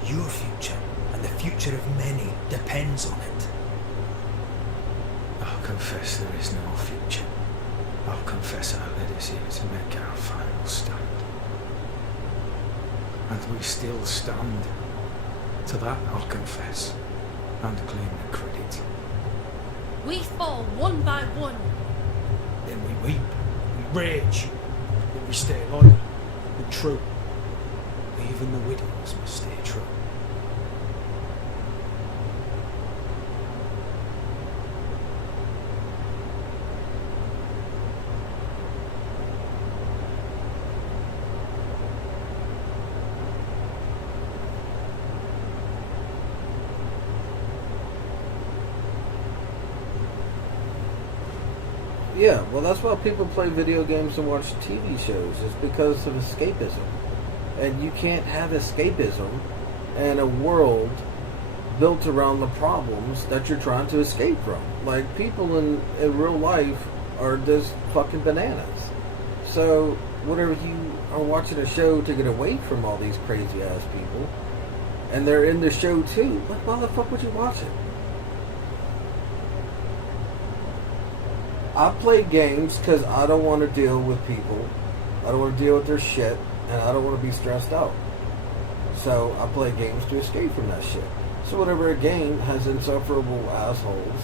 Your future and the future of many depends on it. I'll confess there is no future. I'll confess our lead is here to make our final stand. And we still stand. To that I'll confess, and claim the credit. We fall one by one. Then we weep, we rage, but we stay loyal and true. Even the widows must stay true. Yeah, well, that's why people play video games and watch TV shows, is because of escapism. And you can't have escapism in a world built around the problems that you're trying to escape from. Like, people in real life are just fucking bananas. So, whenever you are watching a show to get away from all these crazy ass people, and they're in the show too, like, why the fuck would you watch it? I play games because I don't want to deal with people. I don't want to deal with their shit, and I don't want to be stressed out. So I play games to escape from that shit. So whenever a game has insufferable assholes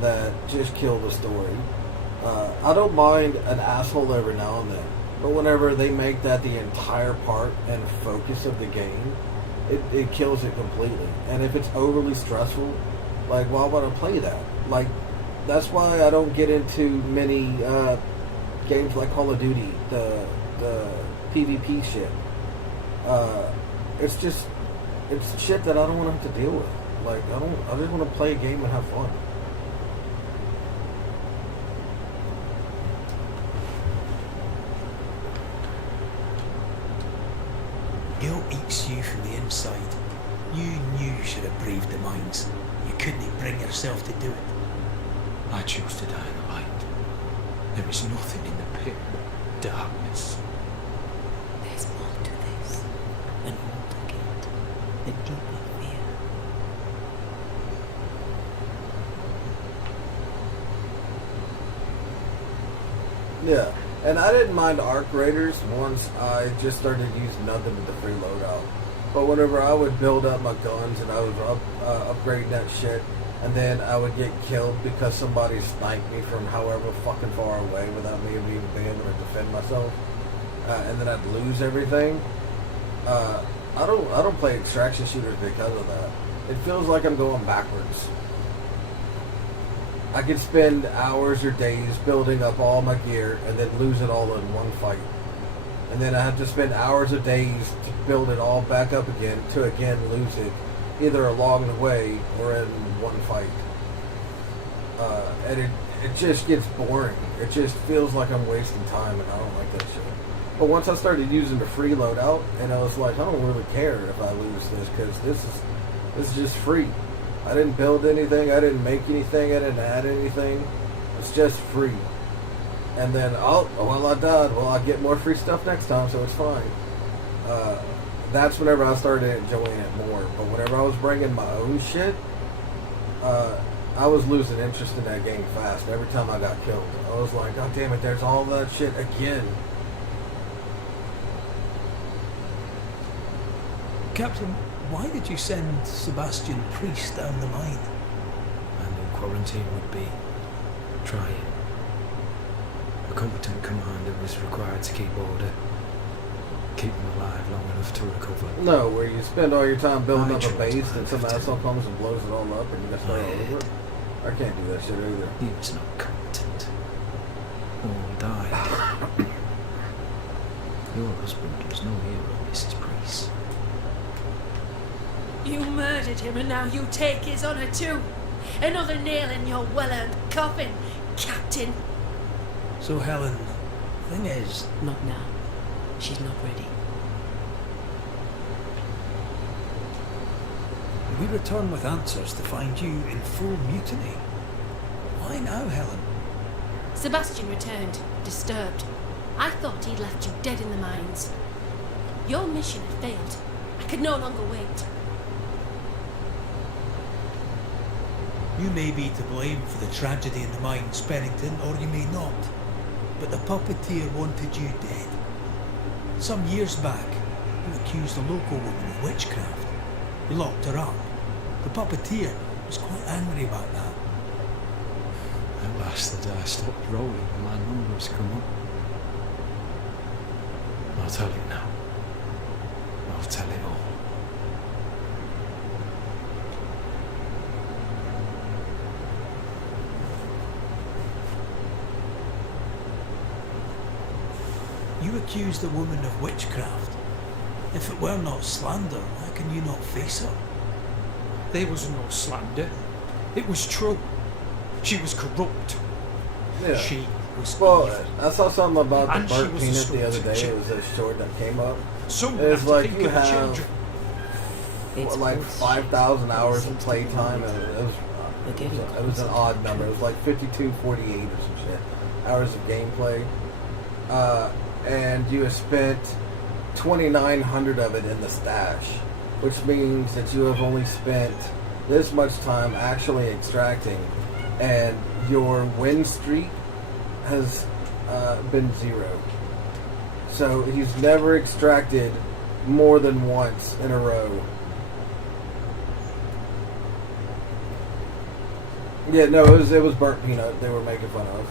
that just kill the story, I don't mind an asshole every now and then. But whenever they make that the entire part and focus of the game, it kills it completely. And if it's overly stressful, like, why would I play that? Like, that's why I don't get into many games like Call of Duty, the PvP shit. It's shit that I don't want to have to deal with. Like, I just want to play a game and have fun. Guilt eats you from the inside. You knew you should have braved the mines. You couldn't bring yourself to do it. I chose to die in the light. There is nothing in the pit but darkness. There's more to this. An older guilt. A deeper fear. Yeah, and I didn't mind Arc Raiders once I just started using nothing but the free loadout. But whenever I would build up my guns and I was upgrading that shit, and then I would get killed because somebody sniped me from however fucking far away without me even being able to defend myself, and then I'd lose everything. I don't play extraction shooters because of that. It feels like I'm going backwards. I could spend hours or days building up all my gear and then lose it all in one fight. And then I have to spend hours or days to build it all back up again to again lose it, either along the way or in one fight. And it just gets boring. It just feels like I'm wasting time, and I don't like that shit. But once I started using the free loadout, and I was like, I don't really care if I lose this, because this is just free. I didn't build anything, I didn't make anything, I didn't add anything. It's just free. And then, well, I died. Well, I get more free stuff next time, so it's fine. That's whenever I started enjoying it more. But whenever I was bringing my own shit, I was losing interest in that game fast. Every time I got killed, I was like, God damn it, there's all that shit again. Captain, why did you send Sebastian Priest down the mine? I knew quarantine would be trying. A competent commander was required to keep order, keep them alive long enough to recover. No, where you spend all your time building I up a chose base to and some live to- asshole comes and blows it all up and you gotta start all over. I can't do that shit either. He was not competent. All died. Your husband was no hero, Mrs. Priest. You murdered him and now you take his honour too. Another nail in your well-earned coffin, Captain. So, Helen, thing is, Not now. She's not ready. we return with answers to find you in full mutiny. Why now, Helen? Sebastian returned, disturbed. I thought he'd left you dead in the mines. Your mission had failed. I could no longer wait. You may be to blame for the tragedy in the mines, Pennington, or you may not. But the puppeteer wanted you dead. Some years back, you accused a local woman of witchcraft. You locked her up. The puppeteer was quite angry about that. At bastard, I stopped rolling when my numbers come up. I'll tell it now. I'll tell it all. You accuse the woman of witchcraft. If it were not slander, how can you not face her? There was no slander. It was true. She was corrupt. Yeah. She was Well, evil. I saw something about the And she burnt was a peanut the other sorted day. It chick. was a short that came up. Someone It's had to like think you of the have children. It's like worth 5,000 shit. hours They of seem to be playtime. worried. It was an odd number. It was like 5248 or some shit hours of gameplay, and you have spent 2,900 of it in the stash, which means that you have only spent this much time actually extracting, and your win streak has been 0. So he's never extracted more than once in a row. Yeah, no, it was burnt peanut they were making fun of.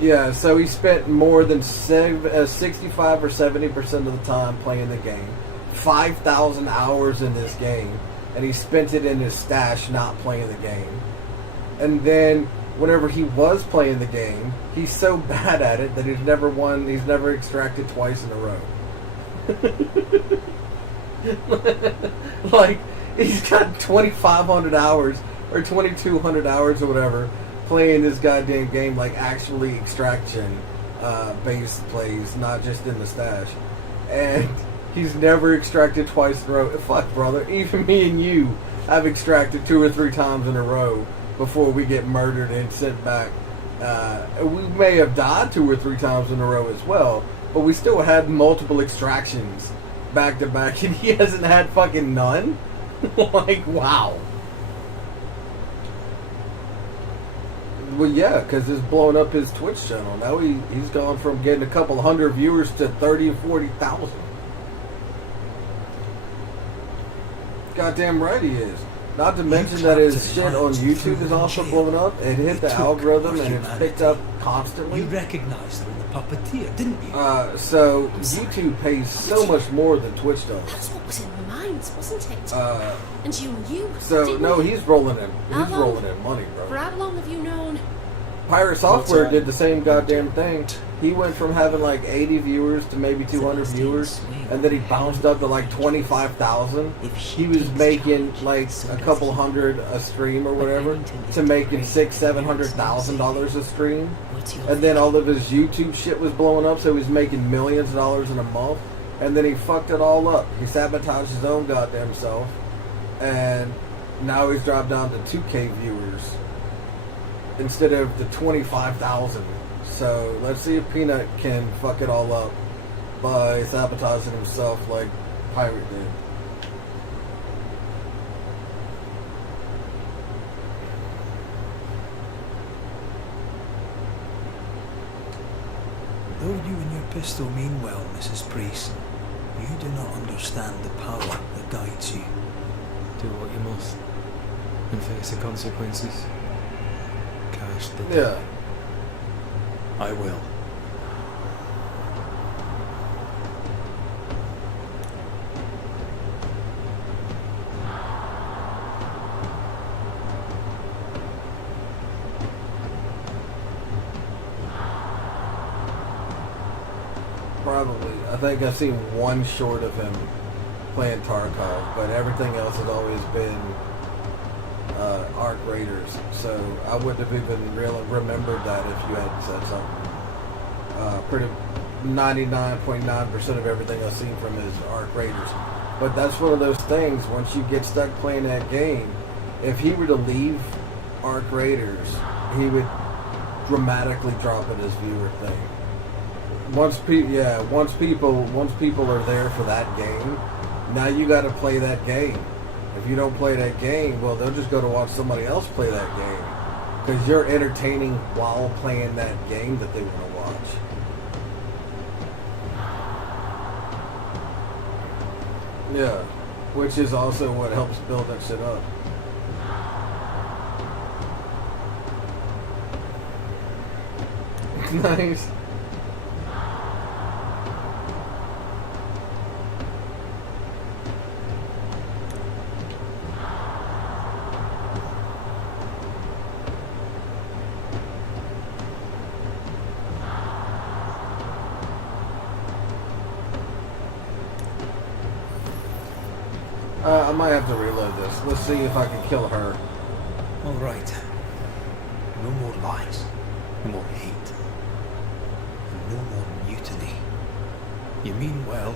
Yeah, so he spent more than 65 or 70% of the time playing the game. 5,000 hours in this game, and he spent it in his stash not playing the game. And then whenever he was playing the game, he's so bad at it that he's never extracted twice in a row. Like, he's got 2,500 hours or 2,200 hours or whatever playing this goddamn game, like actually extraction based plays, not just in the stash. And he's never extracted twice in a row. Fuck, brother. Even me and you have extracted 2 or 3 times in a row before we get murdered and sent back. We may have died 2 or 3 times in a row as well, but we still had multiple extractions back to back, and he hasn't had fucking none. Like, wow. Well, yeah, because it's blowing up his Twitch channel. Now he's gone from getting a couple hundred viewers to 30 or 40,000. Goddamn right he is. Not to mention that his shit on YouTube is also blowing up. It hit the algorithm and it's picked up constantly. You recognised her in the puppeteer, didn't you? So YouTube pays so much more than Twitch does. That's what was in the mines, wasn't it? And you knew. So didn't no, you? he's rolling in. How He's long? rolling in money, For bro. how long have you known? Pirate Software did the same goddamn thing. He went from having like 80 viewers to maybe 200 viewers, and then he bounced up to like 25,000. He was making like a couple hundred a stream or whatever, to making $600,000-$700,000 a stream. And then all of his YouTube shit was blowing up, so he was making millions of dollars in a month. And then he fucked it all up. He sabotaged his own goddamn self, and now he's dropped down to 2K viewers instead of the 25,000. So let's see if Peanut can fuck it all up by sabotaging himself like Pirate did. Though you and your pistol mean well, Mrs. Priest, you do not understand the power that guides you. Do what you must and face the consequences. Cash the debt. Yeah. I will. Probably. I think I've seen one short of him playing Tarkov, but everything else has always been Arc Raiders. So I wouldn't have even really remembered that if you had said something. Pretty 99.9% of everything I've seen from is Arc Raiders. But that's one of those things, once you get stuck playing that game, if he were to leave Arc Raiders, he would dramatically drop in his viewer thing. Once people are there for that game, now you got to play that game. If you don't play that game, well, they'll just go to watch somebody else play that game because you're entertaining while playing that game that they want to watch. Yeah, which is also what helps build that shit up. Nice. I might have to reload this. Let's see if I can kill her. All right. No more lies. No more hate. And no more mutiny. You mean well,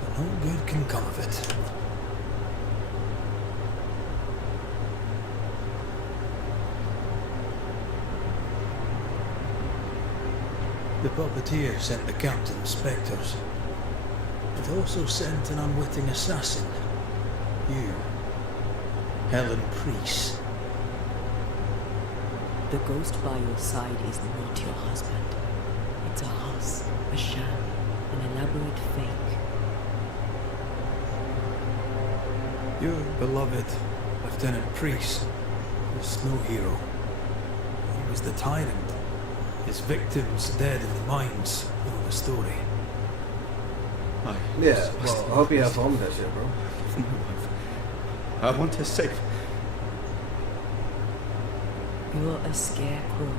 but no good can come of it. The puppeteer sent the captain spectres. It also sent an unwitting assassin. You. Helen Priest. The ghost by your side is not your husband. It's a huss, a sham, an elaborate fake. Your beloved Lieutenant Priest was no hero. He was the tyrant. His victims dead in the mines. Know the story. Yeah, well, I hope you have fun with that shit, bro. I want to save. You're a scarecrow.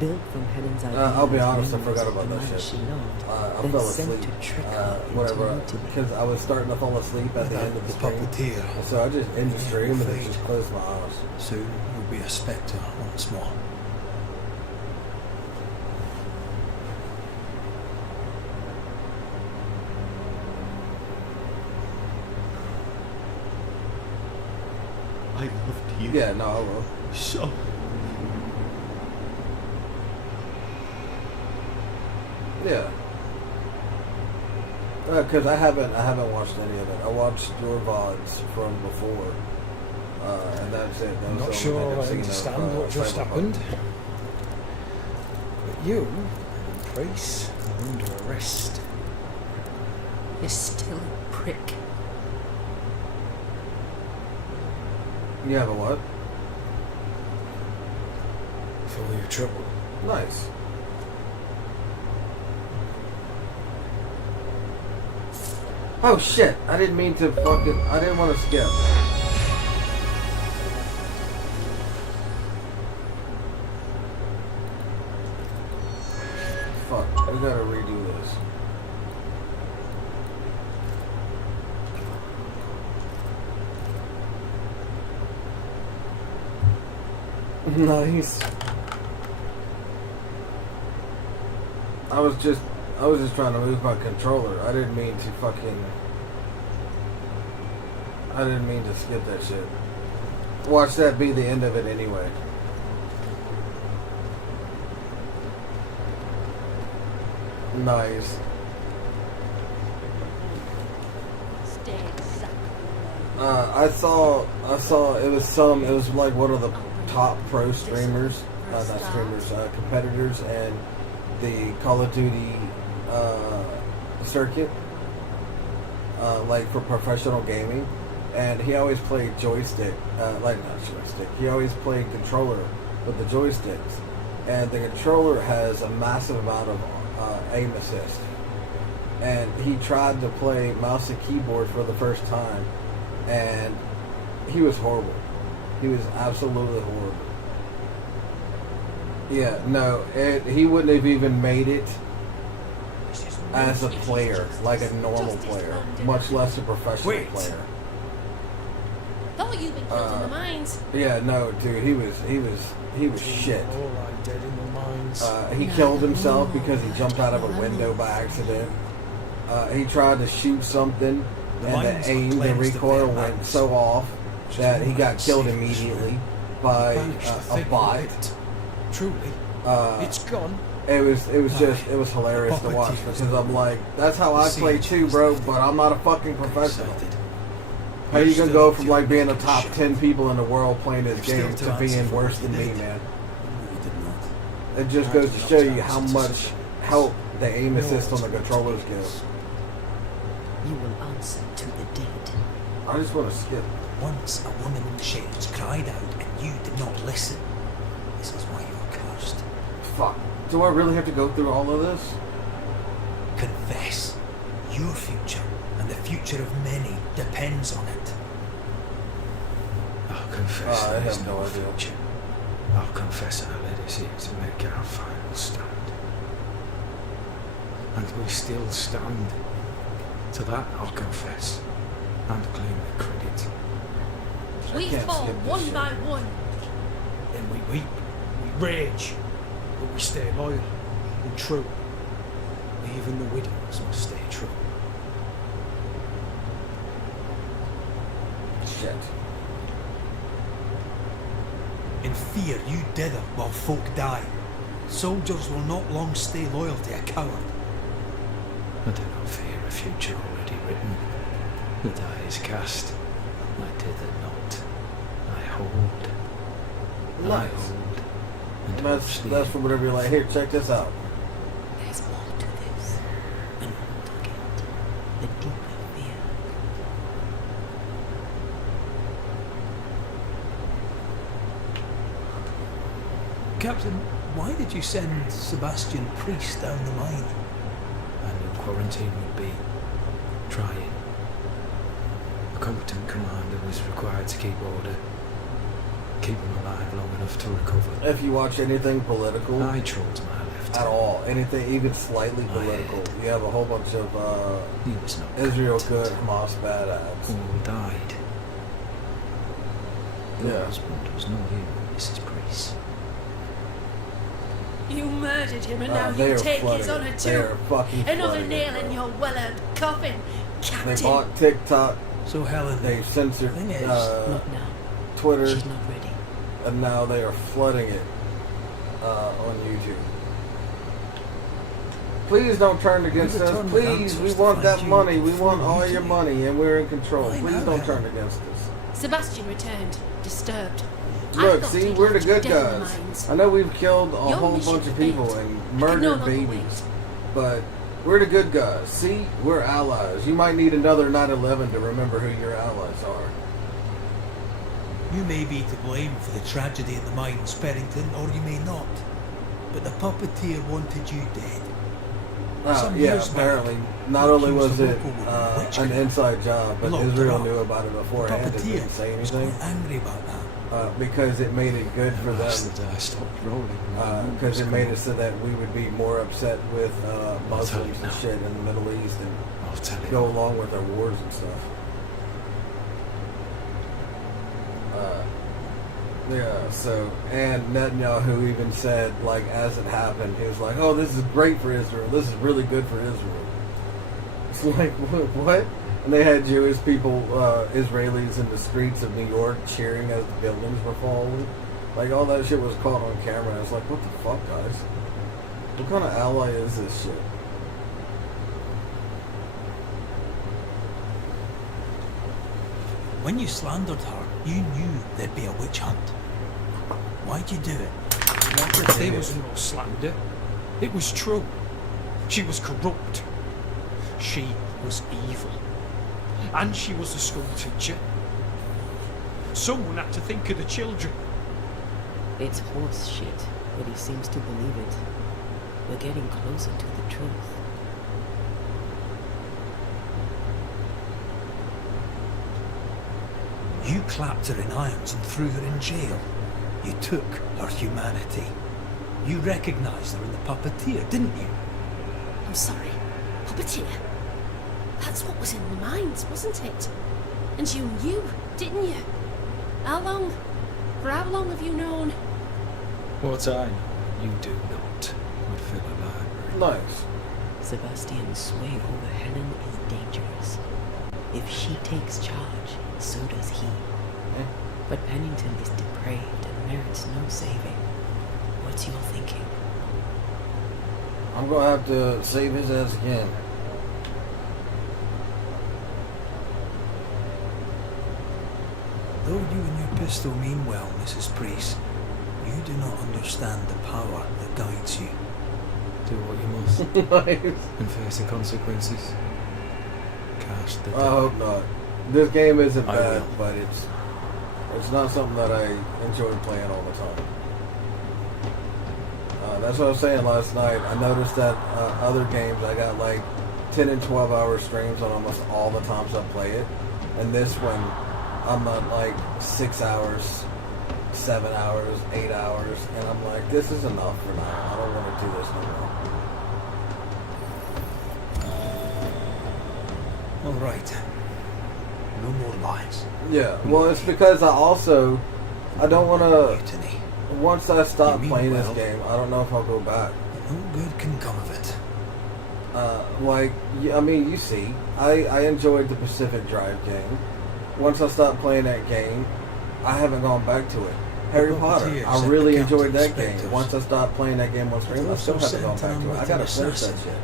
Built from Helen's idea. I'll be honest, I of forgot about the that man shit. she loved, I then fell sent asleep. to trick her into Whatever, mutiny. because I was starting to fall asleep at the end of the stream. puppeteer. So I just ended the stream and then just closed my eyes. Soon you'll be a spectre once more. I loved you. Yeah, no, I will. So. Yeah. Because I haven't watched any of it. I watched your VODs from before, and that's it. That I'm was not the sure only thing I I've seen understand of, what just Cyberpunk. happened. But you and Priest are under arrest. You're still a prick. You have a what? For your trouble. Nice. Oh shit! I didn't mean to fucking. I didn't want to skip. Fuck. We gotta redo this. Nice. I was just trying to move my controller. I didn't mean to skip that shit. Watch that be the end of it anyway. Nice. Stay exactly. I saw it was like one of the top pro streamers, competitors and the Call of Duty circuit, like for professional gaming, and he always played joystick, he always played controller with the joysticks, and the controller has a massive amount of aim assist, and he tried to play mouse and keyboard for the first time, and he was horrible. He was absolutely horrible. Yeah, no, he wouldn't have even made it as a player, like a normal player, much less a professional player. Thought you'd been killed in the mines. Yeah, no, dude, he was shit. All like dead in the mines. He killed himself because he jumped out of a window by accident. He tried to shoot something, and the recoil went so off that he got killed immediately by a bot. Truly, it's gone. It was hilarious to watch because I'm like, that's how I play too, bro. But I'm not a fucking professional. How you gonna go from like being the top 10 people in the world playing this game to being worse than me, man? It just goes to show you how much help the aim assist on the controllers give. You will answer to the dead. I just want to skip. Once a woman in chains cried out and you did not listen. This is why you are cursed. Fuck. Do I really have to go through all of this? Confess. Your future and the future of many depends on it. I'll confess I there have is no no idea. future. I'll confess our legacy to make our final stand. And we still stand. To that I'll confess and claim the credit. We can't fall skip this one shit. by one. Then we weep, we rage, but we stay loyal and true. Even the widows must stay true. Shit. In fear you dither while folk die. Soldiers will not long stay loyal to a coward. I do not fear a future already written. The die is cast. I dither not. I hold. I Nice. hold. And That's for whatever you're like. Here, check this out. There's more to this. And not to get the deeper fear. Captain, why did you send Sebastian Priest down the mine? I knew quarantine would be trying. A competent commander was required to keep order, keep him alive long enough to recover. If you watch anything political I chose my left. at all, anything even slightly I political, had. you have a whole bunch of He was not Israel competent. good, Hamas bad ads. All died. Your Yeah. husband was no hero, Mrs. Priest. You murdered him and Oh, now they you are take flooding his it. honour They are too. fucking Another flooding nail it, in bro. your well-earned coffin, They Captain. bought TikTok, So Helen, they censored thing is, Not now. Twitter, She's not ready. and now they are flooding it on YouTube. Please don't turn against Never us. turn with Please, we answers to want that find you money. We want before all you your do. money, and we're in control. Why Please not, don't Helen? turn against us. Sebastian returned, disturbed. I Look, thought see, he'd we're the left you good dead in the guys. mines. I know we've killed a Your whole mission bunch of people failed. and I can no murdered longer babies, wait. but we're the good guys. See, we're allies. You might need another 9/11 to remember who your allies are. you may be to blame for the tragedy in the mines, Pennington, or you may not. But the puppeteer wanted you dead. Some Yeah, years back, apparently. Not he only accused was the it local woman of an witchcraft. inside job, but Locked her Israel up. knew about it The beforehand and puppeteer didn't say was anything quite angry about that. because it made it good for As them. the die stopped rolling. Because it made it so that we would be more upset with tell you Muslims and now. shit in the Middle East and I'll tell you. go along with our wars and stuff. Yeah, so, and Netanyahu even said, like, as it happened, he was like, oh, this is great for Israel. This is really good for Israel. It's like, what? And they had Jewish people, Israelis in the streets of New York cheering as the buildings were falling. Like, all that shit was caught on camera. It's like, what the fuck, guys? What kind of ally is this shit? When you slandered her, you knew there'd be a witch hunt. Why'd you do it? There was no slander. It was true. She was corrupt. She was evil. And she was a school teacher. Someone had to think of the children. It's horse shit, but he seems to believe it. We're getting closer to the truth. You clapped her in irons and threw her in jail. You took her humanity. You recognised her in the puppeteer, didn't you? I'm sorry. Puppeteer? That's what was in the mines, wasn't it? And you knew, didn't you? How long? For how long have you known? What I know, you do not, would fill a library. Nice. Sebastian's sway over Helen is dangerous. If she takes charge, so does he. But Pennington is depraved and merits no saving. What's your thinking? I'm gonna have to save his ass again. Though you and your pistol mean well, Mrs. Priest, you do not understand the power that guides you. Do what you must Nice. and face the consequences. Cast the I die. hope not. This game isn't I bad, will. but it's not something that I enjoy playing all the time. That's what I was saying last night. I noticed that other games I got like 10 and 12 hour streams on almost all the times I play it. And this one, I'm at like 6 hours, 7 hours, 8 hours. And I'm like, this is enough for now. I don't want to do this no more. All right. No more lies. Yeah, well, it's because I don't want to. Once I stop playing this game, I don't know if I'll go back. No good can come of it. I mean, you see, I enjoyed the Pacific Drive game. Once I stopped playing that game, I haven't gone back to it. Harry Potter, I really enjoyed that game. Once I stopped playing that game on stream, I still haven't gone back to it. I gotta finish that shit.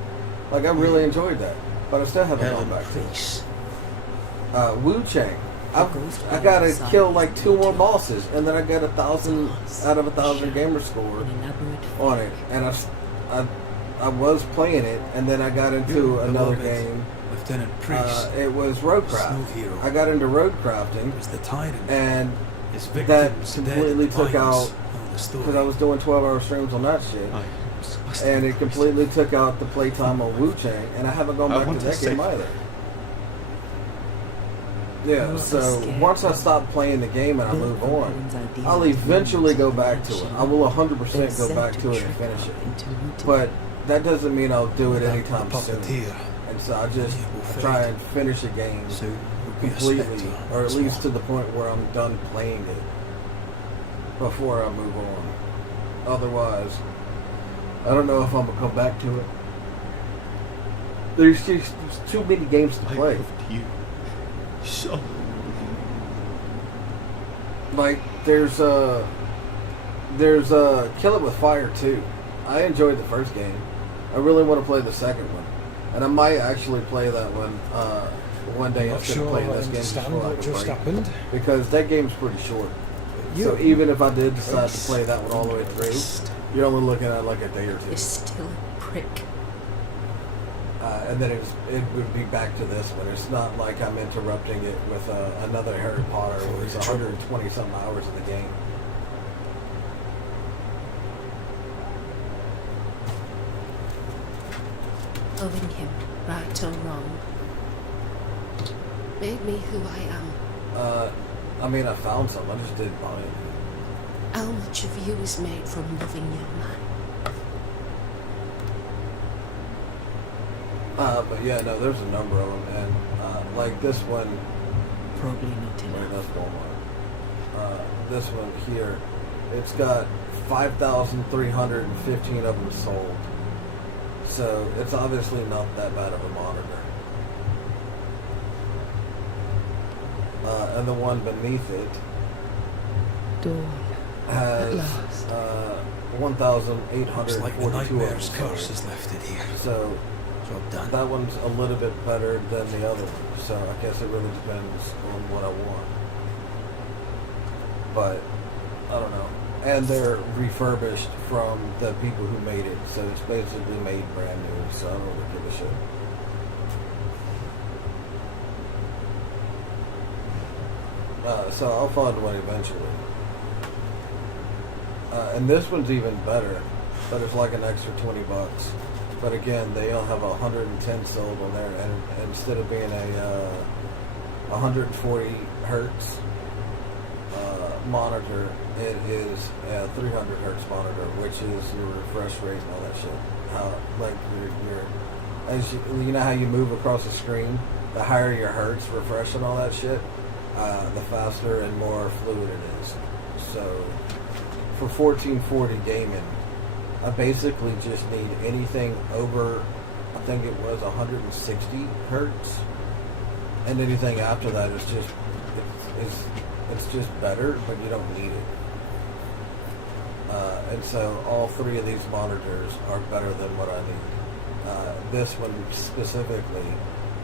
Like, I really enjoyed that, but I still haven't gone back to it. Wu Chang. I gotta kill like 2 more bosses, and then I get 1,000 out of 1,000 gamer score on it. And I was playing it, and then I got into another game. Lieutenant Priest. It was roadcraft. I got into roadcrafting, and that completely took out, because I was doing 12-hour streams on that shit, and it completely took out the playtime on Wu Chang, and I haven't gone back to that game either. Yeah, so once I stop playing the game and I move on, I'll eventually go back to it. I will 100% go back to it and finish it. But that doesn't mean I'll do it anytime soon. And so I try and finish a game completely, or at least to the point where I'm done playing it before I move on. Otherwise, I don't know if I'm going to come back to it. There's just too many games to play. So, like, there's Kill It With Fire 2. I enjoyed the first game. I really want to play the second one, and I might actually play that one day instead of playing this game before I can break, because that game's pretty short. So even if I did decide to play that one all the way through, you're only looking at like a day or two. You're still a prick. And then it would be back to this one. It's not like I'm interrupting it with another Harry Potter where it's 120-something hours of the game. Loving him, right or wrong, made me who I am. I mean, I found some. I just didn't buy it. How much of you is made from loving your man? But yeah, no, there's a number of them, and like this one. Probably not enough. That's Walmart. This one here, it's got 5,315 of them sold. So it's obviously not that bad of a monitor. And the one beneath it has 1,842 like the Nightmare's curse is left it here. So that one's a little bit better than the other one. So I guess it really depends on what I want. But I don't know. And they're refurbished from the people who made it, so it's basically made brand new. So I don't really give a shit. So I'll find one eventually. And this one's even better, but it's like an extra $20. But again, they only have 110 sold on there, and instead of being a 140 hertz monitor, it is a 300 hertz monitor, which is your refresh rate and all that shit. How, like, as you know how you move across the screen, the higher your hertz refresh and all that shit, the faster and more fluid it is. So for 1440 gaming, I basically just need anything over, I think it was 160 hertz, and anything after that is just it's just better, but you don't need it. And so all three of these monitors are better than what I need. This one specifically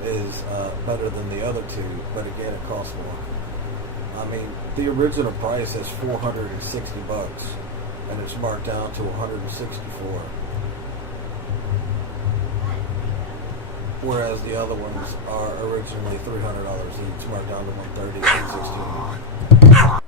is better than the other two, but again, it costs more. I mean, the original price is $460, and it's marked down to $164. Whereas the other ones are originally $300 each, marked down to $130 and $16.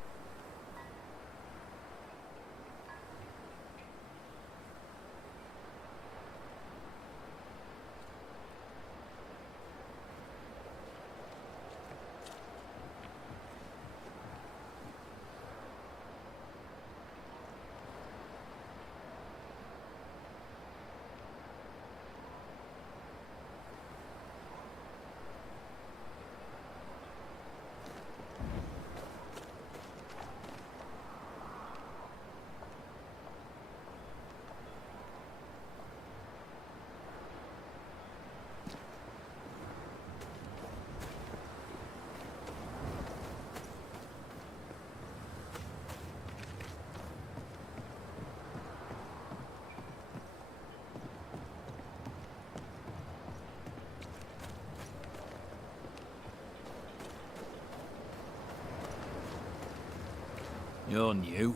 You're new.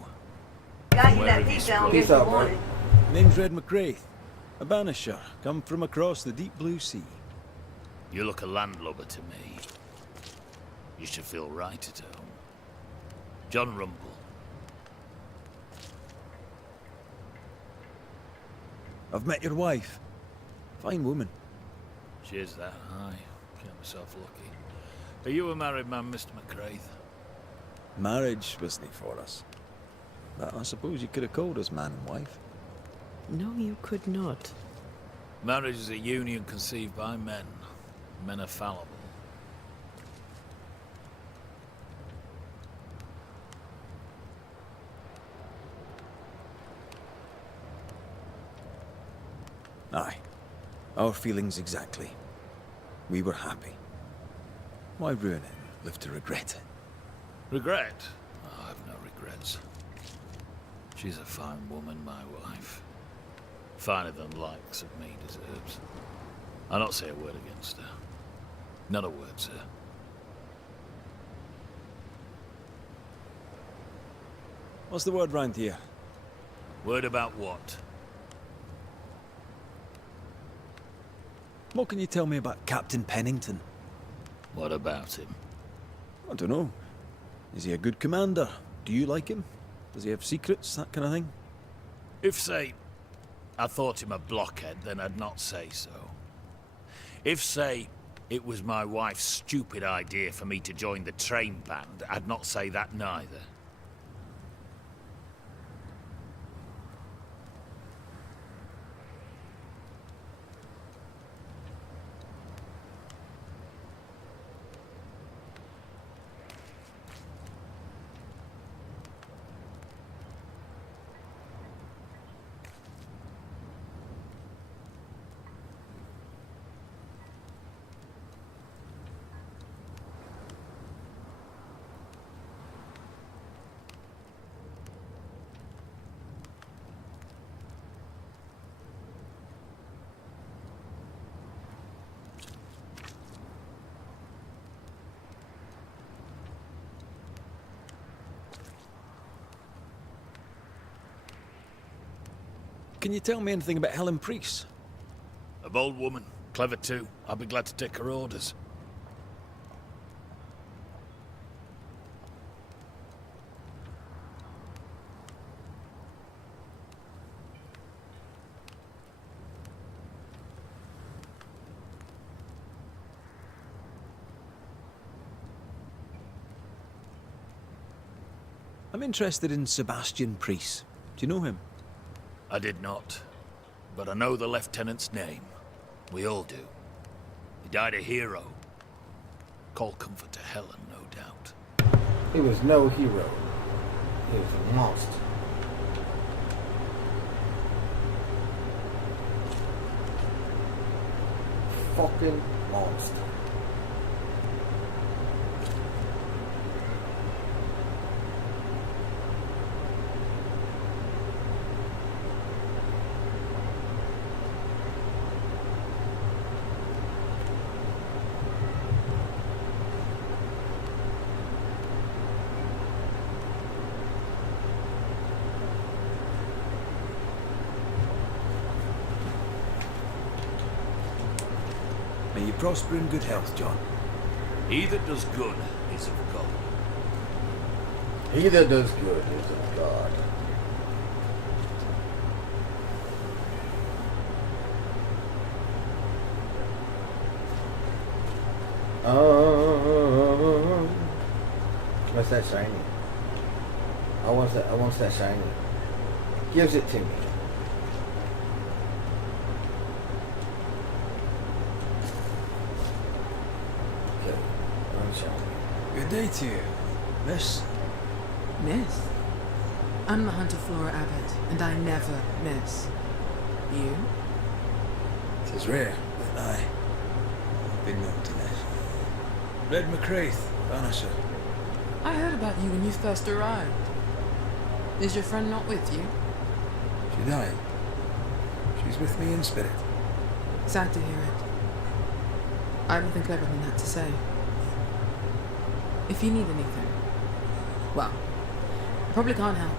Got you Where that have you beat down sprung? Peace if you out, want bro. it. Name's Red McCraith, a Banisher, come from across the deep blue sea. You look a landlubber to me. You should feel right at home. John Rumble. I've met your wife. Fine woman. She is that high. Count myself lucky. Are you a married man, Mr. McCraith? Marriage wasn't for us. But I suppose you could have called us man and wife. No, you could not. Marriage is a union conceived by men. Men are fallible. Aye. Our feelings exactly. We were happy. Why ruin it? Live to regret it. Regret? Oh, I've no regrets. She's a fine woman, my wife. Finer than the likes of me deserves. I'll not say a word against her. Not a word, sir. What's the word round here? Word about what? What can you tell me about Captain Pennington? What about him? I don't know. Is he a good commander? Do you like him? Does he have secrets, that kind of thing? If, say, I thought him a blockhead, then I'd not say so. If, say, it was my wife's stupid idea for me to join the train band, I'd not say that neither. Can you tell me anything about Helen Priest? A bold woman, clever too. I'll be glad to take her orders. I'm interested in Sebastian Priest. Do you know him? I did not, but I know the lieutenant's name. We all do. He died a hero. Call comfort to Helen, no doubt. He was no hero. He was a monster. Fucking monster. May you prosper in good health, John. He that does good is of God. He that does good is of God. What's that shiny? I want that shiny. Gives it to me. Okay, unshiny. Good day to you, miss. Miss? I'm the Hunter Flora Abbott, and I never miss. You? It is rare, but I've been known to miss. Red McCraith, Banisher. I heard about you when you first arrived. Is your friend not with you? She died. She's with me in spirit. Sad to hear it. I have nothing clever than that to say. If you need anything, well, Probably can't help.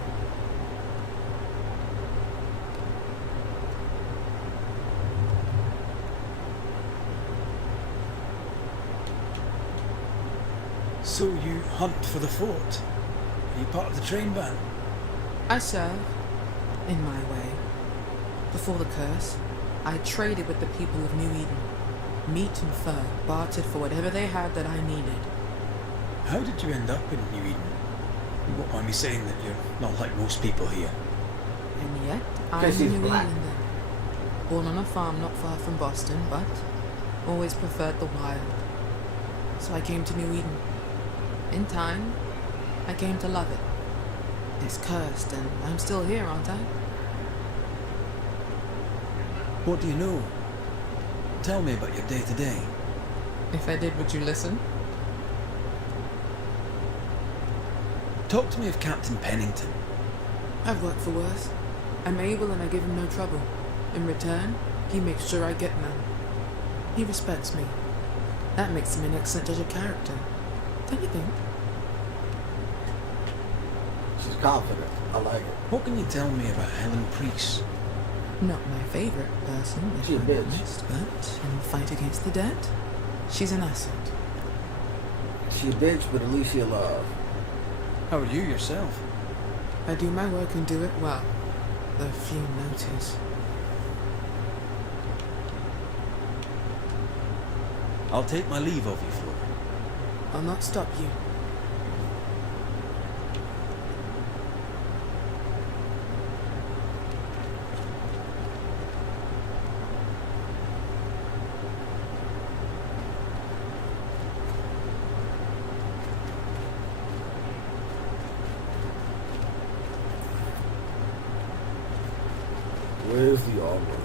So you hunt for the fort? Are you part of the train band? I serve, in my way. Before the curse, I traded with the people of New Eden. Meat and fur bartered for whatever they had that I needed. How did you end up in New Eden? You won't mind me saying that you're not like most people here. And yet, I'm a New Englander. Born on a farm not far from Boston, but always preferred the wild. So I came to New Eden. In time, I came to love it. It's cursed, and I'm still here, aren't I? What do you know? Tell me about your day-to-day. If I did, would you listen? Talk to me of Captain Pennington. I've worked for worse. I'm able and I give him no trouble. In return, he makes sure I get none. He respects me. That makes him an excellent judge of character. Don't you think? She's confident. I like it. What can you tell me about Helen Priest? Not my favorite person, if She's a I'm bitch. honest, but in the fight against the dead, she's an asset. She a bitch, but at least she alive. How are you yourself? I do my work and do it well, though few notice. I'll take my leave of you, Flo. I'll not stop you. Where's the armory?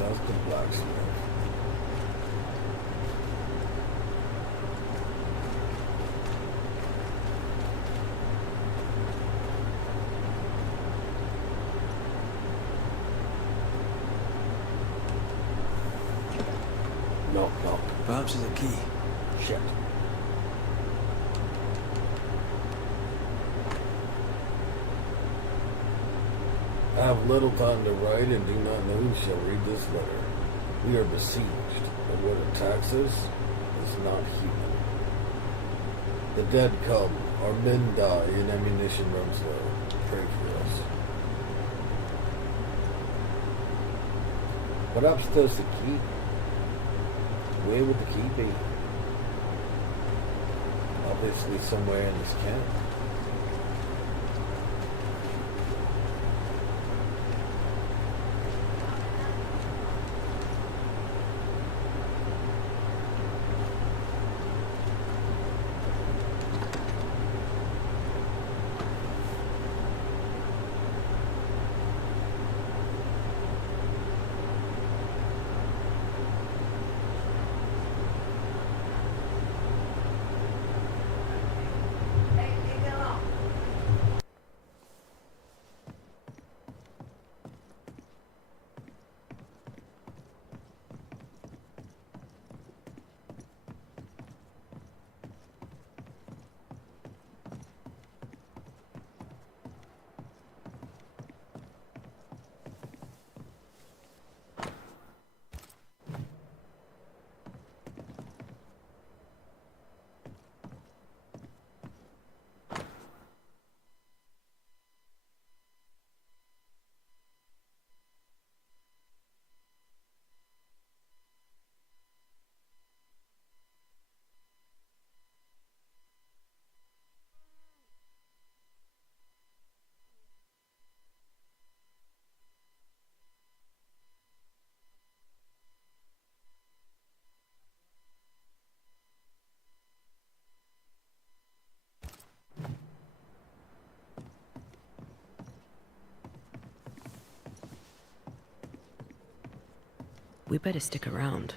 That's the blacksmith. No, no. Perhaps there's a key. Shit. I have little time to write and do not know who shall read this letter. We are besieged, and what attacks us is not human. The dead come, our men die, and ammunition runs low. Pray for us. Perhaps there's the key. Where would the key be? Obviously somewhere in this camp. We better stick around.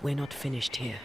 We're not finished here.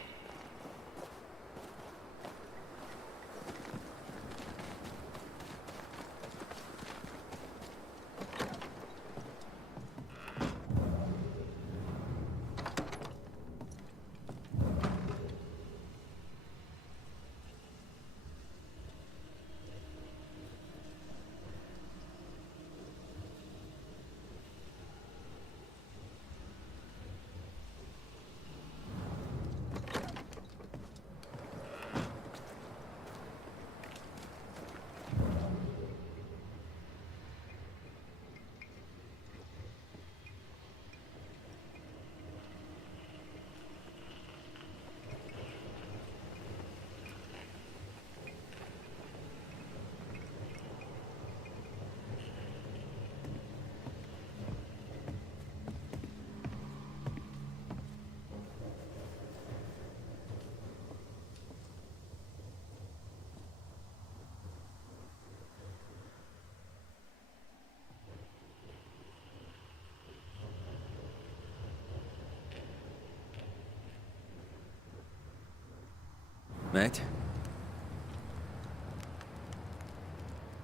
Mate?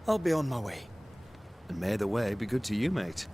I'll be on my way. And may the way be good to you, mate.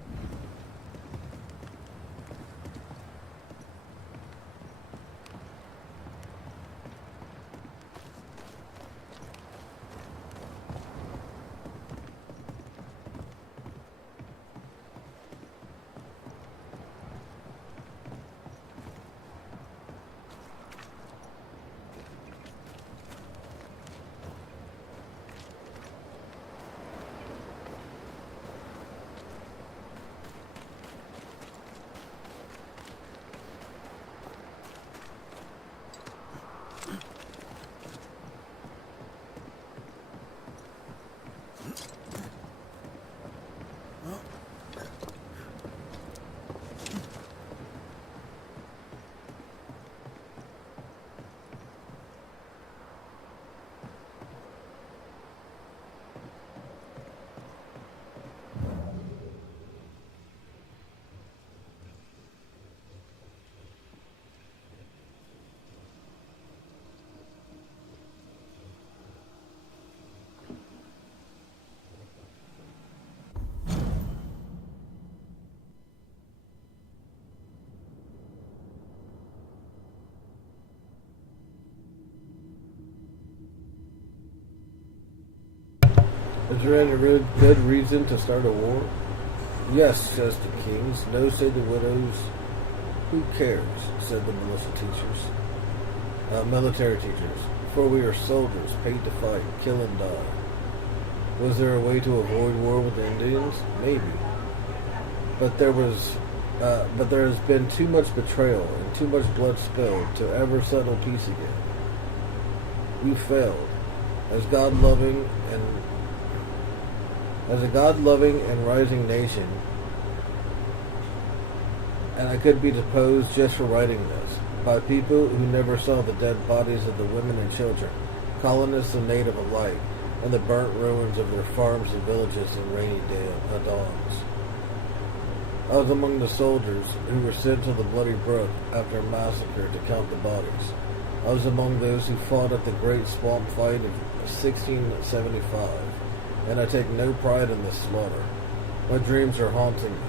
Is there any good reason to start a war? Yes, says the kings. No, say the widows. Who cares? Said the military teachers. For we are soldiers, paid to fight, kill and die. Was there a way to avoid war with the Indians? Maybe. But there has been too much betrayal and too much blood spilled to ever settle peace again. We failed. As God-loving and As a God-loving and rising nation, and I could be deposed just for writing this, by people who never saw the dead bodies of the women and children, colonists and native alike, and the burnt ruins of their farms and villages in rainy dawns. I was among the soldiers who were sent to the Bloody Brook after a massacre to count the bodies. I was among those who fought at the Great Swamp Fight of 1675, and I take no pride in this slaughter. My dreams are haunting me.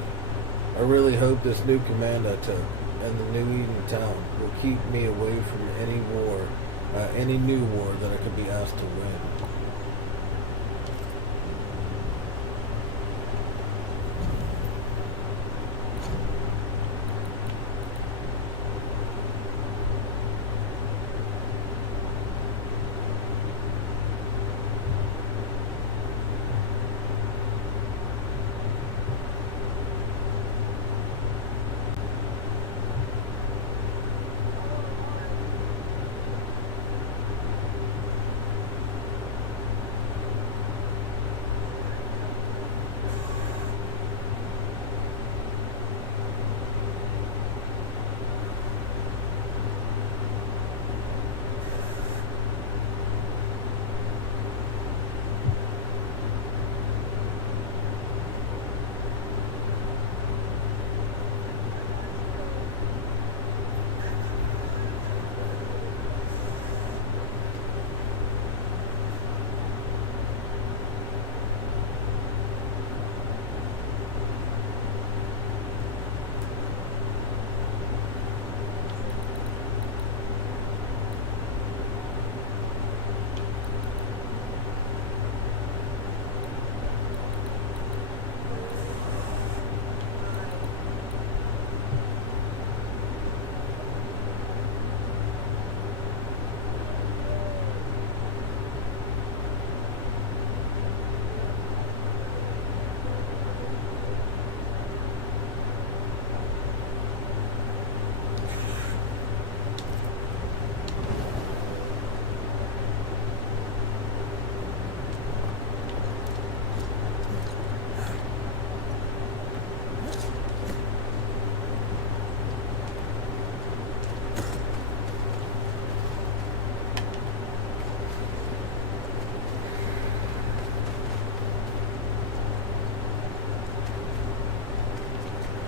I really hope this new command I took and the New Eden town will keep me away from any new war that I could be asked to win.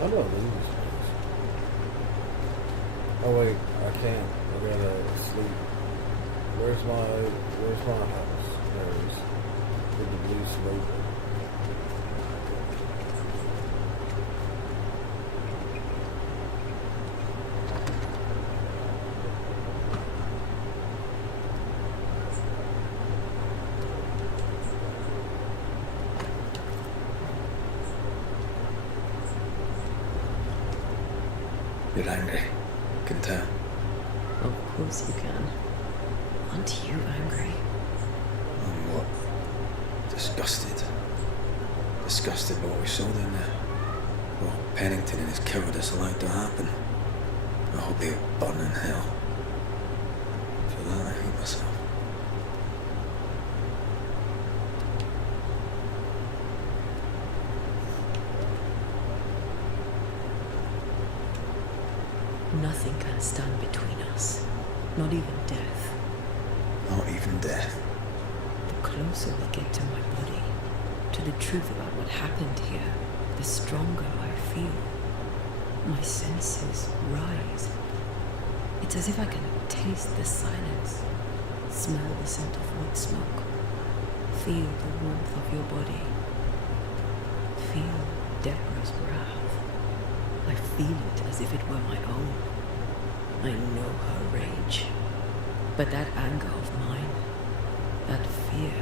I'm gonna leave this place. Oh wait, I can't. I gotta sleep. Where's my house? There's with the blue smoke. You're angry. Can tell. Of course you can. Aren't you angry? I'm what? Disgusted. Disgusted by what we saw down there. What Pennington and his cowardice allowed to happen. I hope they burn in hell. For that I hate myself. Nothing can stand between us. Not even death. Not even death. The closer we get to my body, to the truth about what happened here, the stronger I feel. My senses rise. It's as if I can taste the silence, smell the scent of wood smoke, feel the warmth of your body, feel Deborah's wrath. I feel it as if it were my own. I know her rage. But that anger of mine, that fear,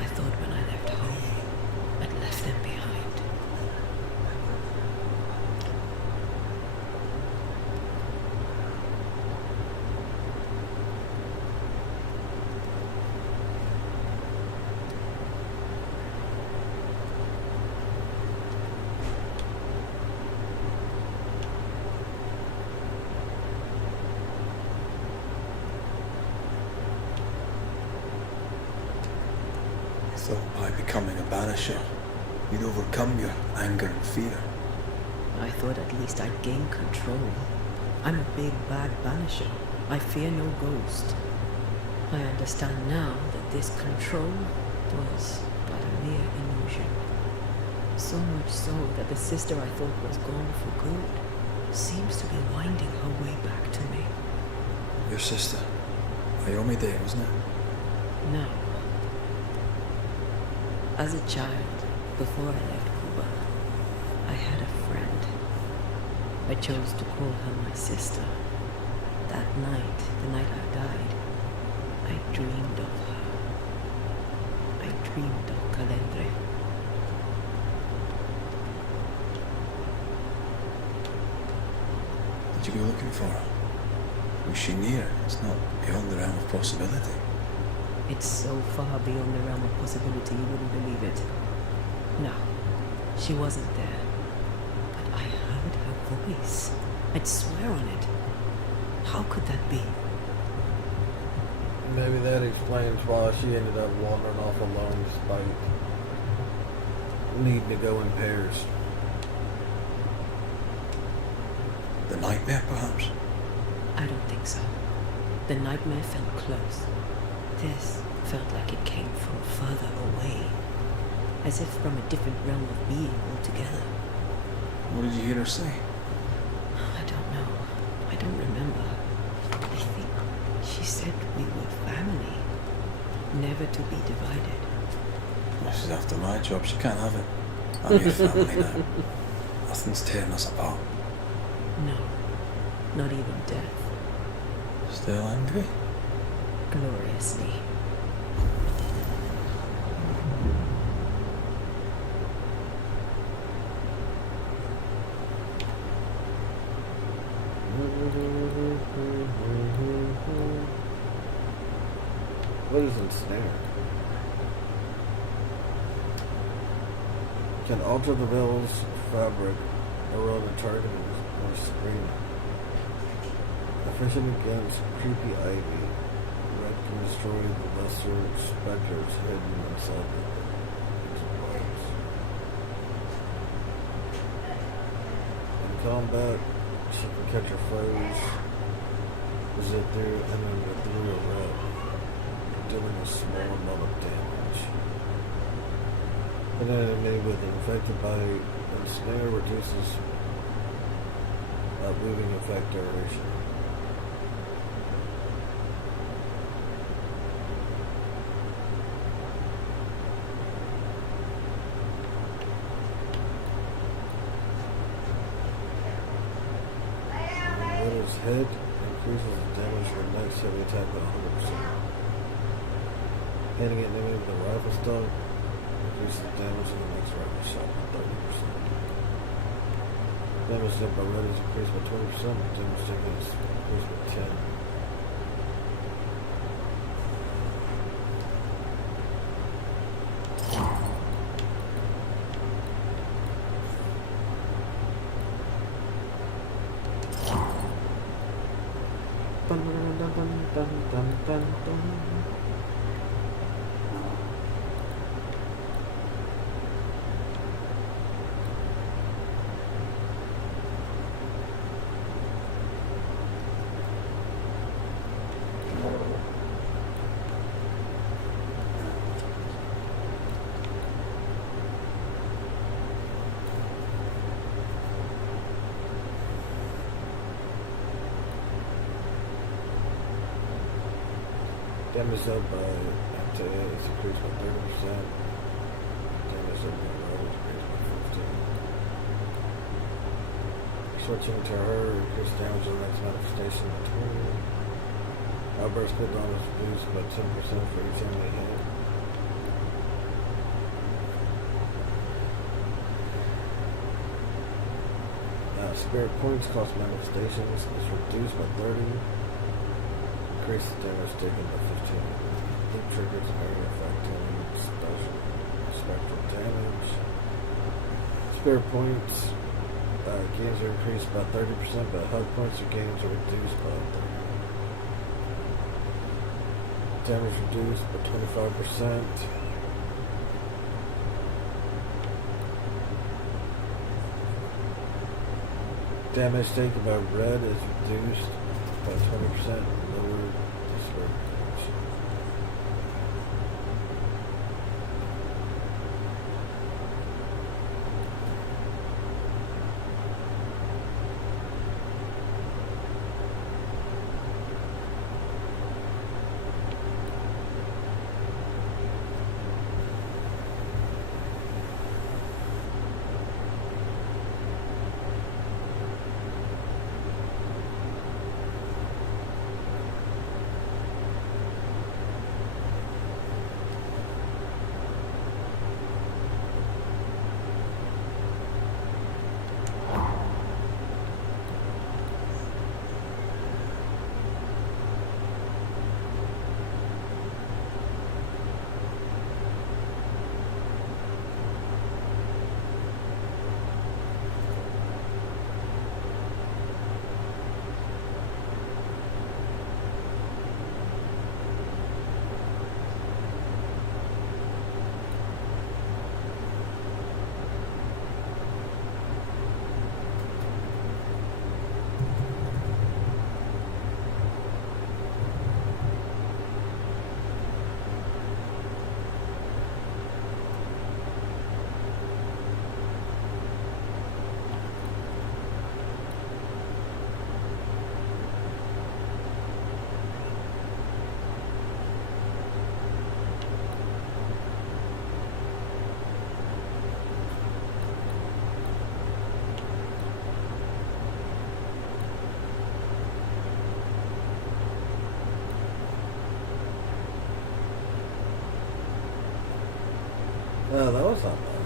I thought when I left home, I'd left them behind. thought by becoming a banisher, you'd overcome your anger and fear. I thought at least I'd gain control. I'm a big bad banisher. I fear no ghost. I understand now that this control was but a mere illusion. So much so that the sister I thought was gone for good seems to be winding her way back to me. Your sister, Ayomi Day, wasn't it? No. As a child, before I left Cuba, I had a friend. I chose to call her my sister. That night, the night I died, I dreamed of her. I dreamed of Calendre. Did you go looking for her? Was she near? It's not beyond the realm of possibility. It's so far beyond the realm of possibility you wouldn't believe it. No, she wasn't there. But I heard her voice. I'd swear on it. How could that be? Maybe that explains why she ended up wandering off alone despite needing to go in pairs. The nightmare, perhaps? I don't think so. The nightmare felt close. This felt like it came from further away, as if from a different realm of being altogether. What did you hear her say? I don't know. I don't remember. I think she said we were family, never to be divided. Well, she's after my job. She can't have it. I'm your family now. Nothing's tearing us apart. No, not even death. Still angry? Gloriously. What is ensnare? Can alter the veil's fabric around the target or screen. Efficient against creepy ivy. Red can destroy the lesser specters hidden inside its webs. In combat, she can catch her foes as if they're entering the blue or red, dealing a small amount of damage. An enemy with infected by ensnare reduces moving effect duration. His head increases the damage for the next heavy attack by 100%. Hitting an enemy with a rifle stock increases the damage in the next rifle shot by 30%. Damage taken by red is increased by 20%, and damage taken is increased by 10%. Damage up by after is increased by 30%. Damage up by red is increased by 15%. Switching to her, increased damage on the next manifestation by 20%. Outburst cooldown is reduced by 10% for each enemy hit. Spirit points cost manifestations is reduced by 30. Increase the damage taken by 15. Heat triggers area affecting special spectral damage. Spirit points gains are increased by 30%, but hug points or gains are reduced by 30%. Damage reduced by 25%. Damage taken by red is reduced by 20%. Lower dispersion. Oh, that was not bad.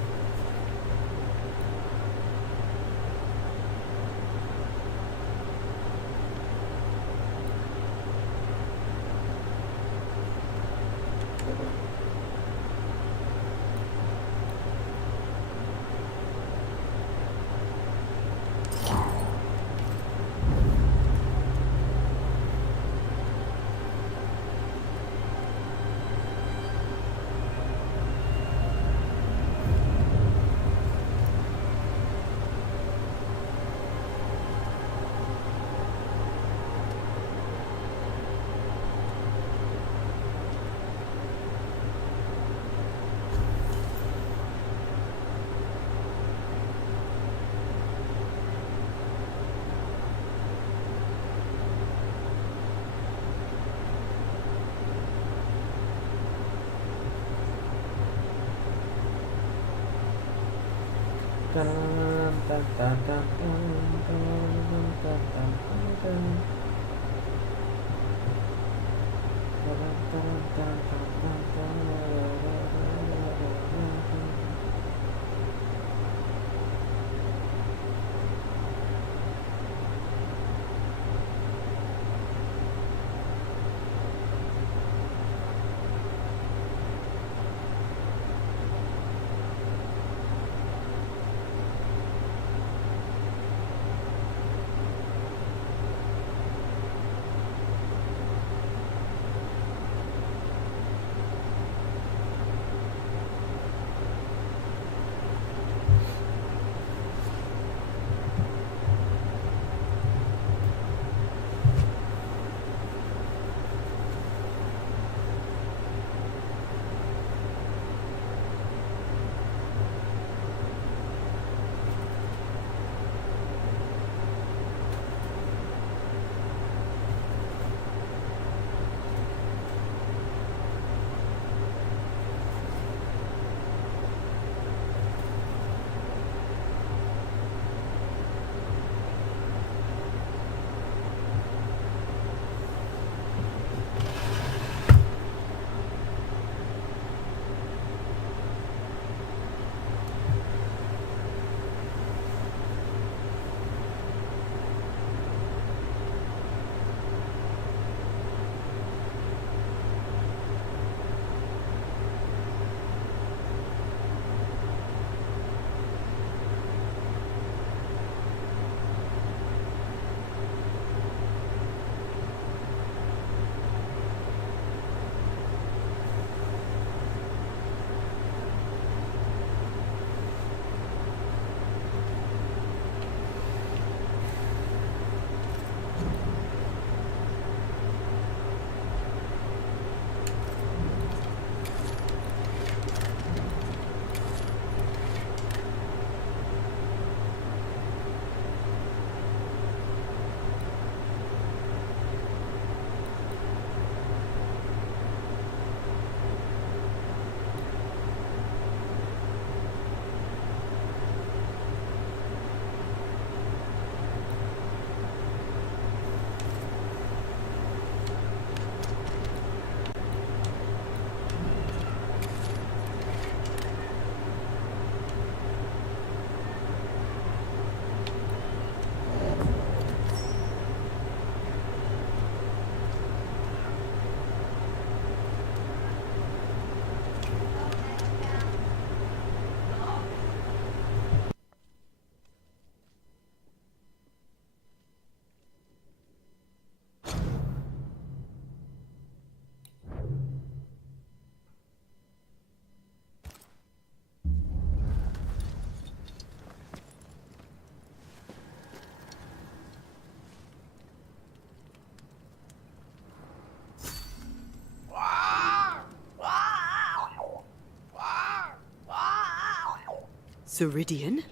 Ceridian?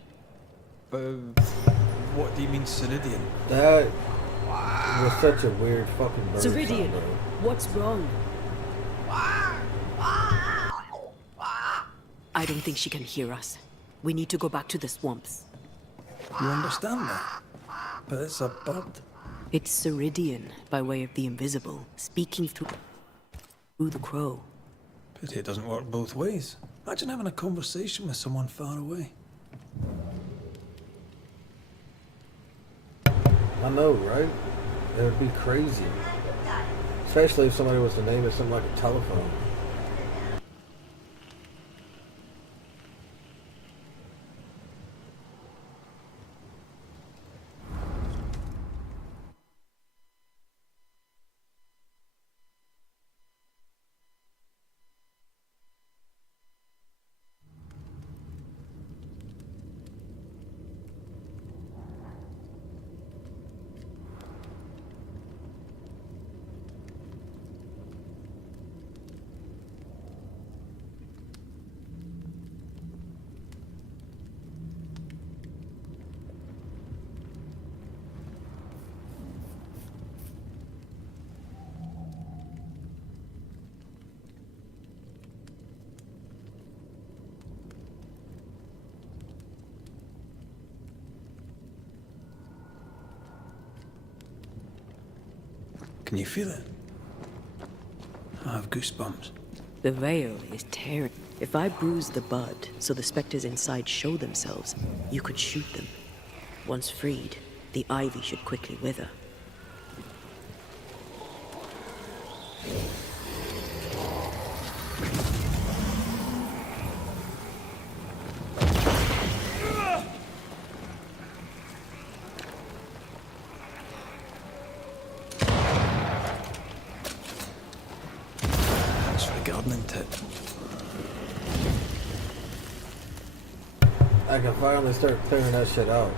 What do you mean, Ceridian? That was such a weird fucking bird. Ceridian, sound, bro. what's wrong? I don't think she can hear us. We need to go back to the swamps. You understand that? But it's a bird. It's Ceridian, by way of the invisible, speaking through the crow. Pity it doesn't work both ways. Imagine having a conversation with someone far away. I know, right? It would be crazy. Especially if somebody was to name it something like a telephone. Can you feel it? I have goosebumps. The veil is tearing. If I bruise the bud so the specters inside show themselves, you could shoot them. Once freed, the ivy should quickly wither. Thanks for the gardening tip. I can finally start clearing that shit out.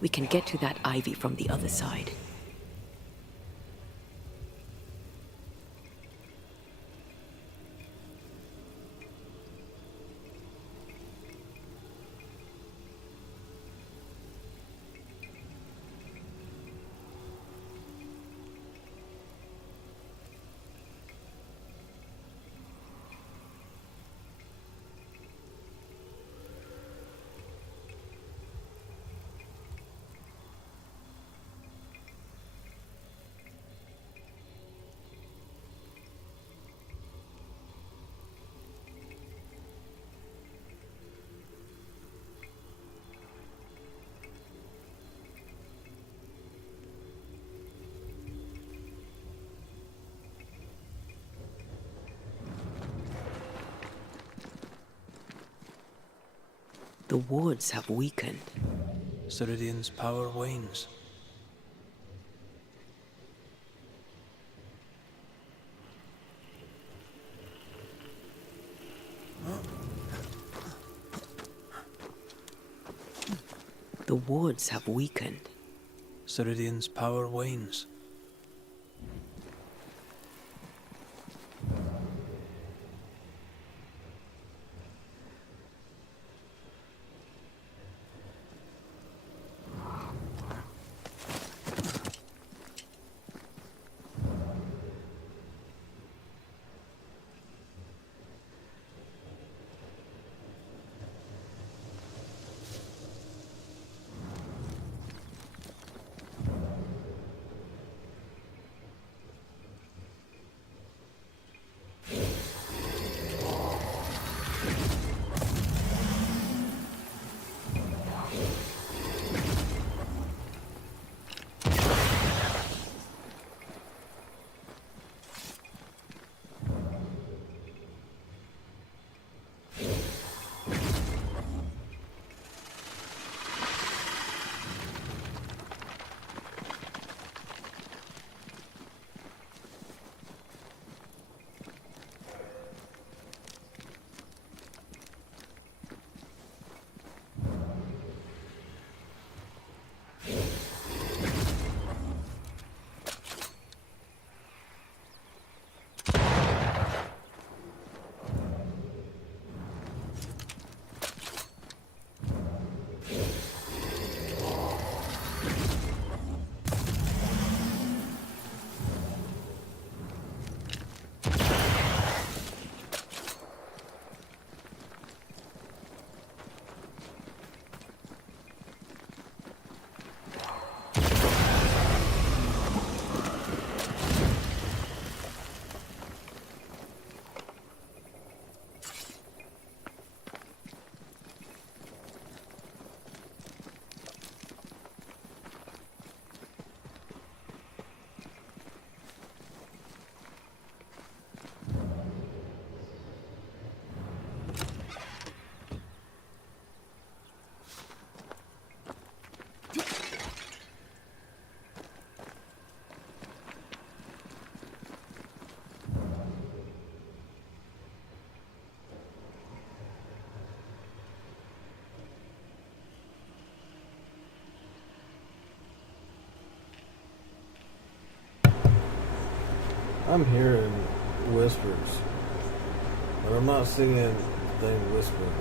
We can get to that ivy from the other side. The wards have weakened. Ceridian's power wanes. The wards have weakened. Ceridian's power wanes. I'm hearing whispers, but I'm not seeing anything whispering.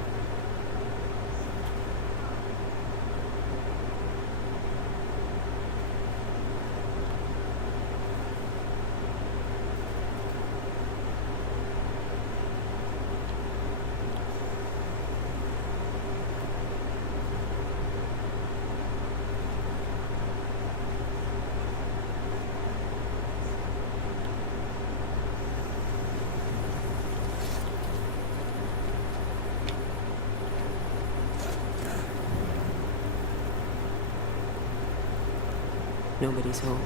Nobody's home.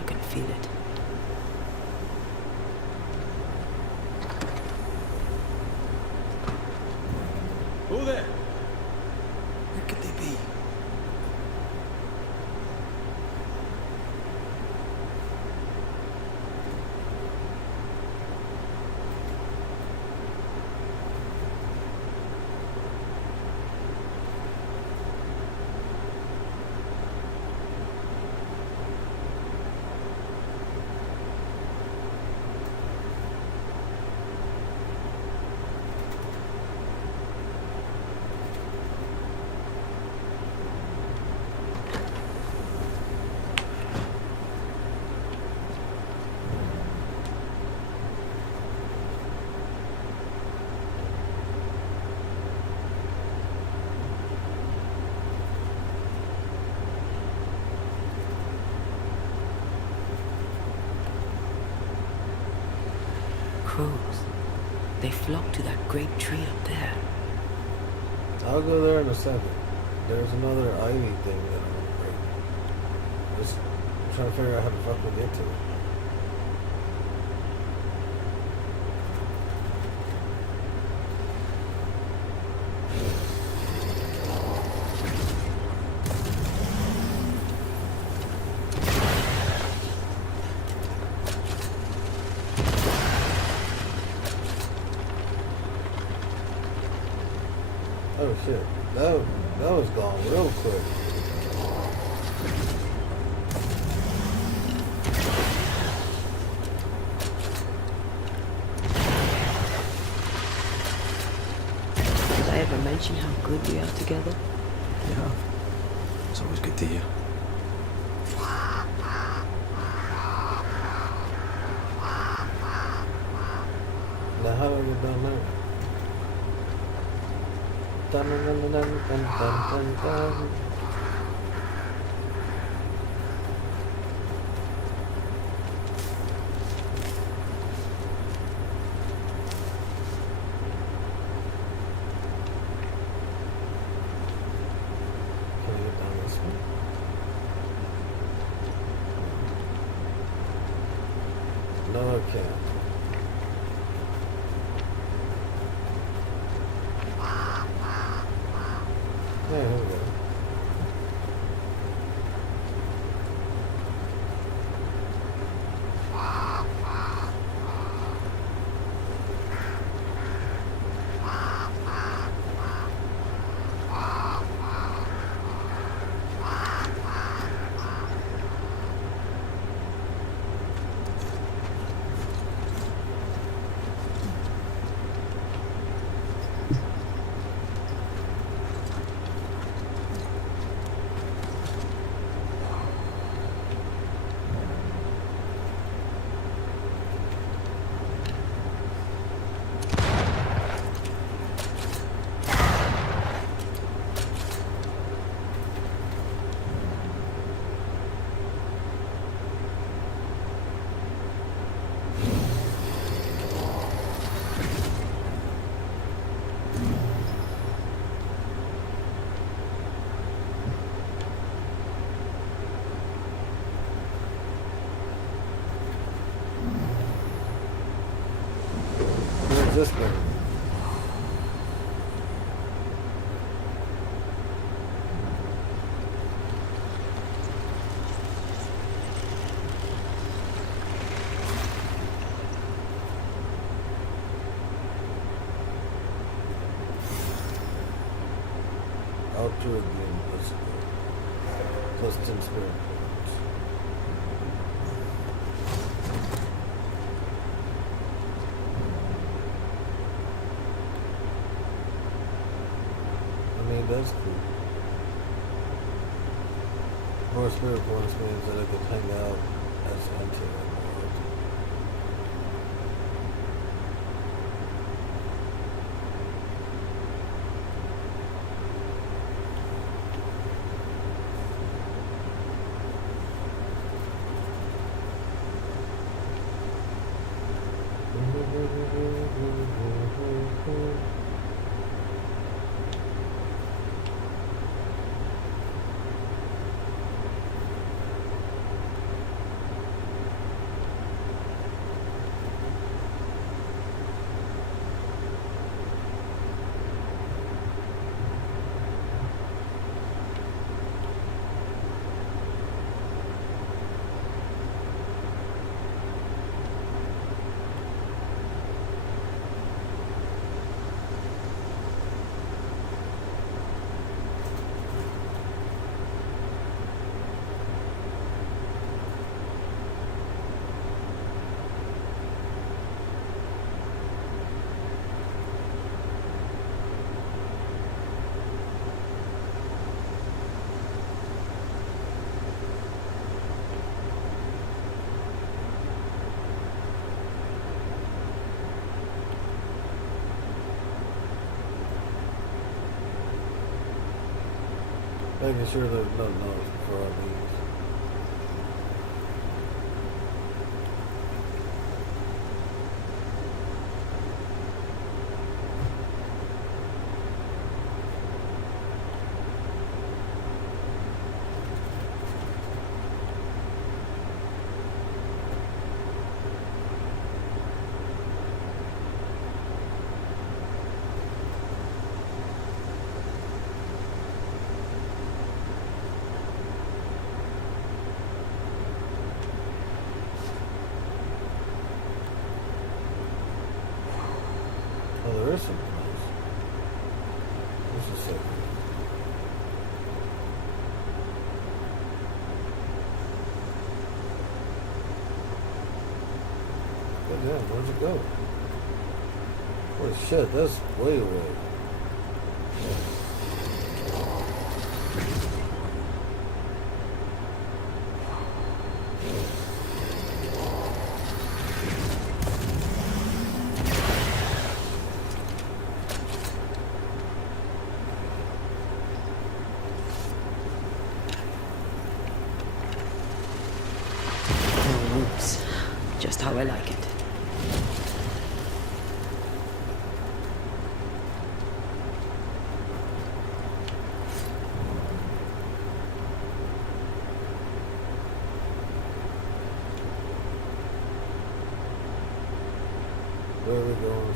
I can feel it. Who there? Where could they be? Crows. They flock to that great tree up there. I'll go there in a second. There's another ivy thing that I want to break. Just trying to figure out how to fucking get to it. Oh shit, that was gone real quick. Did I ever mention how good we are together? Yeah. It's always good to hear. Now how do I get down there? Dun dun dun dun dun dun dun dun. Can I get down this way? No, I can't. Yeah, here we go. Where's this thing? Ultra again, plus 10 spirit points. mean, that's cool. More spirit points means that I can hang out as anti-world. Making sure there's no noise before I leave. Oh, there is some place. This is safe. God damn, where's it go? Holy shit, that's way away. Oops. Just how I like it. Where are we going?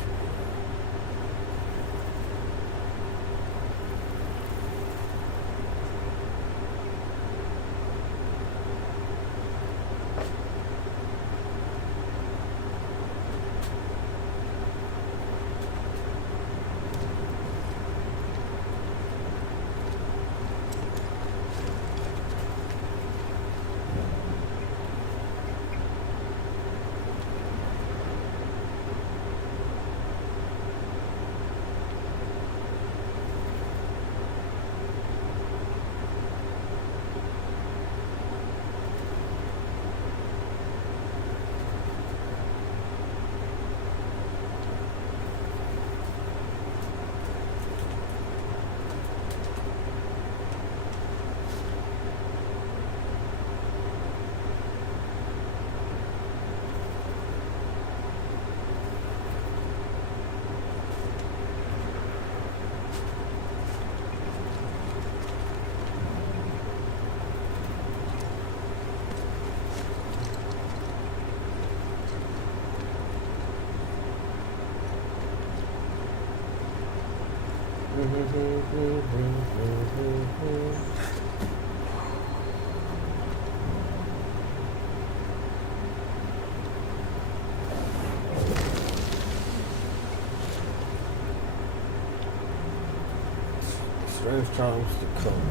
Strange times to come.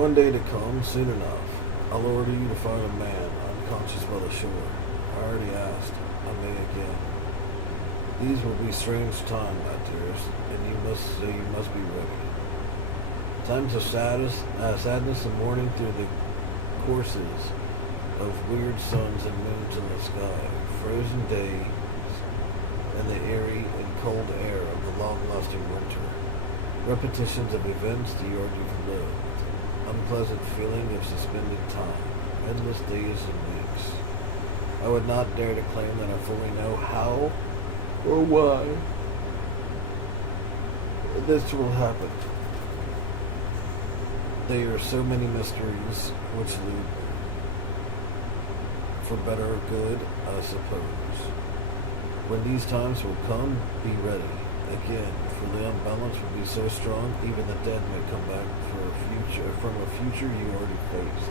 One day to come, soon enough, I'll order you to find a man unconscious by the shore. I already asked. I may again. These will be strange times, my dearest, and you must be ready. Times of sadness and mourning through the courses of weird suns and moons in the sky, frozen days, and the airy and cold air of the long-lasting winter. Repetitions of events the yard you've lived. Unpleasant feeling of suspended time. Endless days and weeks. I would not dare to claim that I fully know how or why this will happen. There are so many mysteries which lead me. For better or good, I suppose. When these times will come, be ready. Again, for the unbalance will be so strong, even the dead may come back from a future you already faced.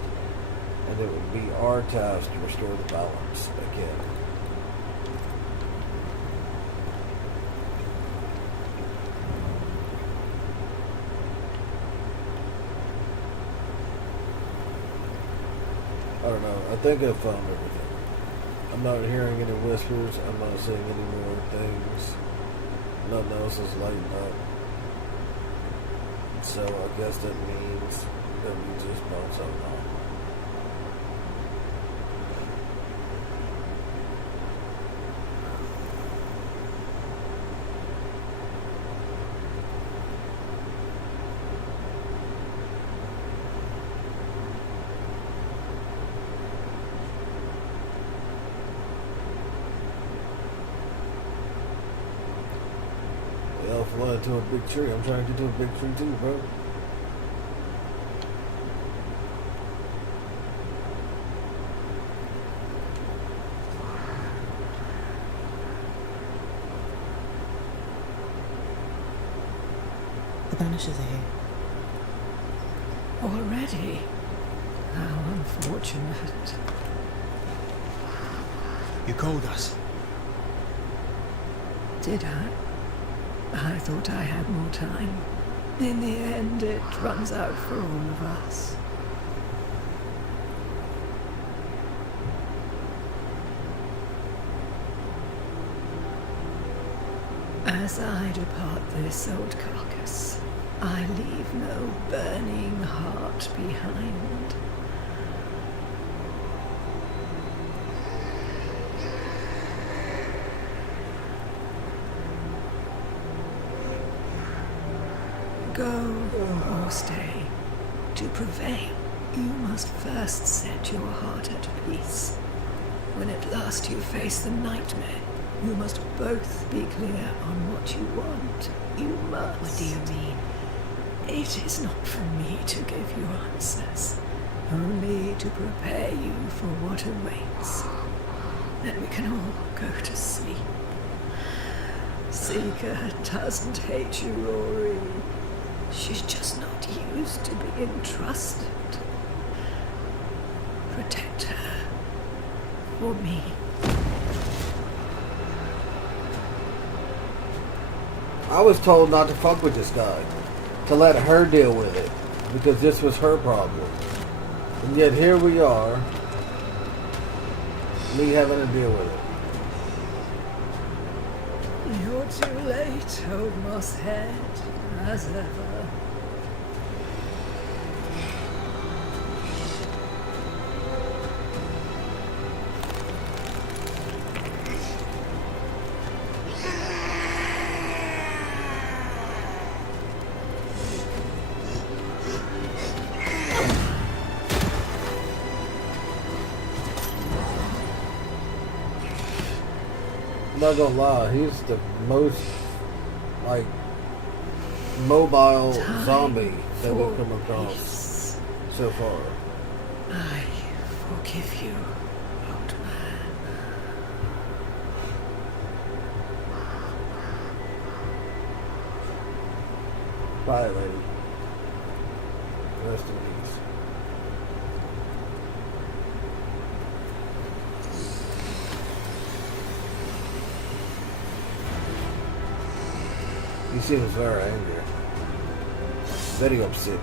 And it would be our task to restore the balance again. I don't know. I think I found everything. I'm not hearing any whispers. I'm not seeing any more things. Nothing else is lighting up. So I guess that means that we just bounce out now. Fly to a big tree. I'm trying to get to a big tree too, bro. The Banishers are here. Already? How unfortunate. You called us. Did I? I thought I had more time. In the end, it runs out for all of us. As I depart this old carcass, I leave no burning heart behind. Go or stay. To prevail, you must first set your heart at peace. When at last you face the nightmare, you must both be clear on what you want. You must. What do you mean? It is not for me to give you answers, only to prepare you for what awaits. Then we can all go to sleep. Seeker doesn't hate you, Rory. She's just not used to being trusted. Protect her. For me. I was told not to fuck with this guy. To let her deal with it. Because this was her problem. And yet here we are. Me having to deal with it. You're too late, old mosshead. As ever. I'm not gonna lie, he's the most, like, mobile zombie that we've come across so far. I forgive you, old man. Bye, lady. Rest in peace. He seems very angry. Very upset.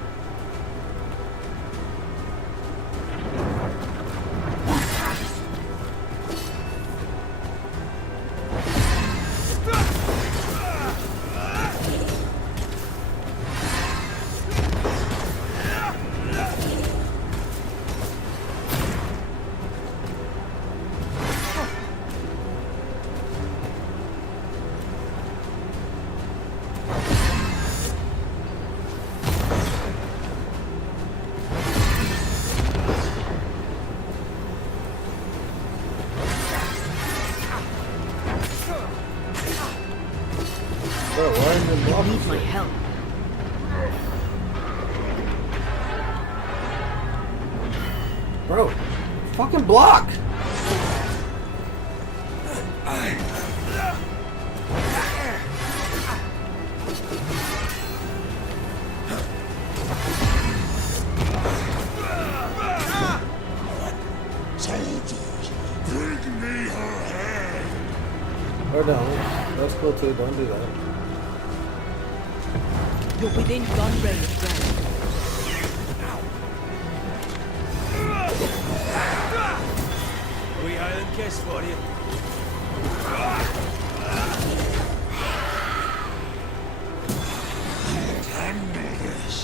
Bro, why are you blocking Need my shit? help. Bro, fucking block! Soldiers, bring me her head. Or no, that's cool too, don't do that. You're within gun range, Brad. We Highland kiss for you. Handle this.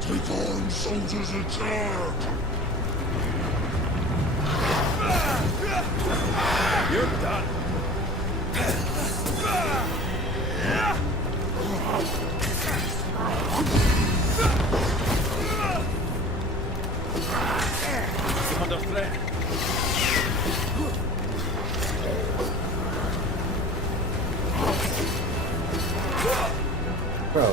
Take on soldiers in charge. You're done. Under threat. Bro.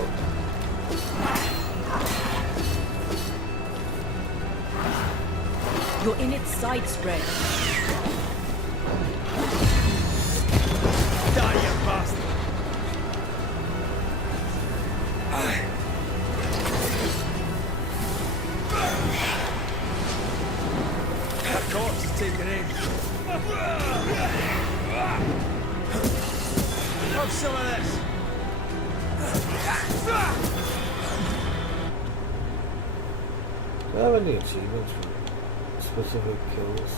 You're in its side spread. Die, you bastard. That corpse is taken in. Have some of this. Do I have any achievements for specific kills?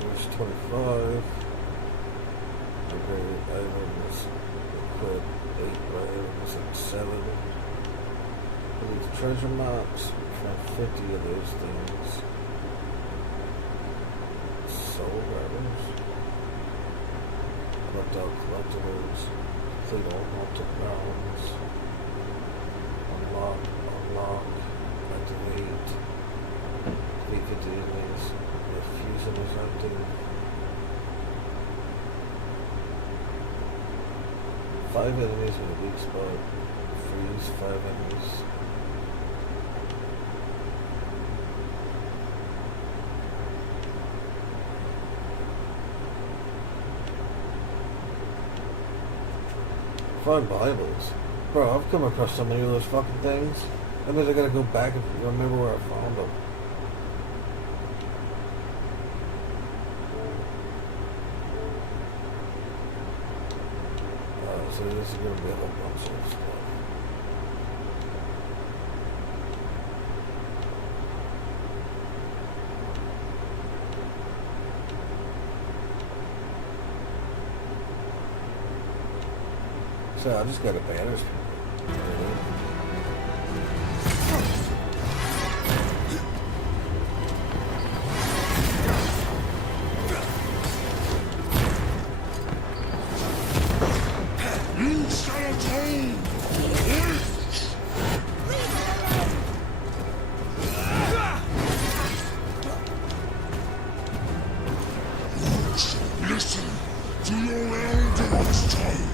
There's 25. Upgrade items. Equip 8 items and 7. These treasure maps. Find 50 of those things. Soul items. Collect all collectibles. Complete all haunted grounds. Unlock. Activate. Defeat 50 enemies. If fusion is active. 5 enemies in a weak spot. Freeze 5 enemies. Find Bibles. Bro, I've come across so many of those fucking things. That means I gotta go back and remember where I found them. So this is gonna be a whole bunch of stuff. So I just got a banish. You shall atone. Listen to your elders' tale.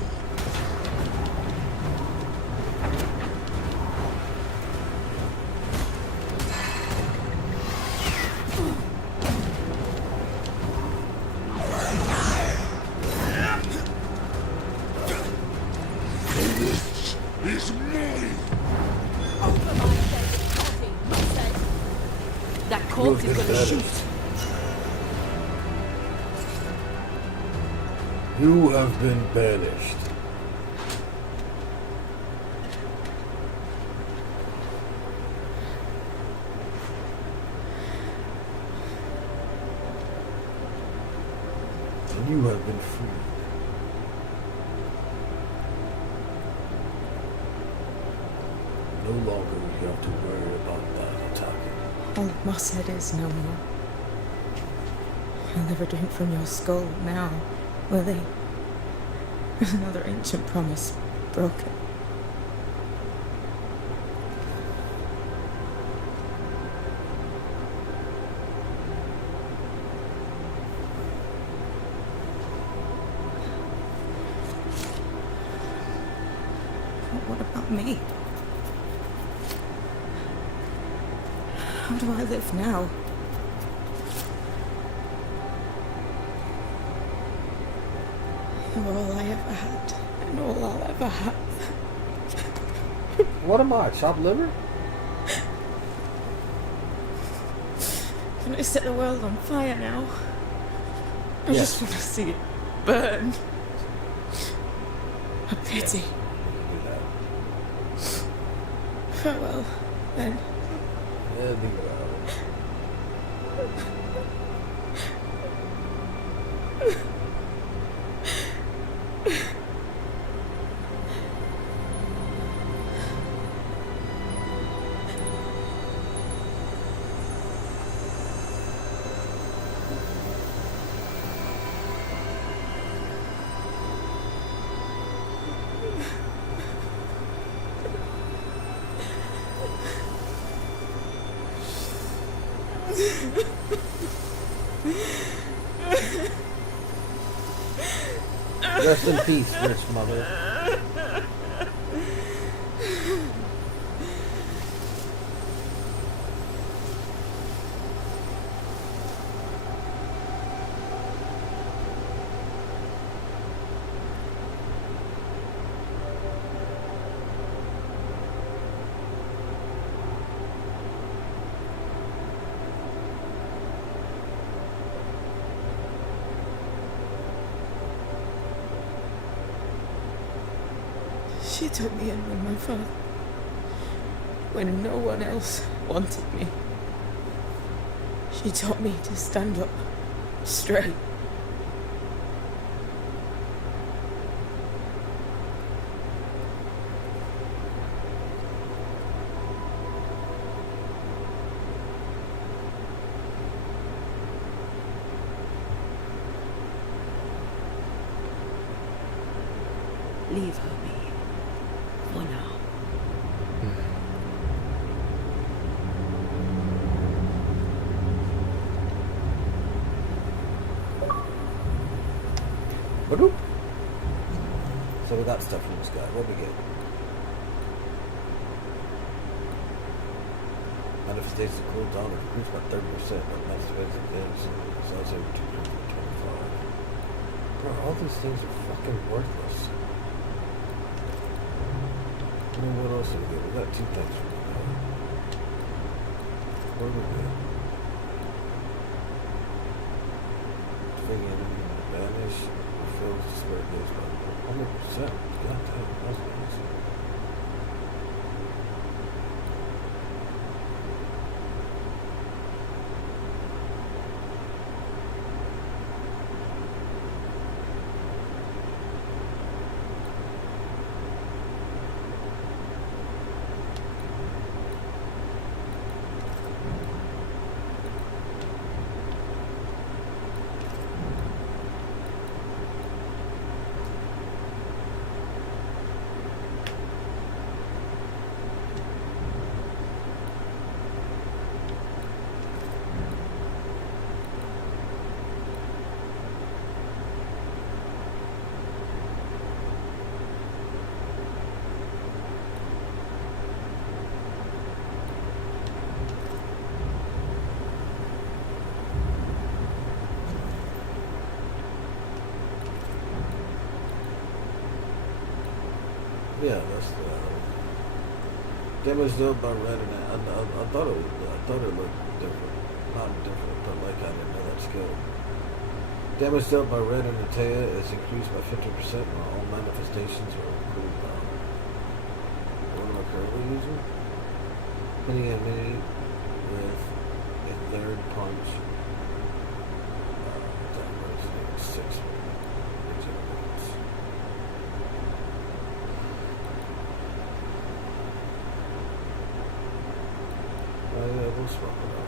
Is mine. That corpse is gonna shoot. You have been banished. You have been freed. no longer you have to worry about that attacking. All Moss said is no more. I'll never drink from your skull now, will they? Another ancient promise broken. But what about me? How do I live now? You're all I ever had, and all I'll ever have. What am I, chopped liver? Can I set the world on fire now? I Yes. just want to see it burn. A pity. Do that. Farewell, then. Yeah, do that. Rest in peace, rich mother. She took me in with my father when no one else wanted me. She taught me to stand up straight. Leave her be. For now. Ba-doop. So we got stuff from this guy. What we get? Manifestation cool down or increased by 30%, but manifestation games is also 225. Bro, all these things are fucking worthless. I mean, what else do we get? We got two things from the guy. What do we get? Figure Banish refills the spare days by 100%. God damn, that's nice. Yeah, that's the damage dealt by red and I thought it looked different. Not different, but like I didn't know that skill. Damage dealt by red and Atea is increased by 50% while all manifestations are cooled down. What am I currently using? Hitting an enemy with a third punch. Damage 6. swap it up.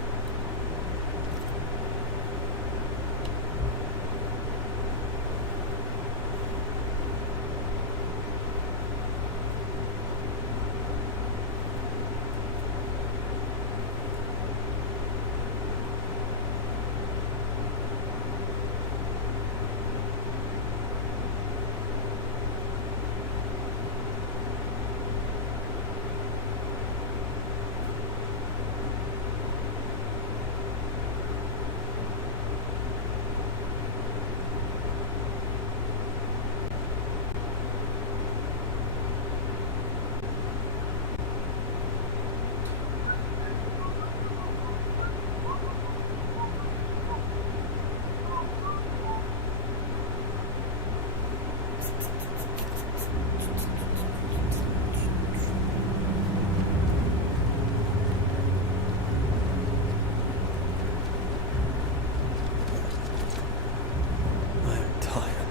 I am tired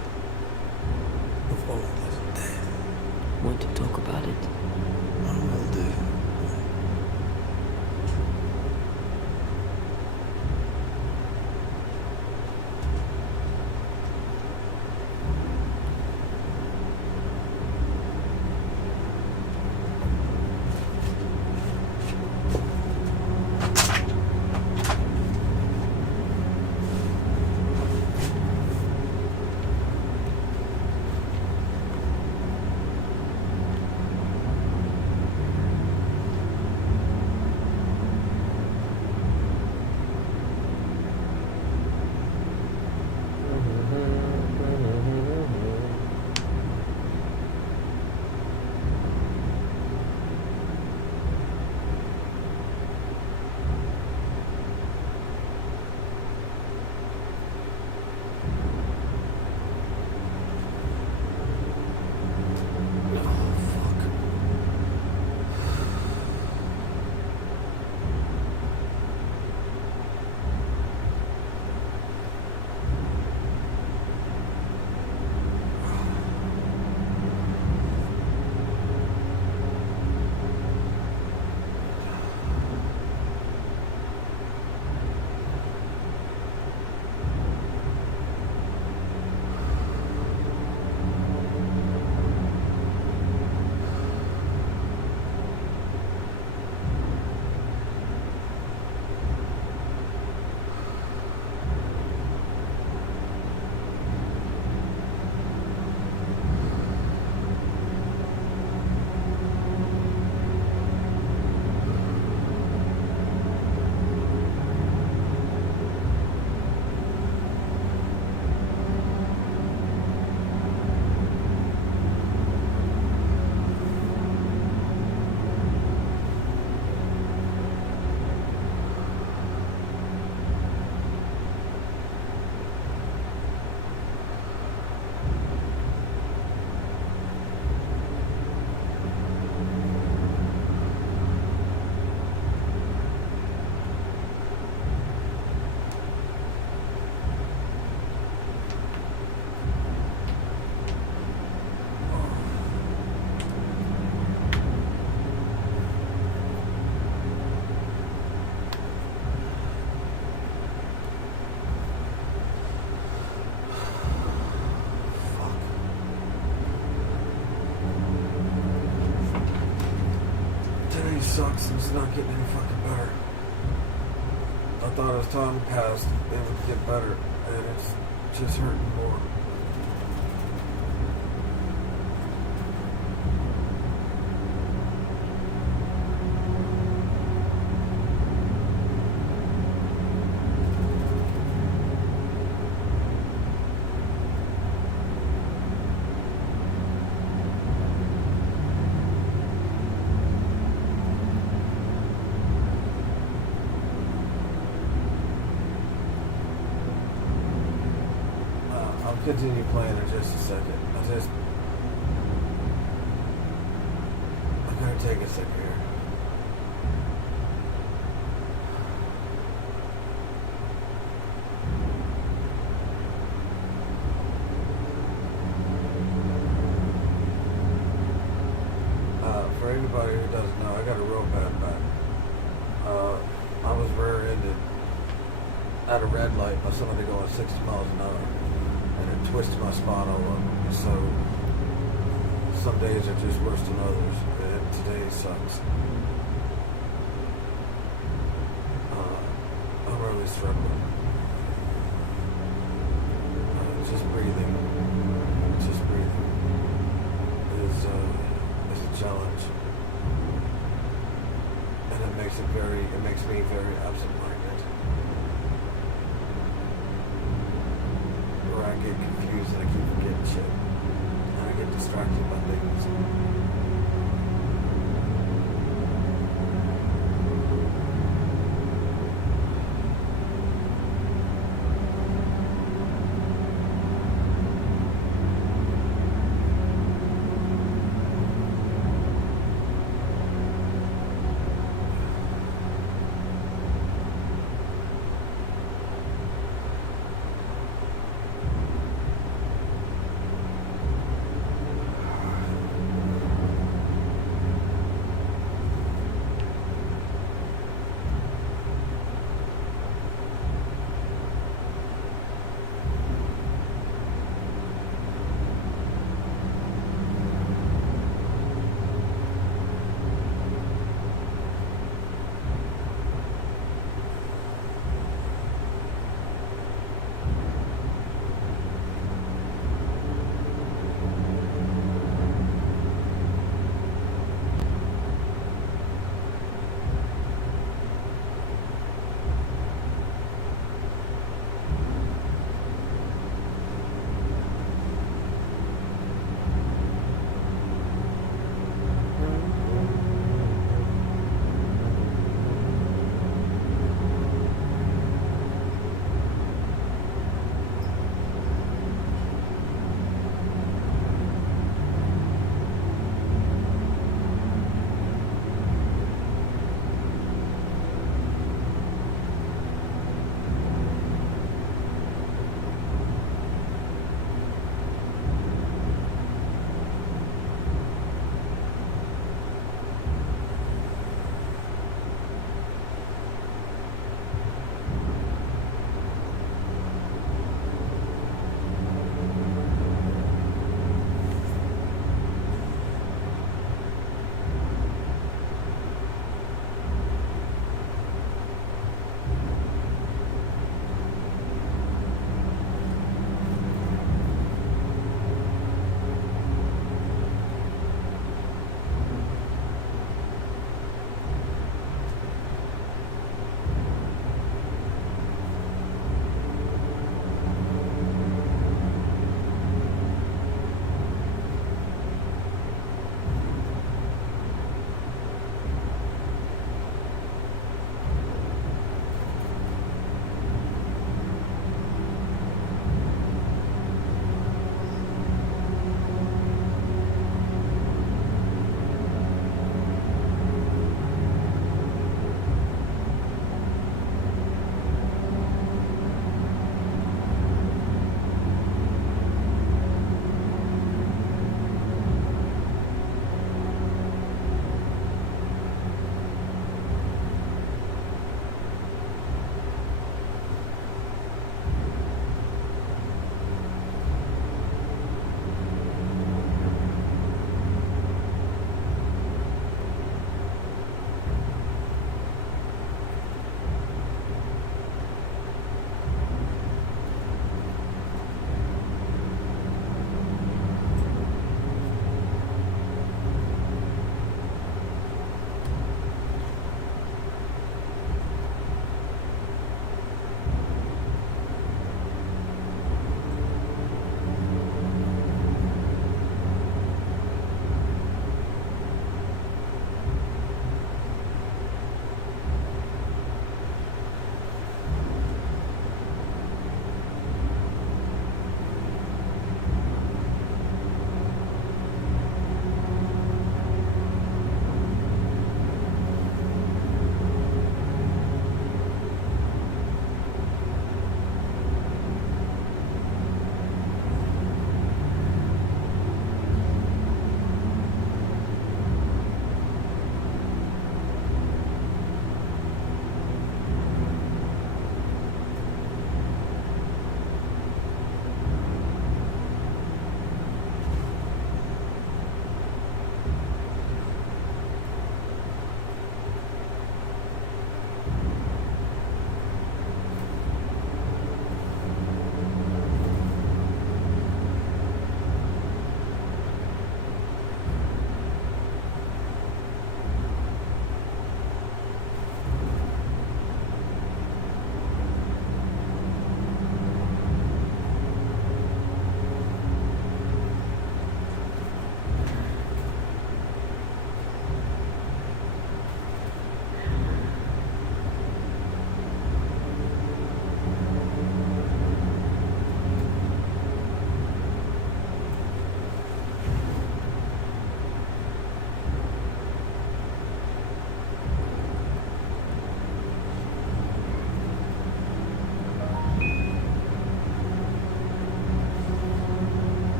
of all this death. Want to talk about it? I will do. Sucks and it's not getting any fucking better. I thought as time passed it would get better, and it's just hurting more. I'll continue playing in just a second. I'm gonna take a second here. For anybody who doesn't know, I got a real bad back. I was rear-ended at a red light by somebody going 60 miles an hour, and it twisted my spine all up. So some days are just worse than others, and today sucks. I'm really struggling. Just breathing is a challenge, and it makes me very absent-minded. Where I get confused and I keep forgetting shit, and I get distracted by things.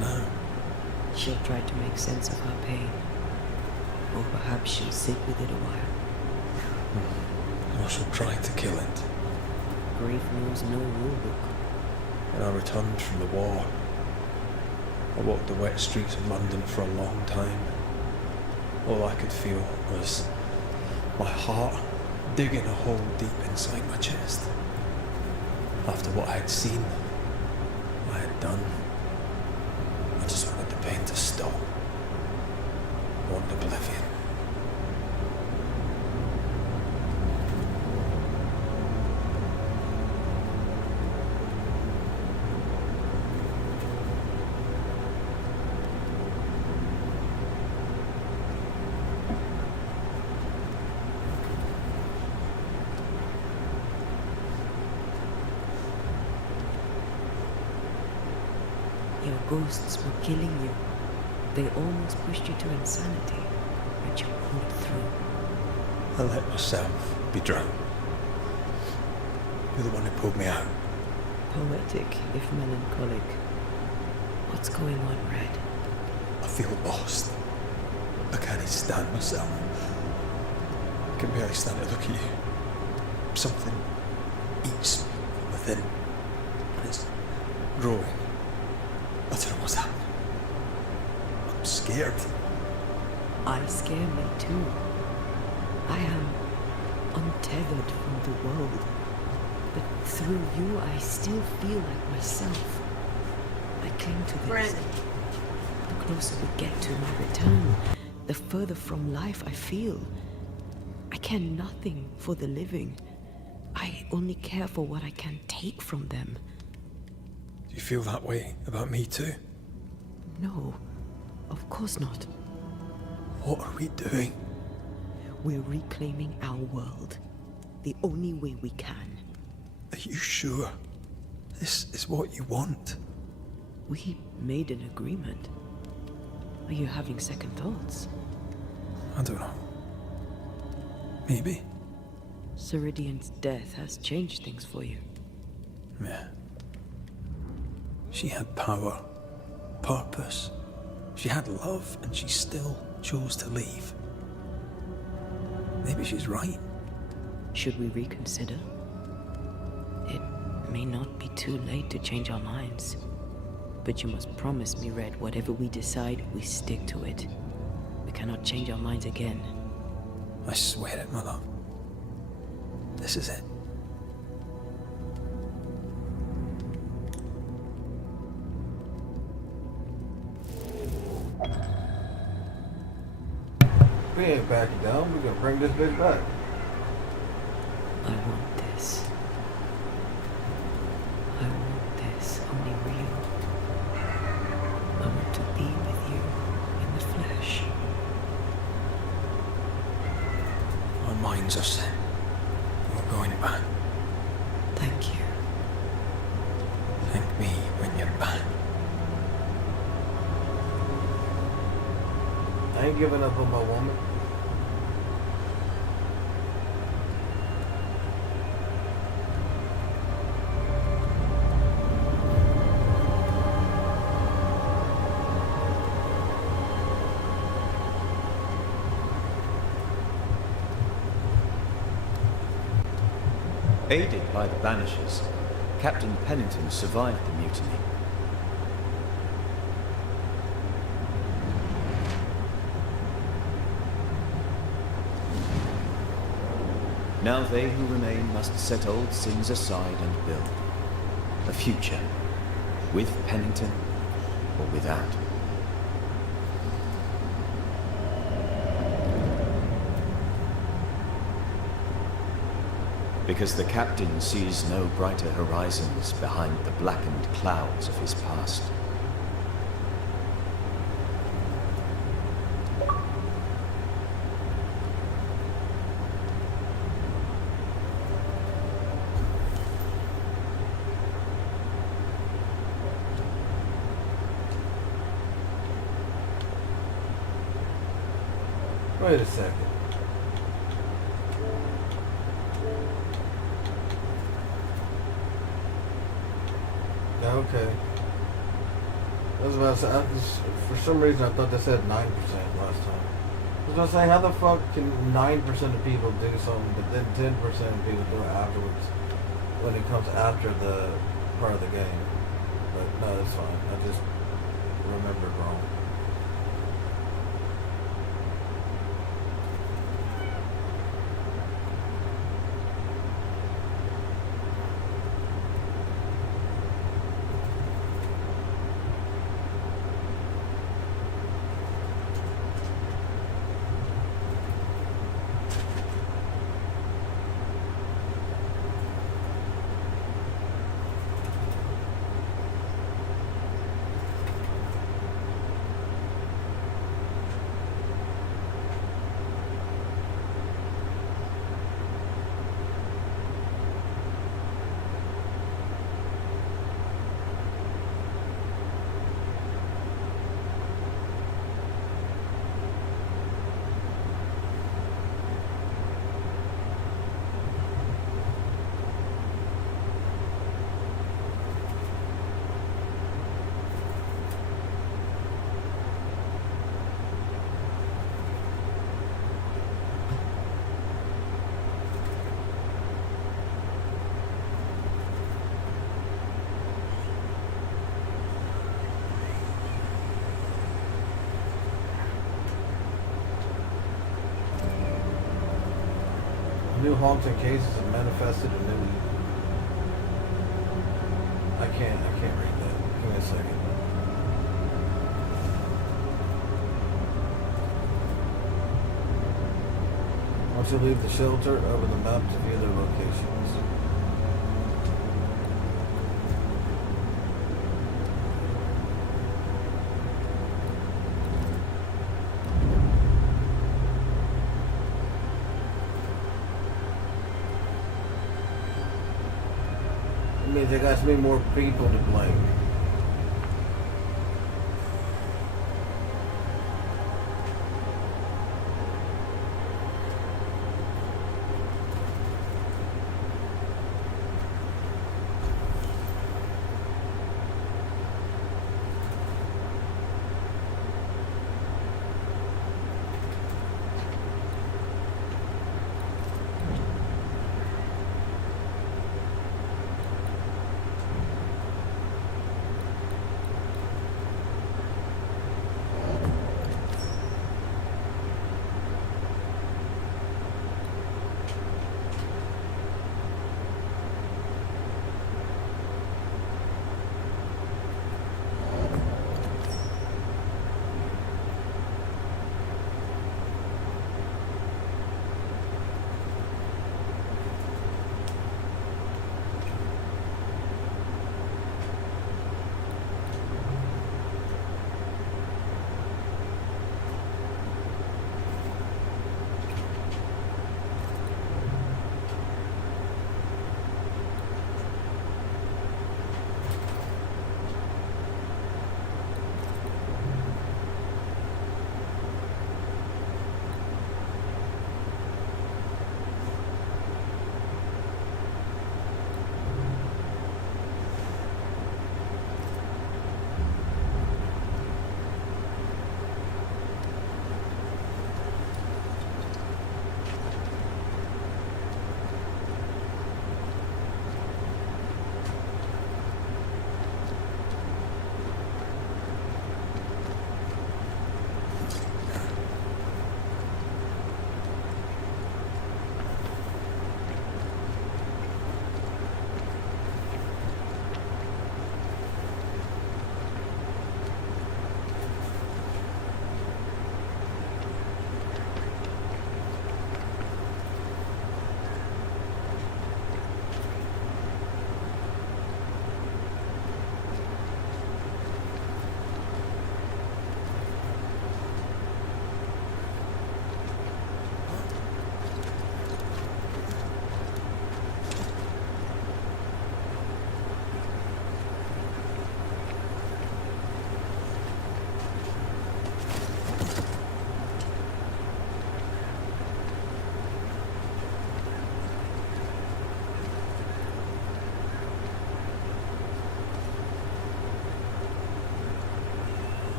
now? She'll try to make sense of her pain. Or perhaps she'll sit with it a while. Or she'll try to kill it. Grief knows no rule book. When I returned from the war, I walked the wet streets of London for a long time. All I could feel was my heart digging a hole deep inside my chest. After what I had seen, what I had done, I just wanted the pain to stop. I wanted oblivion. Your ghosts were killing you. They almost pushed you to insanity, but you pulled through. I let myself be drowned. You're the one who pulled me out. Poetic, if melancholic. What's going on, Red? I feel lost. I can't even stand myself. I can barely stand to look at you. Something eats within, and it's growing. I don't know what's happening. I'm scared. I scare me too. I am untethered from the world. But through you, I still feel like myself. I cling to this. Red. The closer we get to my return, the further from life I feel. I care nothing for the living. I only care for what I can take from them. Do you feel that way about me too? No, of course not. What are we doing? We're reclaiming our world. The only way we can. Are you sure? This is what you want? We made an agreement. Are you having second thoughts? I don't know. Maybe. Ceridian's death has changed things for you. Yeah. She had power, purpose. She had love, and she still chose to leave. Maybe she's right. Should we reconsider? It may not be too late to change our minds. But you must promise me, Red, whatever we decide, we stick to it. We cannot change our minds again. I swear it, my love. This is it. We ain't backing down. We're gonna bring this bitch back. I want this. I want this only real. I want to be with you in the flesh. Our minds are set. We're going back. Thank you. Thank me when you're back. I ain't giving up on my woman. Aided by the Banishers, Captain Pennington survived the mutiny. Now they who remain must set old sins aside and build a future, with Pennington or without. Because the captain sees no brighter horizons behind the blackened clouds of his past. Wait a second. Okay. was about to say, for some reason I thought they said 9% last time. I was going to say, how the fuck can 9% of people do something, but then 10% of people do it afterwards when it comes after the part of the game? But no, that's fine. I just remembered wrong. New haunting cases have manifested a new evil. I can't read that. Give me a second. Once you leave the shelter, open the map to view their locations. It means there got to be more people to blame.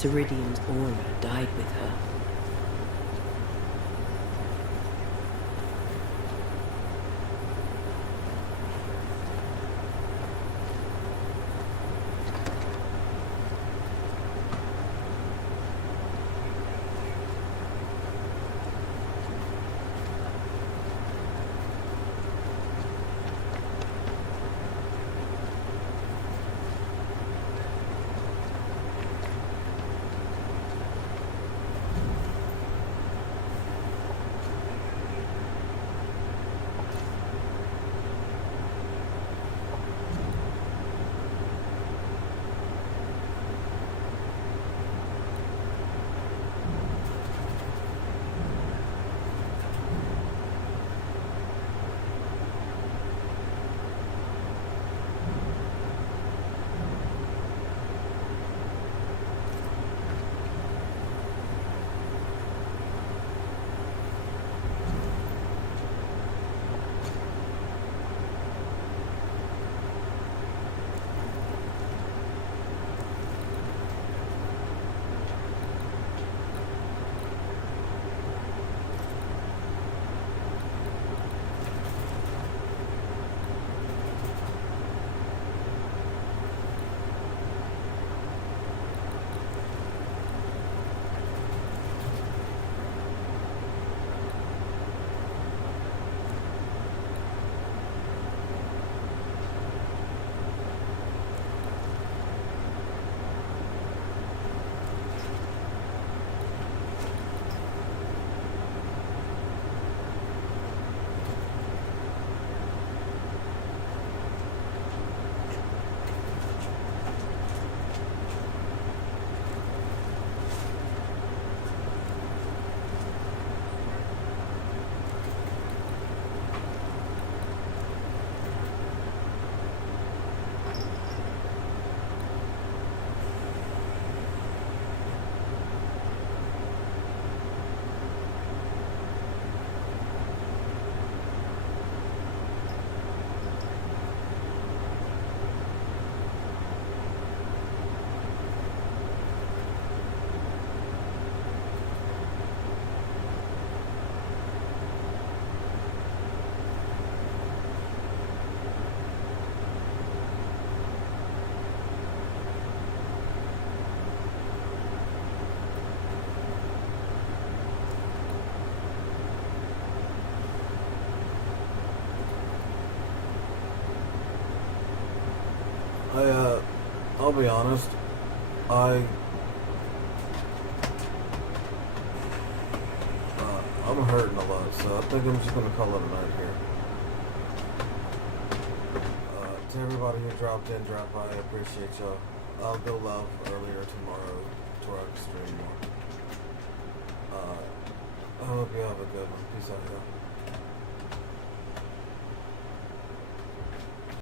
Ceridian's aura died with her. I'll be honest, I'm hurting a lot, so I think I'm just going to call it a night here. To everybody who dropped in, dropped by, I appreciate y'all. I'll go live earlier tomorrow to where I can stream more. I hope you have a good one. Peace out, y'all.